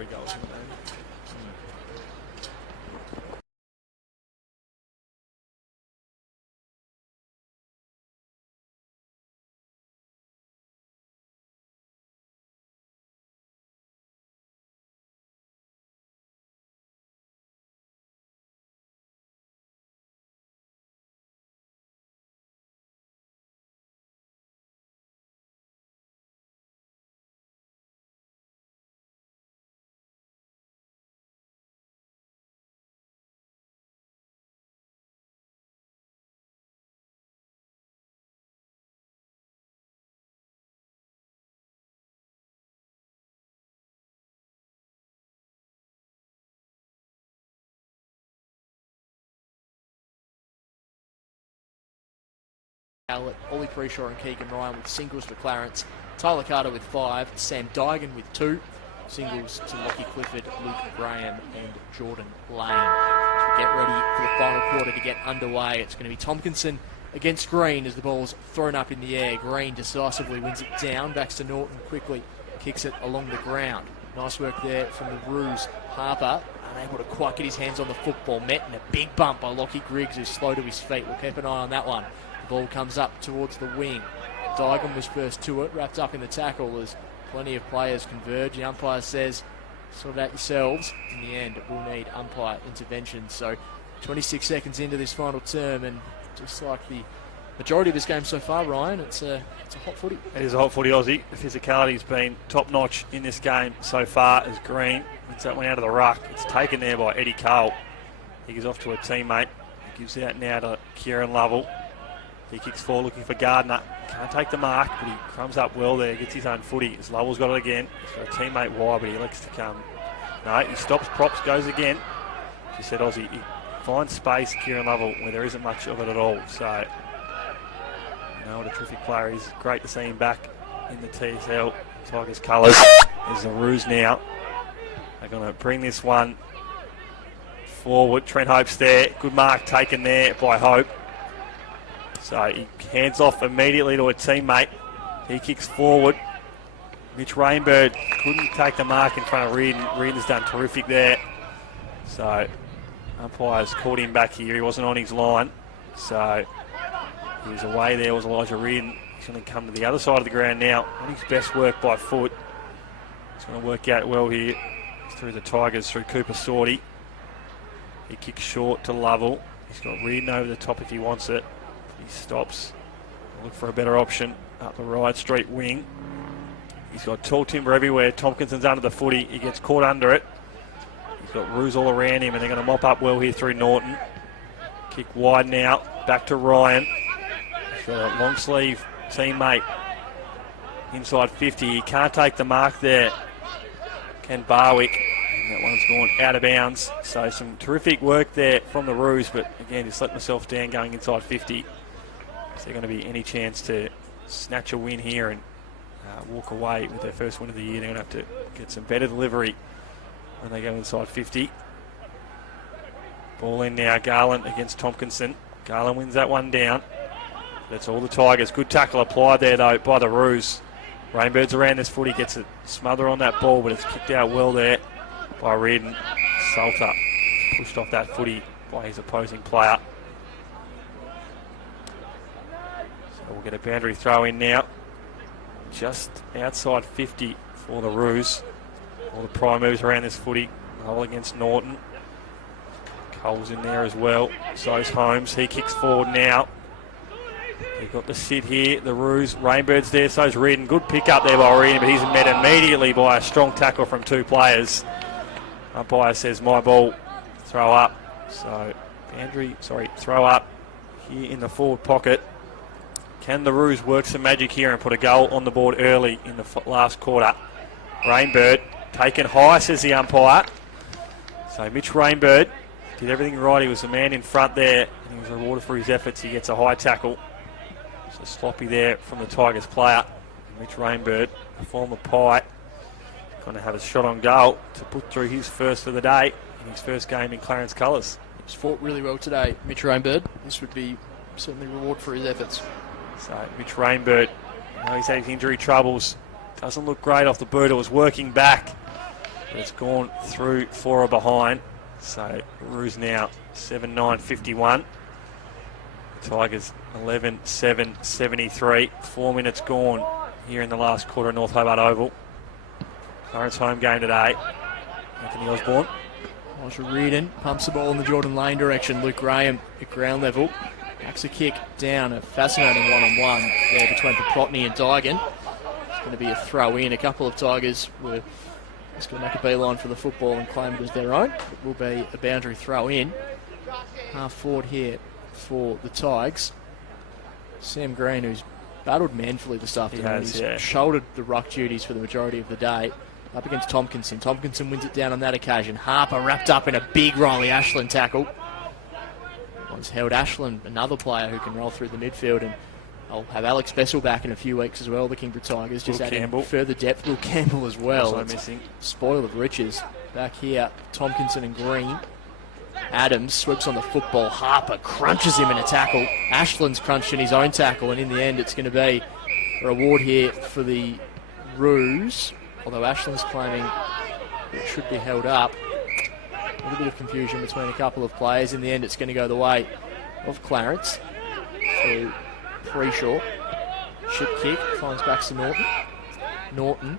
3 goals in the game. Ollie Preshaw and Keegan Ryan with singles for Clarence, Tyler Carter with 5, Sam Dygan with 2, singles to Lockie Clifford, Luke Graham and Jordan Lane. So get ready for the final quarter to get underway. It's going to be Tompkinson against Green as the ball's thrown up in the air. Green decisively wins it down, backs to Norton quickly, kicks it along the ground. Nice work there from the Roos. Harper unable to quite get his hands on the football, met in a big bump by Lockie Griggs, who's slow to his feet. We'll keep an eye on that one. Ball comes up towards the wing. Dygan was first to it, wrapped up in the tackle as plenty of players converge. The umpire says, sort it out yourselves. In the end, we'll need umpire intervention. So 26 seconds into this final term, and just like the majority of this game so far, Ryan, it's a hot footy. It is a hot footy, Aussie. The physicality's been top-notch in this game so far as Green wins that one out of the ruck. It's taken there by Eddie Cole. He goes off to a teammate. He gives out now to Kieran Lovell. He kicks forward looking for Gardner. Can't take the mark, but he crumbs up well there. Gets his own footy. As Lovell's got it again. He's got a teammate wide, but he likes to come. No, he stops, props, goes again. She said Aussie, he finds space, Kieran Lovell, where there isn't much of it at all. So, you know what a terrific player is. Great to see him back in the TSL Tigers colours. There's the Roos now. They're going to bring this one forward. Trent Hope's there. Good mark taken there by Hope. So he hands off immediately to a teammate. He kicks forward. Mitch Rainbird couldn't take the mark in front of Reardon. Reardon's done terrific there. So umpires caught him back here. He wasn't on his line. So he was away there, was Elijah Reardon. He's going to come to the other side of the ground now. On his best work by foot. It's going to work out well here through the Tigers, through Cooper Sorty. He kicks short to Lovell. He's got Reardon over the top if he wants it. He stops, look for a better option up the right street wing. He's got tall timber everywhere. Tompkinson's under the footy. He gets caught under it. He's got Roos all around him, and they're going to mop up well here through Norton. Kick wide now, back to Ryan. He's got a long sleeve teammate inside 50. He can't take the mark there. Ken Barwick. And that one's gone out of bounds. So some terrific work there from the Roos, but again, just let myself down going inside 50. Is there going to be any chance to snatch a win here and walk away with their first win of the year? They're going to have to get some better delivery when they go inside 50. Ball in now, Garland against Tompkinson. Garland wins that one down. That's all the Tigers. Good tackle applied there, though, by the Roos. Rainbird's around this footy, gets a smother on that ball, but it's kicked out well there by Reardon. Salter pushed off that footy by his opposing player. So we'll get a boundary throw in now. Just outside 50 for the Roos. All the prime moves around this footy. Hole against Norton. Cole's in there as well. So's Holmes. He kicks forward now. They've got the sit here. The Roos. Rainbird's there. So's Reardon. Good pick up there by Reardon, but he's met immediately by a strong tackle from two players. Umpire says my ball. Throw up. So throw up here in the forward pocket. Can the Roos work some magic here and put a goal on the board early in the last quarter? Rainbird taken high, says the umpire. So Mitch Rainbird did everything right. He was the man in front there, and he was rewarded for his efforts. He gets a high tackle. So sloppy there from the Tigers player. Mitch Rainbird, a former Pie, going to have a shot on goal to put through his first of the day in his first game in Clarence colours. He's fought really well today, Mitch Rainbird. This would be certainly reward for his efforts. So Mitch Rainbird, he's had his injury troubles. Doesn't look great off the boot. It was working back. But it's gone through for a behind. So Roos now 7-9-51. Tigers 11-7-73. 4 minutes gone here in the last quarter of North Hobart Oval. Clarence home game today. Anthony Osborne. Roger Reardon pumps the ball in the Jordan Lane direction. Luke Graham at ground level. Backs a kick down. A fascinating one-on-one there between Paprotny and Dygan. It's going to be a throw in. A couple of Tigers were just going to make a beeline for the football and claim it as their own. It will be a boundary throw in. Half forward here for the Tigers. Sam Green, who's battled manfully this afternoon. He's shouldered the ruck duties for the majority of the day. Up against Tompkinson. Tompkinson wins it down on that occasion. Harper wrapped up in a big Riley Ashland tackle. Once held Ashland, another player who can roll through the midfield, and I'll have Alex Bessel back in a few weeks as well, the Kingborough Tigers. Just adding further depth. Will Campbell as well. Also missing. Spoil of riches. Back here, Tompkinson and Green. Adams sweeps on the football. Harper crunches him in a tackle. Ashland's crunched in his own tackle, and in the end it's going to be a reward here for the Roos. Although Ashland's claiming it should be held up. A little bit of confusion between a couple of players. In the end, it's going to go the way of Clarence through Preshaw. Ship kick, finds back to Norton. Norton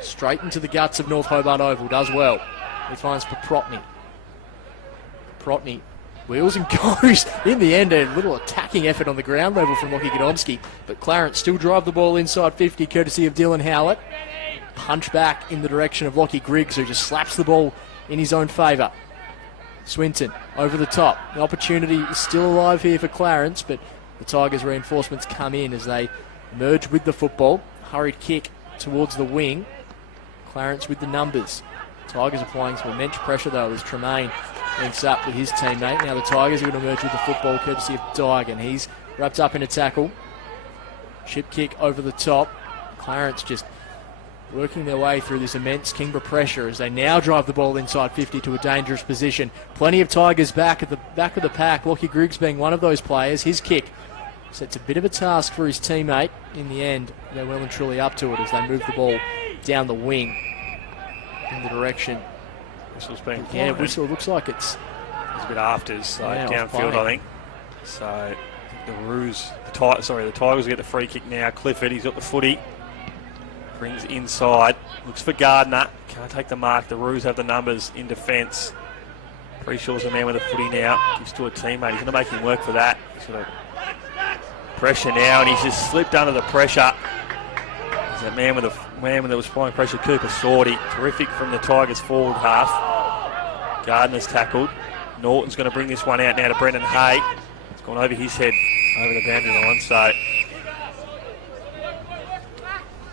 straight into the guts of North Hobart Oval, does well. He finds Paprotny. Paprotny wheels and goes. In the end, a little attacking effort on the ground level from Lockie Godomski, but Clarence still drive the ball inside 50, courtesy of Dylan Howlett. Punch back in the direction of Lockie Griggs, who just slaps the ball in his own favour. Swinton over the top. The opportunity is still alive here for Clarence, but the Tigers' reinforcements come in as they merge with the football. Hurried kick towards the wing. Clarence with the numbers. Tigers applying some immense pressure though as Tremaine links up with his teammate. Now the Tigers are going to merge with the football courtesy of Dygan. He's wrapped up in a tackle. Chip kick over the top. Clarence just working their way through this immense Kingborough pressure as they now drive the ball inside 50 to a dangerous position. Plenty of Tigers back at the back of the pack. Lockie Griggs being one of those players. His kick sets a bit of a task for his teammate. In the end, they're well and truly up to it as they move the ball down the wing in the direction. Whistle's been yeah, whistle looks like it's a bit afters, so downfield, I think. So I think the Tigers get the free kick now. Clifford, he's got the footy. Brings inside. Looks for Gardner. Can't take the mark. The Roos have the numbers in defence. Preshaw's the man with the footy now. Gives to a teammate. He's going to make him work for that. He's got pressure now, and he's just slipped under the pressure. There's that man that was applying pressure, Cooper Sorty. Terrific from the Tigers forward half. Gardner's tackled. Norton's going to bring this one out now to Brendan Hay. It's gone over his head, over the boundary line. So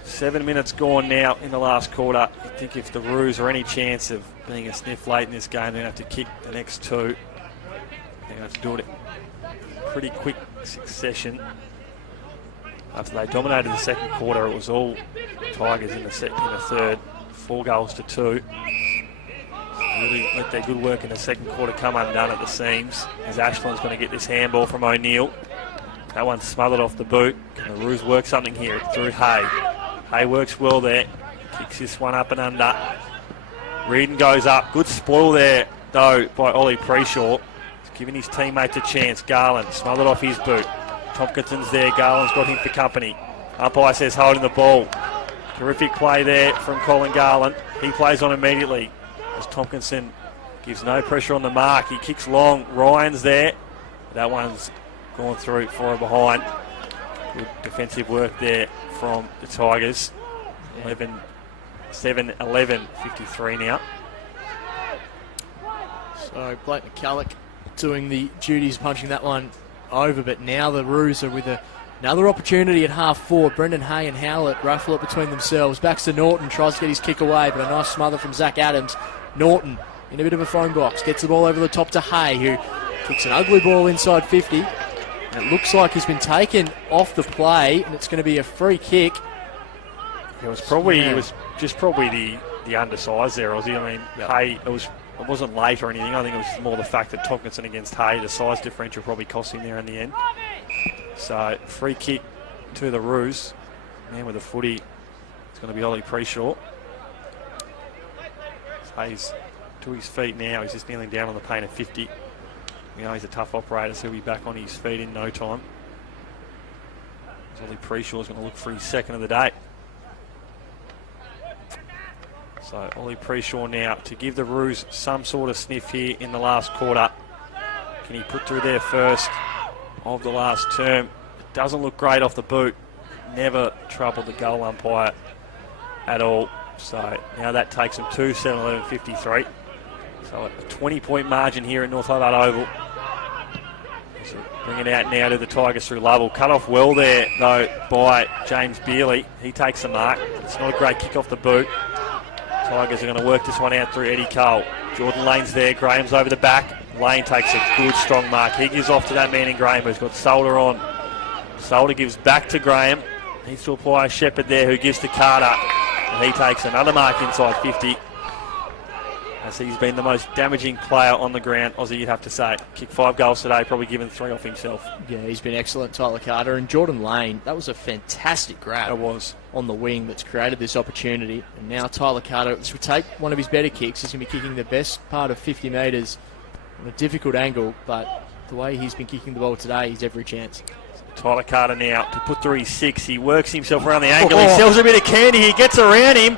7 minutes gone now in the last quarter. I think if the Roos are any chance of being a sniff late in this game, they're going to have to kick the next two. They're going to have to do it in pretty quick succession. After they dominated the second quarter, it was all Tigers in the third. 4 goals to 2. Really let their good work in the second quarter come undone at the seams, as Ashland's going to get this handball from O'Neill. That one's smothered off the boot. Can the Roos work something here through Hay? Hay works well there. Kicks this one up and under. Reardon goes up. Good spoil there, though, by Ollie Preshaw. He's giving his teammates a chance. Garland smothered off his boot. Tompkinson's there. Garland's got him for company. Umpire says holding the ball. Terrific play there from Colin Garland. He plays on immediately as Tompkinson gives no pressure on the mark. He kicks long. Ryan's there. That one's gone through for a behind. Good defensive work there from the Tigers. 7-11-53 now. So Blake McCulloch doing the duties, punching that one over, but now the Roos are with another opportunity at half forward. Brendan Hay and Howlett ruffle it between themselves. Baxter Norton tries to get his kick away, but a nice smother from Zach Adams. Norton in a bit of a phone box, gets the ball over the top to Hay, who kicks an ugly ball inside 50. And it looks like he's been taken off the play, and it's going to be a free kick. It was just probably the undersize there, Ozzy. I mean, Hay, it wasn't late or anything. I think it was more the fact that Tompkinson against Hay, the size differential probably cost him there in the end. So free kick to the Roos. Man with the footy, it's going to be Ollie Preshaw. Stays to his feet now. He's just kneeling down on the paint of 50. You know he's a tough operator, so he'll be back on his feet in no time. Ollie Preshaw's going to look for his second of the day. So Ollie Preshaw now to give the Roos some sort of sniff here in the last quarter. Can he put through their first of the last term? It doesn't look great off the boot. Never troubled the goal umpire at all. So now that takes them to 7-11-53. So a 20-point margin here at North Hobart Oval. So bring it out now to the Tigers through Lovell. Cut off well there, though, by James Beerley. He takes the mark. It's not a great kick off the boot. Tigers are going to work this one out through Eddie Cole. Jordan Lane's there. Graham's over the back. Lane takes a good, strong mark. He gives off to that man in Graham who's got Solder on. Solder gives back to Graham. Needs to apply a Shepherd there who gives to Carter. And he takes another mark inside 50. As he's been the most damaging player on the ground, Aussie, you'd have to say. Kicked 5 goals today, probably given 3 off himself. Yeah, he's been excellent, Tyler Carter. And Jordan Lane, that was a fantastic grab. It was. On the wing that's created this opportunity. And now Tyler Carter, this will take one of his better kicks. He's going to be kicking the best part of 50 metres on a difficult angle. But the way he's been kicking the ball today, he's every chance. Tyler Carter now to put through his 6. He works himself around the angle. He sells a bit of candy. He gets around him.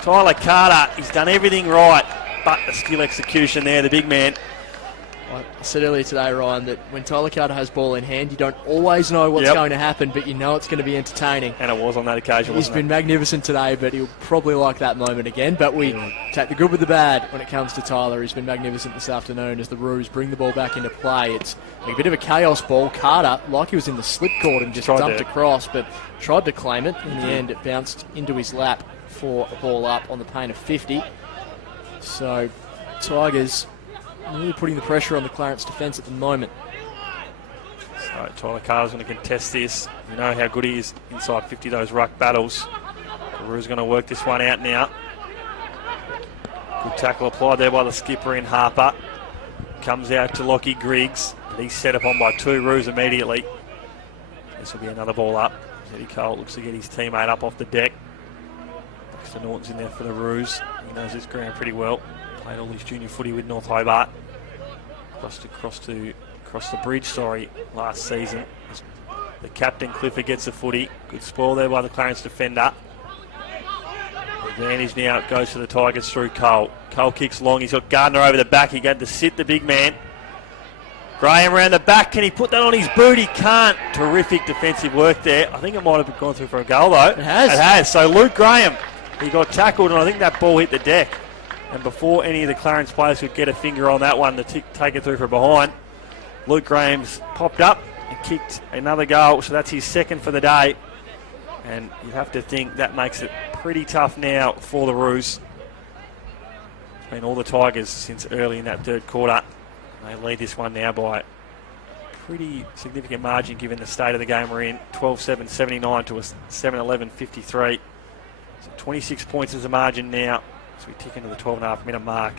Tyler Carter, he's done everything right. But the skill execution there, the big man. I said earlier today, Ryan, that when Tyler Carter has ball in hand, you don't always know what's going to happen, but you know it's going to be entertaining. And it was on that occasion, He's been magnificent today, but he'll probably like that moment again. But we take the good with the bad when it comes to Tyler. He's been magnificent this afternoon as the Roos bring the ball back into play. It's a bit of a chaos ball. Carter, like he was in the slip court and just dumped across, but tried to claim it. In the end, it bounced into his lap for a ball up on the paint of 50. So, Tigers really putting the pressure on the Clarence defence at the moment. So, Tyler Carter's going to contest this. You know how good he is inside 50, those ruck battles. Roos going to work this one out now. Good tackle applied there by the skipper in Harper. Comes out to Lockie Griggs. He's set upon by 2 Roos immediately. This will be another ball up. Eddie Cole looks to get his teammate up off the deck. Baxter Norton's in there for the Roos. He knows this ground pretty well. Played all his junior footy with North Hobart. Across the bridge, last season. The captain, Clifford, gets the footy. Good spoil there by the Clarence defender. Advantage now goes to the Tigers through Cole. Cole kicks long. He's got Gardner over the back. He got to sit the big man. Graham around the back. Can he put that on his boot? He can't. Terrific defensive work there. I think it might have gone through for a goal, though. It has. It has. So Luke Graham, he got tackled, and I think that ball hit the deck. And before any of the Clarence players could get a finger on that one to take it through from behind, Luke Graham's popped up and kicked another goal. So that's his second for the day. And you have to think that makes it pretty tough now for the Roos. It's been all the Tigers since early in that third quarter. They lead this one now by a pretty significant margin given the state of the game we're in. 12-7-79 to a 7-11-53. So 26 points is the margin now. So we tick into the 12.5-minute mark.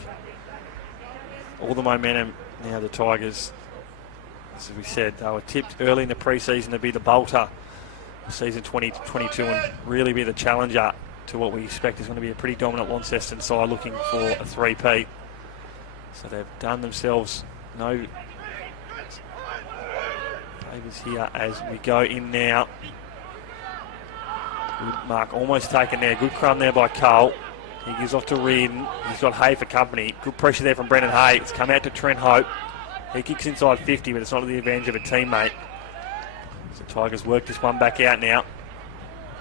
All the momentum now the Tigers. As we said, they were tipped early in the pre-season to be the bolter of season 2022 and really be the challenger to what we expect is going to be a pretty dominant Launceston side looking for a 3-peat. So they've done themselves no favours here as we go in now. Good mark almost taken there. Good crumb there by Cole. He gives off to Reardon. He's got Hay for company. Good pressure there from Brendan Hay. It's come out to Trent Hope. He kicks inside 50, but it's not to the advantage of a teammate. So Tigers work this one back out now.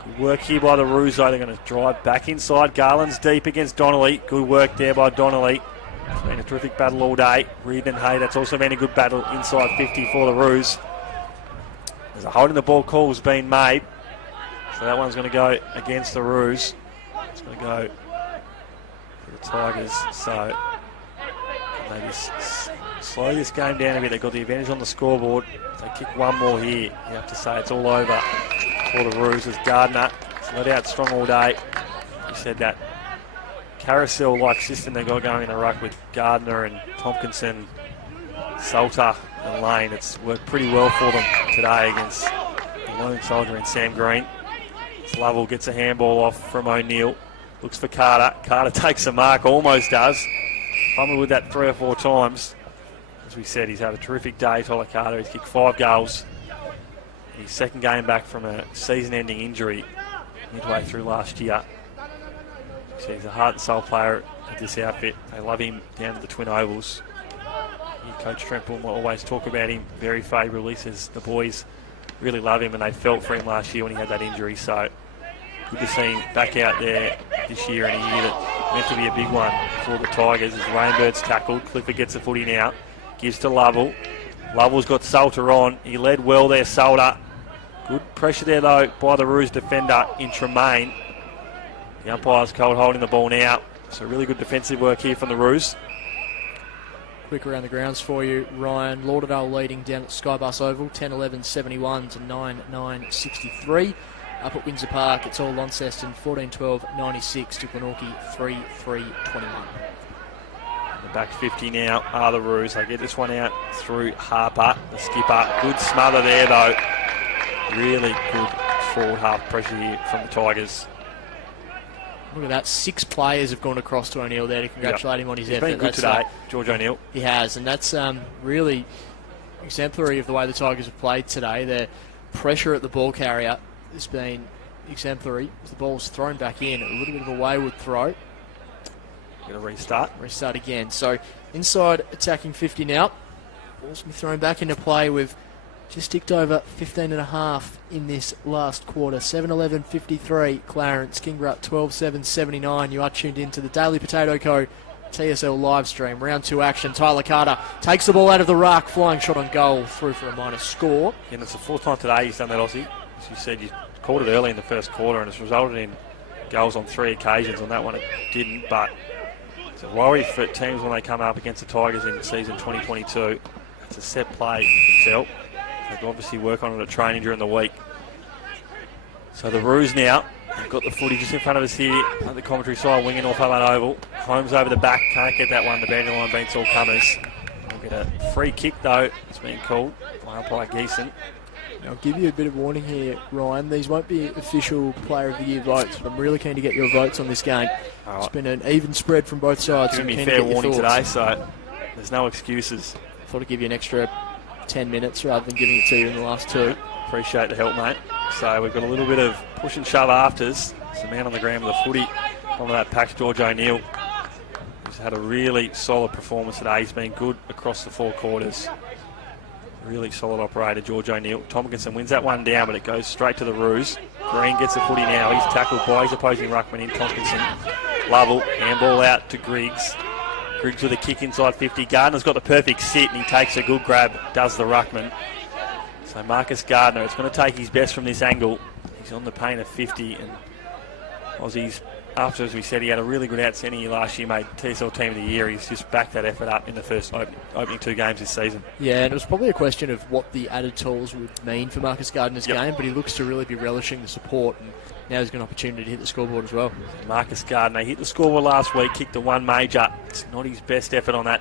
Good work here by the Roos, though. They're going to drive back inside. Garland's deep against Donnelly. Good work there by Donnelly. It's been a terrific battle all day. Reardon and Hay, that's also been a good battle inside 50 for the Roos. There's a holding the ball call has been made. So that one's going to go against the Roos. It's going to go for the Tigers. So they just slow this game down a bit. They've got the advantage on the scoreboard. If they kick one more here, you have to say it's all over for the Roos as Gardner. It's let out strong all day. You said that carousel-like system they've got going in the ruck with Gardner and Tompkinson, Salter and Lane. It's worked pretty well for them today against the lone soldier in Sam Green. Lovell gets a handball off from O'Neill. Looks for Carter. Carter takes the mark, almost does. Fumbled with that 3 or 4 times. As we said, he's had a terrific day, Tyler Carter. He's kicked 5 goals. His second game back from a season-ending injury midway through last year. So he's a heart and soul player at this outfit. They love him down to the Twin Ovals. Coach Tremple will always talk about him very favourably. Says the boys really love him and they felt for him last year when he had that injury. So good to see him back out there this year in a year that meant to be a big one for the Tigers. As Rainbird's tackled, Clifford gets the footy now, gives to Lovell. Lovell's got Salter on. He led well there, Salter. Good pressure there though by the Roos defender in Tremaine. The umpire's cold holding the ball now. So really good defensive work here from the Roos. Quick around the grounds for you, Ryan. Lauderdale leading down at Skybus Oval, 10-11-71 to 9-9-63. Up at Windsor Park, it's all Launceston, 14-12-96 to Glenorchy, 3-3-21. The back 50 now are the Roos. They get this one out through Harper, the skipper. Good smother there though. Really good forward half pressure here from the Tigers. Look at that. 6 players have gone across to O'Neill there to congratulate him on his effort. He's been good today, George O'Neill. He has, and that's really exemplary of the way the Tigers have played today. Their pressure at the ball carrier has been exemplary. As the ball's thrown back in, a little bit of a wayward throw. Going to restart. Restart again. So inside attacking 50 now. Ball's been thrown back into play with just ticked over 15.5 in this last quarter. 7-11-53, Clarence, Kingborough 12-7-79. You are tuned into the Daily Potato Co. TSL live stream. Round 2 action. Tyler Carter takes the ball out of the ruck. Flying shot on goal. Through for a minus score. And it's the 4th time today he's done that, Aussie. As you said, you called it early in the first quarter and it's resulted in goals on 3 occasions. On that one it didn't, but it's a worry for teams when they come up against the Tigers in season 2022. It's a set play, you can tell. They can obviously work on it at training during the week. So the Roos now, they've got the footy just in front of us here at the commentary side, winging off Hobart Oval. Holmes over the back, can't get that one. The boundary line beats all comers. We'll get a free kick though, it's been called by umpire Geeson. I'll give you a bit of warning here, Ryan. These won't be official Player of the Year votes, but I'm really keen to get your votes on this game. All right. It's been an even spread from both sides. Giving me fair warning today, so there's no excuses. Thought I'd give you an extra 10 minutes rather than giving it to you in the last 2. Appreciate the help, mate. So we've got a little bit of push and shove afters. It's the man on the ground with the footy. On that pack's George O'Neill. He's had a really solid performance today. He's been good across the 4 quarters. Really solid operator, George O'Neill. Tompkinson wins that one down, but it goes straight to the Roos. Green gets the footy now. He's tackled by his opposing ruckman in Tompkinson. Lovell, handball out to Griggs. Griggs with a kick inside 50. Gardner's got the perfect sit and he takes a good grab, does the ruckman. So Marcus Gardner, it's going to take his best from this angle. He's on the paint of 50 and Aussies, after, as we said, he had a really good outstanding year last year, made TSL Team of the Year. He's just backed that effort up in the first opening 2 games this season. Yeah, and it was probably a question of what the added tools would mean for Marcus Gardner's game, but he looks to really be relishing the support, and now he's got an opportunity to hit the scoreboard as well. Marcus Gardner hit the scoreboard last week, kicked the 1 major. It's not his best effort on that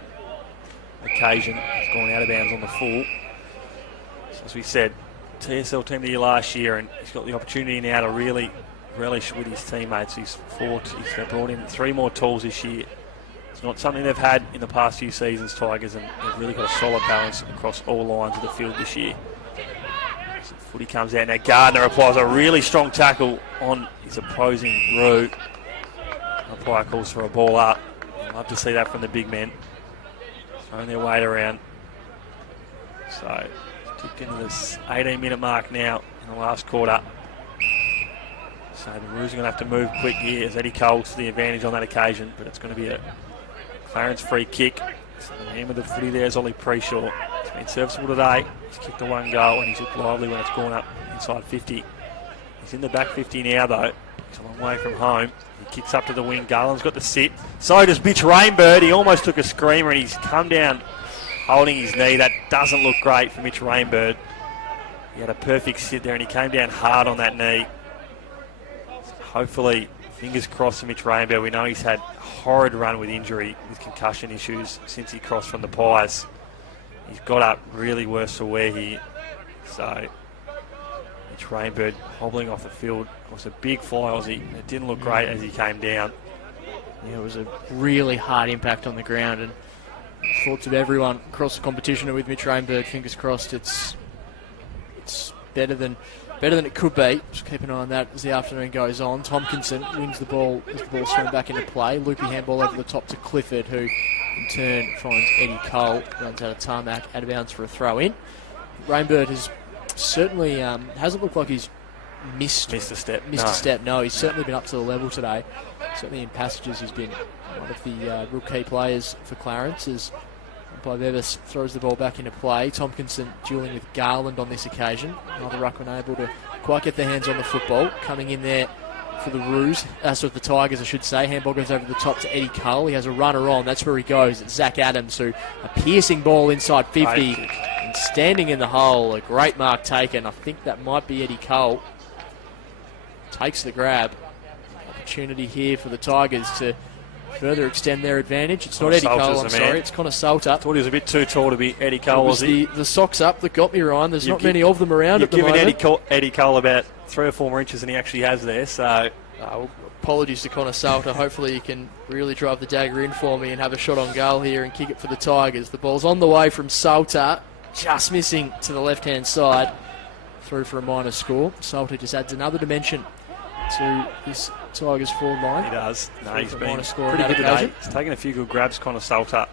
occasion. He's gone out of bounds on the full. So as we said, TSL Team of the Year last year, and he's got the opportunity now to really relish with his teammates. He's brought in 3 more tools this year. It's not something they've had in the past few seasons, Tigers, and they've really got a solid balance across all lines of the field this year. So the footy comes out now. Gardner applies a really strong tackle on his opposing Roo. Umpire calls for a ball up. I'd love to see that from the big men. Throwing their weight around. So tipped into this 18-minute mark now in the last quarter. So the Roos are going to have to move quick here as Eddie Cole's the advantage on that occasion, but it's going to be a Clarence free kick. So the man with the footy there is Ollie Preshaw. He's been serviceable today. He's kicked the 1 goal and he's looked lively when it's gone up inside 50. He's in the back 50 now though. He's a long way from home. He kicks up to the wing. Garland's got the sit. So does Mitch Rainbird. He almost took a screamer and he's come down holding his knee. That doesn't look great for Mitch Rainbird. He had a perfect sit there and he came down hard on that knee. Hopefully, fingers crossed for Mitch Rainbow. We know he's had a horrid run with injury, with concussion issues since he crossed from the Pies. He's got up really worse for wear here. So, Rainbird hobbling off the field. It was a big fly Aussie. It didn't look great as he came down. Yeah, it was a really hard impact on the ground, and thoughts of everyone across the competition are with Mitch Rainbird. Fingers crossed it's better than it could be. Just keep an eye on that as the afternoon goes on. Tompkinson wins the ball as the ball swung back into play. Loopy handball over the top to Clifford, who in turn finds Eddie Cole, runs out of tarmac, out of bounds for a throw in. Rainbird has certainly hasn't looked like he's missed a step. No, he's certainly been up to the level today. Certainly in passages, he's been one of the real key players for Clarence as By Bevis throws the ball back into play. Tompkinson dueling with Garland on this occasion. Neither ruckman able to quite get their hands on the football. Coming in there for the Roos, the Tigers, I should say. Handball goes over the top to Eddie Cole. He has a runner on. That's where he goes. It's Zach Adams, who a piercing ball inside 50 and standing in the hole. A great mark taken. I think that might be Eddie Cole. Takes the grab. Opportunity here for the Tigers to further extend their advantage. It's not Eddie Cole, I'm sorry. It's Connor Salter. Thought he was a bit too tall to be Eddie Cole, was the socks up that got me, Ryan. There's not many of them around at the moment. You've given Eddie Cole about 3 or 4 more inches than he actually has there, so... apologies to Connor Salter. Hopefully he can really drive the dagger in for me and have a shot on goal here and kick it for the Tigers. The ball's on the way from Salter, just missing to the left-hand side. Through for a minor score. Salter just adds another dimension to this Tigers forward line. He does. No, he's been pretty good today. He's taken a few good grabs, Connor Salter.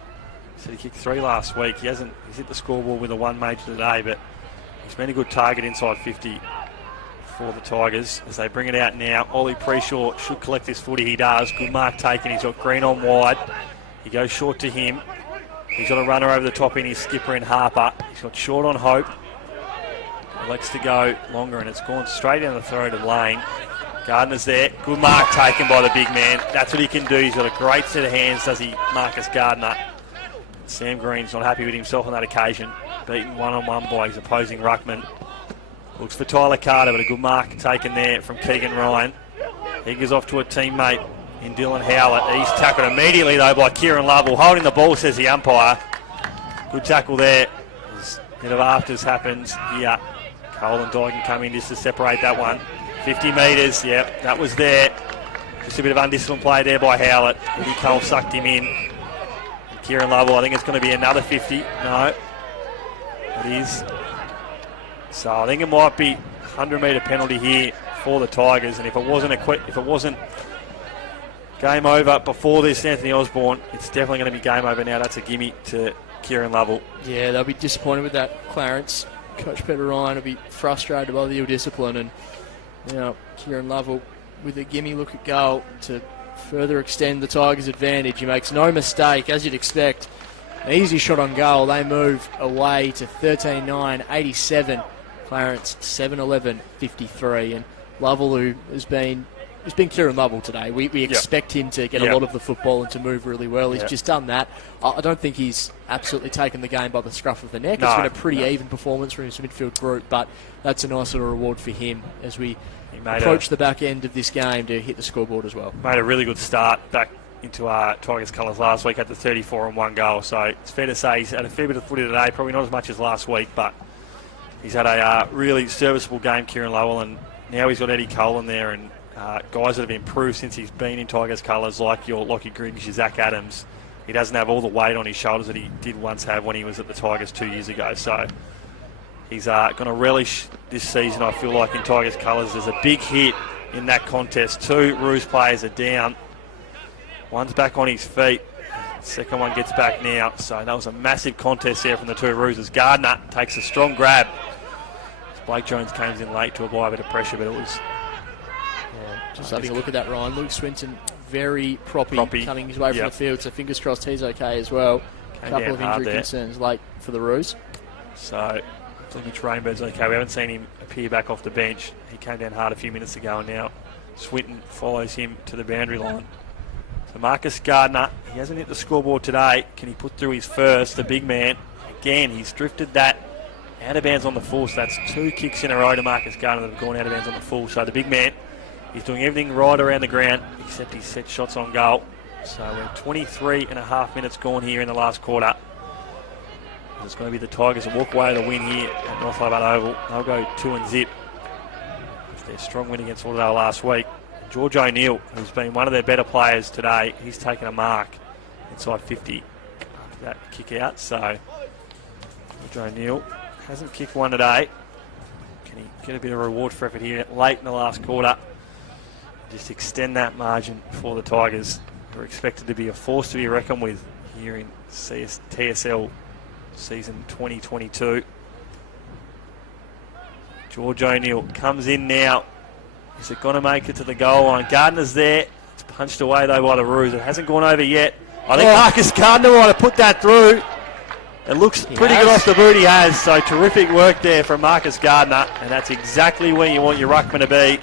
So he kicked 3 last week. He's hit the scoreboard with a 1 major today, but he's been a good target inside 50 for the Tigers as they bring it out now. Ollie Preshaw should collect this footy. He does. Good mark taken. He's got Green on wide. He goes short to him. He's got a runner over the top in his skipper in Harper. He's got short on Hope. Elects to go longer, and it's gone straight down the throat of Lane. Gardner's there. Good mark taken by the big man. That's what he can do. He's got a great set of hands, does he, Marcus Gardner. Sam Green's not happy with himself on that occasion. Beaten one-on-one by his opposing ruckman. Looks for Tyler Carter, but a good mark taken there from Keegan Ryan. He goes off to a teammate in Dylan Howlett. He's tackled immediately, though, by Kieran Lovell. Holding the ball, says the umpire. Good tackle there. A bit of afters happens here. Cole and Dye can come in just to separate that one. 50 metres, yep, that was there. Just a bit of undisciplined play there by Howlett. Eddie Cole sucked him in. And Kieran Lovell, I think it's going to be another 50. No, it is. So I think it might be a 100-metre penalty here for the Tigers. And if it wasn't game over before this, Anthony Osborne, it's definitely going to be game over now. That's a gimme to Kieran Lovell. Yeah, they'll be disappointed with that, Clarence. Coach Peter Ryan will be frustrated by the ill discipline, and Kieran Lovell with a gimme look at goal to further extend the Tigers' advantage. He makes no mistake, as you'd expect. An easy shot on goal. They move away to 13-9, 87. Clarence 7-11, 53. And Lovell, who has been Kieran Lovell today. We expect him to get a lot of the football and to move really well. He's just done that. I don't think he's absolutely taken the game by the scruff of the neck. It's been a pretty even performance from his midfield group, but that's a nice little reward for him as we approach the back end of this game to hit the scoreboard as well. Made a really good start back into our Tigers colours last week at the 34 and 1 goal. So it's fair to say he's had a fair bit of footy today, probably not as much as last week, but he's had a really serviceable game, Kieran Lovell, and now he's got Eddie Cole in there and guys that have improved since he's been in Tigers colours, like your Lockie Griggs, your Zach Adams. He doesn't have all the weight on his shoulders that he did once have when he was at the Tigers 2 years ago. So he's going to relish this season, I feel like, in Tigers colours. There's a big hit in that contest. 2 Roos players are down. One's back on his feet. Second one gets back now. So that was a massive contest there from the 2 Roos. Gardner takes a strong grab. Blake Jones came in late to apply a bit of pressure, but it was... Just having a look at that, Ryan. Luke Swinton, very proppy coming his way from the field, so fingers crossed he's okay as well. A couple of injury concerns late for the Roos. So, Mitch Rainbird's okay. We haven't seen him appear back off the bench. He came down hard a few minutes ago, and now Swinton follows him to the boundary line. So Marcus Gardner, he hasn't hit the scoreboard today. Can he put through his first? The big man, again, he's drifted that out of bounds on the full. So that's 2 kicks in a row to Marcus Gardner that have gone out of bounds on the full. So the big man, he's doing everything right around the ground except his set shots on goal. So we're 23 and a half minutes gone here in the last quarter. It's going to be the Tigers that walk away with a win here at North Hobart Oval. They'll go 2 and zip. their strong win against Lauderdale last week. George O'Neill, who's been one of their better players today, he's taken a mark inside 50 after that kick out. So George O'Neill hasn't kicked one today. Can he get a bit of reward for effort here late in the last quarter? Just extend that margin for the Tigers, who are expected to be a force to be reckoned with here in TSL season 2022. George O'Neill comes in now. Is it going to make it to the goal line? Gardner's there. It's punched away though by the Roos. It hasn't gone over yet. I think Marcus Gardner might have put that through. It looks pretty good off the boot, he has. So terrific work there from Marcus Gardner. And that's exactly where you want your ruckman to be.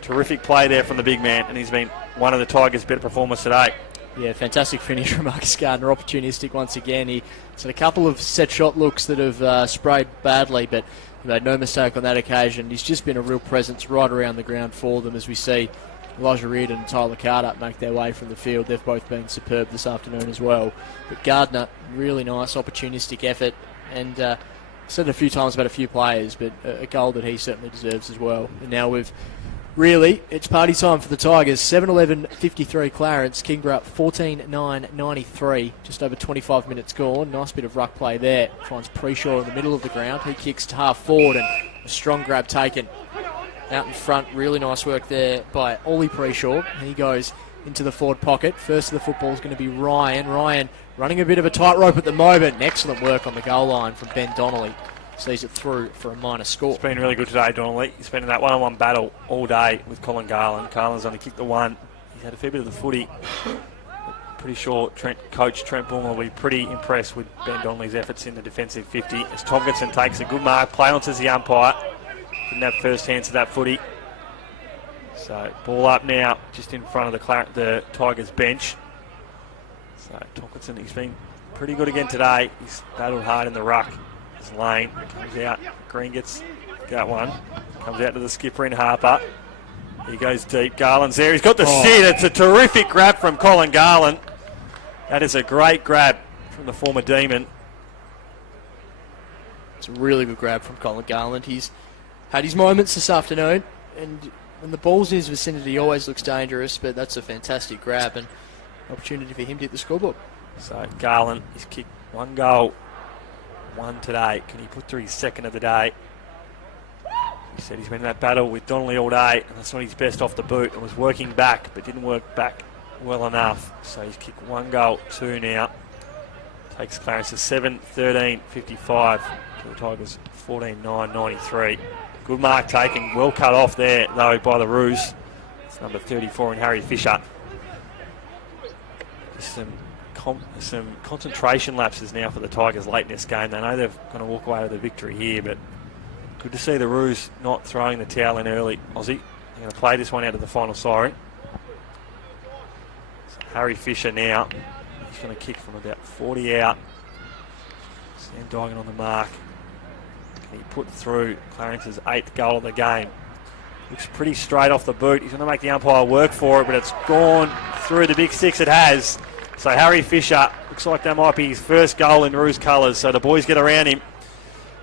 Terrific play there from the big man. And he's been one of the Tigers' better performers today. Yeah, fantastic finish from Marcus Gardner. Opportunistic once again. He's had a couple of set shot looks that have sprayed badly, but he made no mistake on that occasion. He's just been a real presence right around the ground for them as we see Elijah Reardon and Tyler Carter make their way from the field. They've both been superb this afternoon as well. But Gardner, really nice, opportunistic effort. And said it a few times about a few players, but a goal that he certainly deserves as well. And now it's party time for the Tigers. 7-11-53 Clarence, Kingborough 14-9-93. Just over 25 minutes gone. Nice bit of ruck play there. Finds Preshaw in the middle of the ground. He kicks to half forward and a strong grab taken out in front. Really nice work there by Ollie Preshaw. He goes into the forward pocket. First of the football is going to be Ryan. Ryan running a bit of a tightrope at the moment. And excellent work on the goal line from Ben Donnelly. Sees it through for a minor score. It's been really good today, Donnelly. He's been in that one-on-one battle all day with Colin Garland. Garland's only kicked the one. He's had a fair bit of the footy. Pretty sure Coach Trent Bourne will be pretty impressed with Ben Donnelly's efforts in the defensive 50 as Tomkinson takes a good mark. Play on says the umpire. Didn't have first hands to that footy. So ball up now just in front of the Tigers bench. So Tomkinson, he's been pretty good again today. He's battled hard in the ruck. Lane comes out. Green gets that one. Comes out to the skipper in Harper. He goes deep. Garland's there. He's got the sit. It's a terrific grab from Colin Garland. That is a great grab from the former Demon. It's a really good grab from Colin Garland. He's had his moments this afternoon, and when the ball's in his vicinity, he always looks dangerous, but that's a fantastic grab and opportunity for him to hit the scoreboard. So Garland, he's kicked one goal. One today. Can he put through his second of the day? He said he's been in that battle with Donnelly all day, and that's not his best off the boot, and was working back, but didn't work back well enough. So he's kicked one goal, two now. Takes Clarence to 7-13-55 to the Tigers 14-9-93. Good mark taken. Well cut off there, though, by the Roos. It's number 34 in Harry Fisher. Just some concentration lapses now for the Tigers late in this game. They know they're going to walk away with a victory here, but good to see the Roos not throwing the towel in early. Aussie, they're going to play this one out of the final siren. So Harry Fisher now. He's going to kick from about 40 out. Sam Duggan on the mark. Can he put through Clarence's 8th goal of the game? Looks pretty straight off the boot. He's going to make the umpire work for it, but it's gone through the big six. It has. So Harry Fisher, looks like that might be his first goal in Roos colours. So the boys get around him.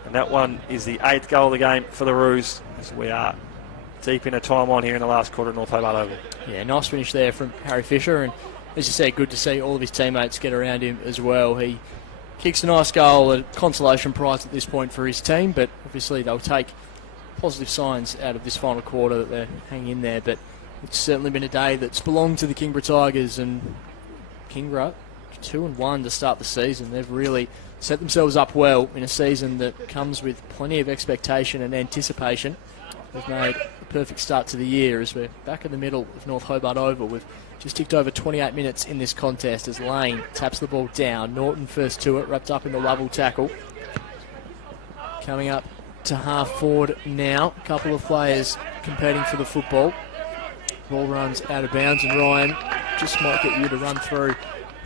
And that one is the 8th goal of the game for the Roos, as we are deep in a time on here in the last quarter at North Hobart Oval. Yeah, nice finish there from Harry Fisher. And as you say, good to see all of his teammates get around him as well. He kicks a nice goal, a consolation prize at this point for his team. But obviously they'll take positive signs out of this final quarter that they're hanging in there. But it's certainly been a day that's belonged to the Kingborough Tigers, and Kingborough 2-1 to start the season. They've really set themselves up well in a season that comes with plenty of expectation and anticipation. They've made a perfect start to the year as we're back in the middle of North Hobart Oval. We've just ticked over 28 minutes in this contest as Lane taps the ball down. Norton first to it, wrapped up in the Lovell tackle. Coming up to half forward now. A couple of players competing for the football. Ball runs out of bounds, and Ryan just might get you to run through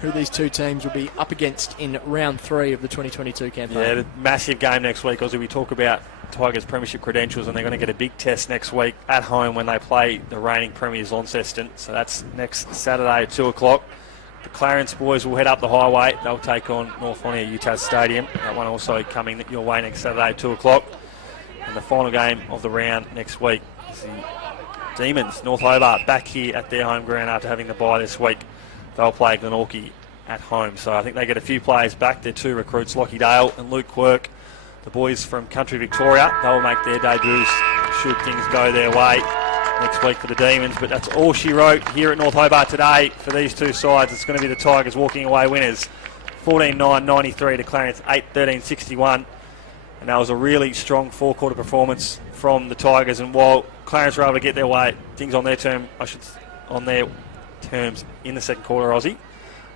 who these two teams will be up against in round 3 of the 2022 campaign. Yeah, the massive game next week. Obviously, we talk about Tigers' premiership credentials, and they're going to get a big test next week at home when they play the reigning premiers Launceston. So that's next Saturday at 2 o'clock. The Clarence boys will head up the highway. They'll take on North Lanier UTAS Stadium. That one also coming your way next Saturday at 2 o'clock. And the final game of the round next week is the Demons. North Hobart back here at their home ground after having the bye this week. They'll play Glenorchy at home. So I think they get a few players back. Their two recruits, Lockie Dale and Luke Quirk, the boys from Country Victoria. They'll make their debuts should things go their way next week for the Demons. But that's all she wrote here at North Hobart today for these two sides. It's going to be the Tigers walking away winners. 14-9-93 to Clarence 8-13-61. And that was a really strong four-quarter performance from the Tigers. And while Clarence were able to get their way, things on their terms in the second quarter, Aussie,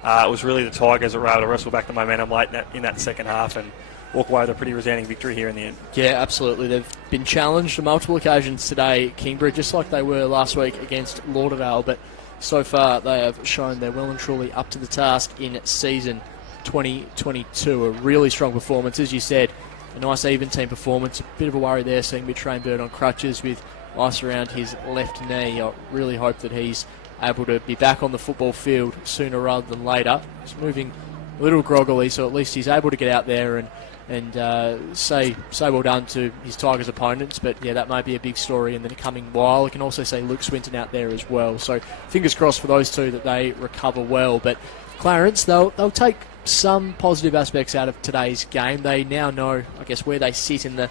it was really the Tigers that were able to wrestle back the momentum late in that second half and walk away with a pretty resounding victory here in the end. Yeah, absolutely. They've been challenged on multiple occasions today, Kingborough, just like they were last week against Lauderdale. But so far, they have shown they're well and truly up to the task in season 2022. A really strong performance, as you said. A nice even team performance. A bit of a worry there seeing Mitrain Bird on crutches with ice around his left knee. I really hope that he's able to be back on the football field sooner rather than later. He's moving a little groggily, so at least he's able to get out there and say well done to his Tigers opponents. But yeah, that might be a big story in the coming while. I can also say Luke Swinton out there as well. So fingers crossed for those two that they recover well. But Clarence, they'll take some positive aspects out of today's game. They now know, I guess, where they sit in the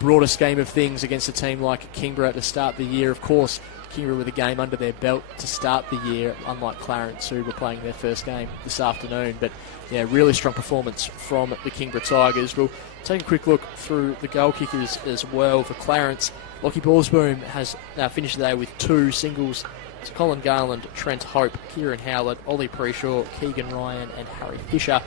broader scheme of things against a team like Kingborough at the start of the year. Of course, Kingborough with a game under their belt to start the year, unlike Clarence, who were playing their first game this afternoon. But yeah, really strong performance from the Kingborough Tigers. We'll take a quick look through the goal kickers as well. For Clarence, Lockie Ballsboom has finished the day with two singles. It's Colin Garland, Trent Hope, Kieran Howlett, Ollie Preshaw, Keegan Ryan and Harry Fisher.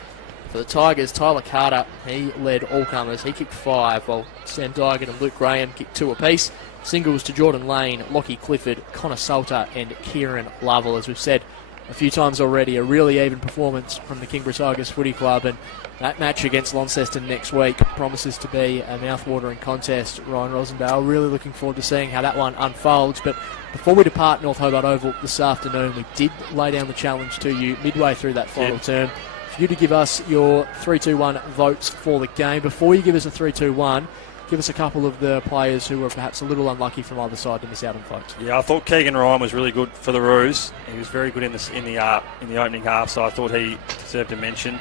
For the Tigers, Tyler Carter, he led all comers. He kicked 5, while Sam Dygan and Luke Graham kicked 2 apiece. Singles to Jordan Lane, Lockie Clifford, Connor Salter and Kieran Lovell. As we've said a few times already, a really even performance from the Kingborough Tigers Footy Club, and that match against Launceston next week promises to be a mouth-watering contest. Ryan Rosendale, really looking forward to seeing how that one unfolds. But before we depart North Hobart Oval this afternoon, we did lay down the challenge to you midway through that final term for you to give us your 3-2-1 votes for the game. Before you give us a 3-2-1, give us a couple of the players who were perhaps a little unlucky from either side to miss out on votes. Yeah, I thought Keegan Ryan was really good for the Roos. He was very good in the opening half, so I thought he deserved a mention.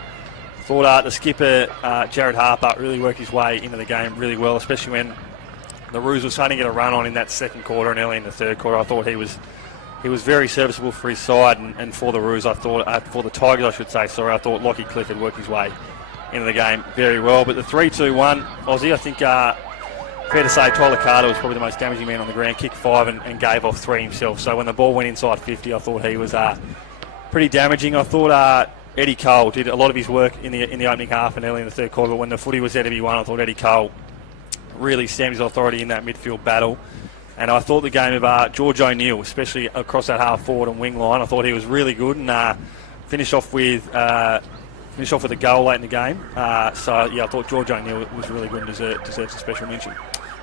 I thought the skipper, Jared Harper, really worked his way into the game really well, especially when the Roos were starting to get a run on in that second quarter and early in the third quarter. I thought he was very serviceable for his side, and for the Roos, I thought, for the Tigers, I should say, sorry, I thought Lockie Clifford worked his way into the game very well. But the 3-2-1, Aussie, I think fair to say Tyler Carter was probably the most damaging man on the ground, kicked 5 and gave off 3 himself. So when the ball went inside 50, I thought he was pretty damaging. I thought Eddie Cole did a lot of his work in the opening half and early in the third quarter, but when the footy was there to be won, I thought Eddie Cole really stamped his authority in that midfield battle. And I thought the game of George O'Neill, especially across that half forward and wing line, I thought he was really good and finished off with a goal late in the game. So yeah, I thought George O'Neill was really good and deserves a special mention.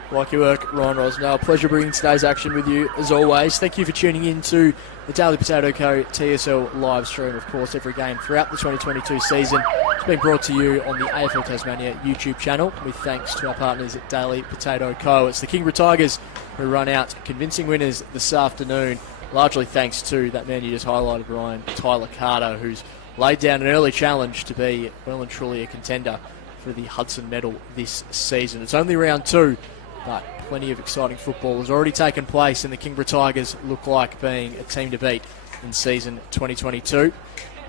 Like your work, Ryan Rosendale. Pleasure bringing today's action with you, as always. Thank you for tuning in to the Daily Potato Co. TSL live stream, of course, every game throughout the 2022 season. It's been brought to you on the AFL Tasmania YouTube channel, with thanks to our partners at Daily Potato Co. It's the Kingborough Tigers who run out convincing winners this afternoon, largely thanks to that man you just highlighted, Ryan, Tyler Carter, who's laid down an early challenge to be well and truly a contender for the Hudson Medal this season. It's only round 2, but plenty of exciting football has already taken place, and the Kingborough Tigers look like being a team to beat in season 2022.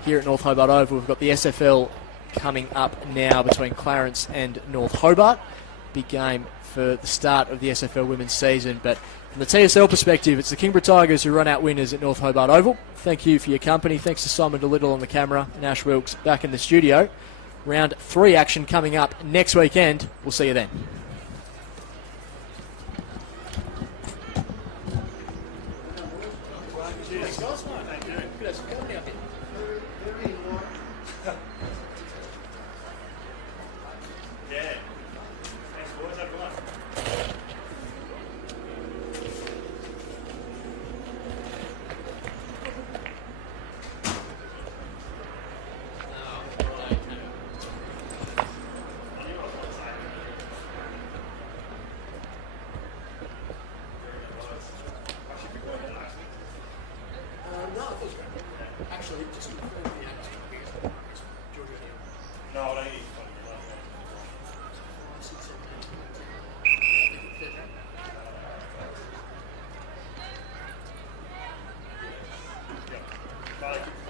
Here at North Hobart Oval, we've got the SFL coming up now between Clarence and North Hobart. Big game for the start of the SFL women's season, but from the TSL perspective, it's the Kingborough Tigers who run out winners at North Hobart Oval. Thank you for your company. Thanks to Simon DeLittle on the camera and Ash Wilkes back in the studio. Round 3 action coming up next weekend. We'll see you then. No, they need to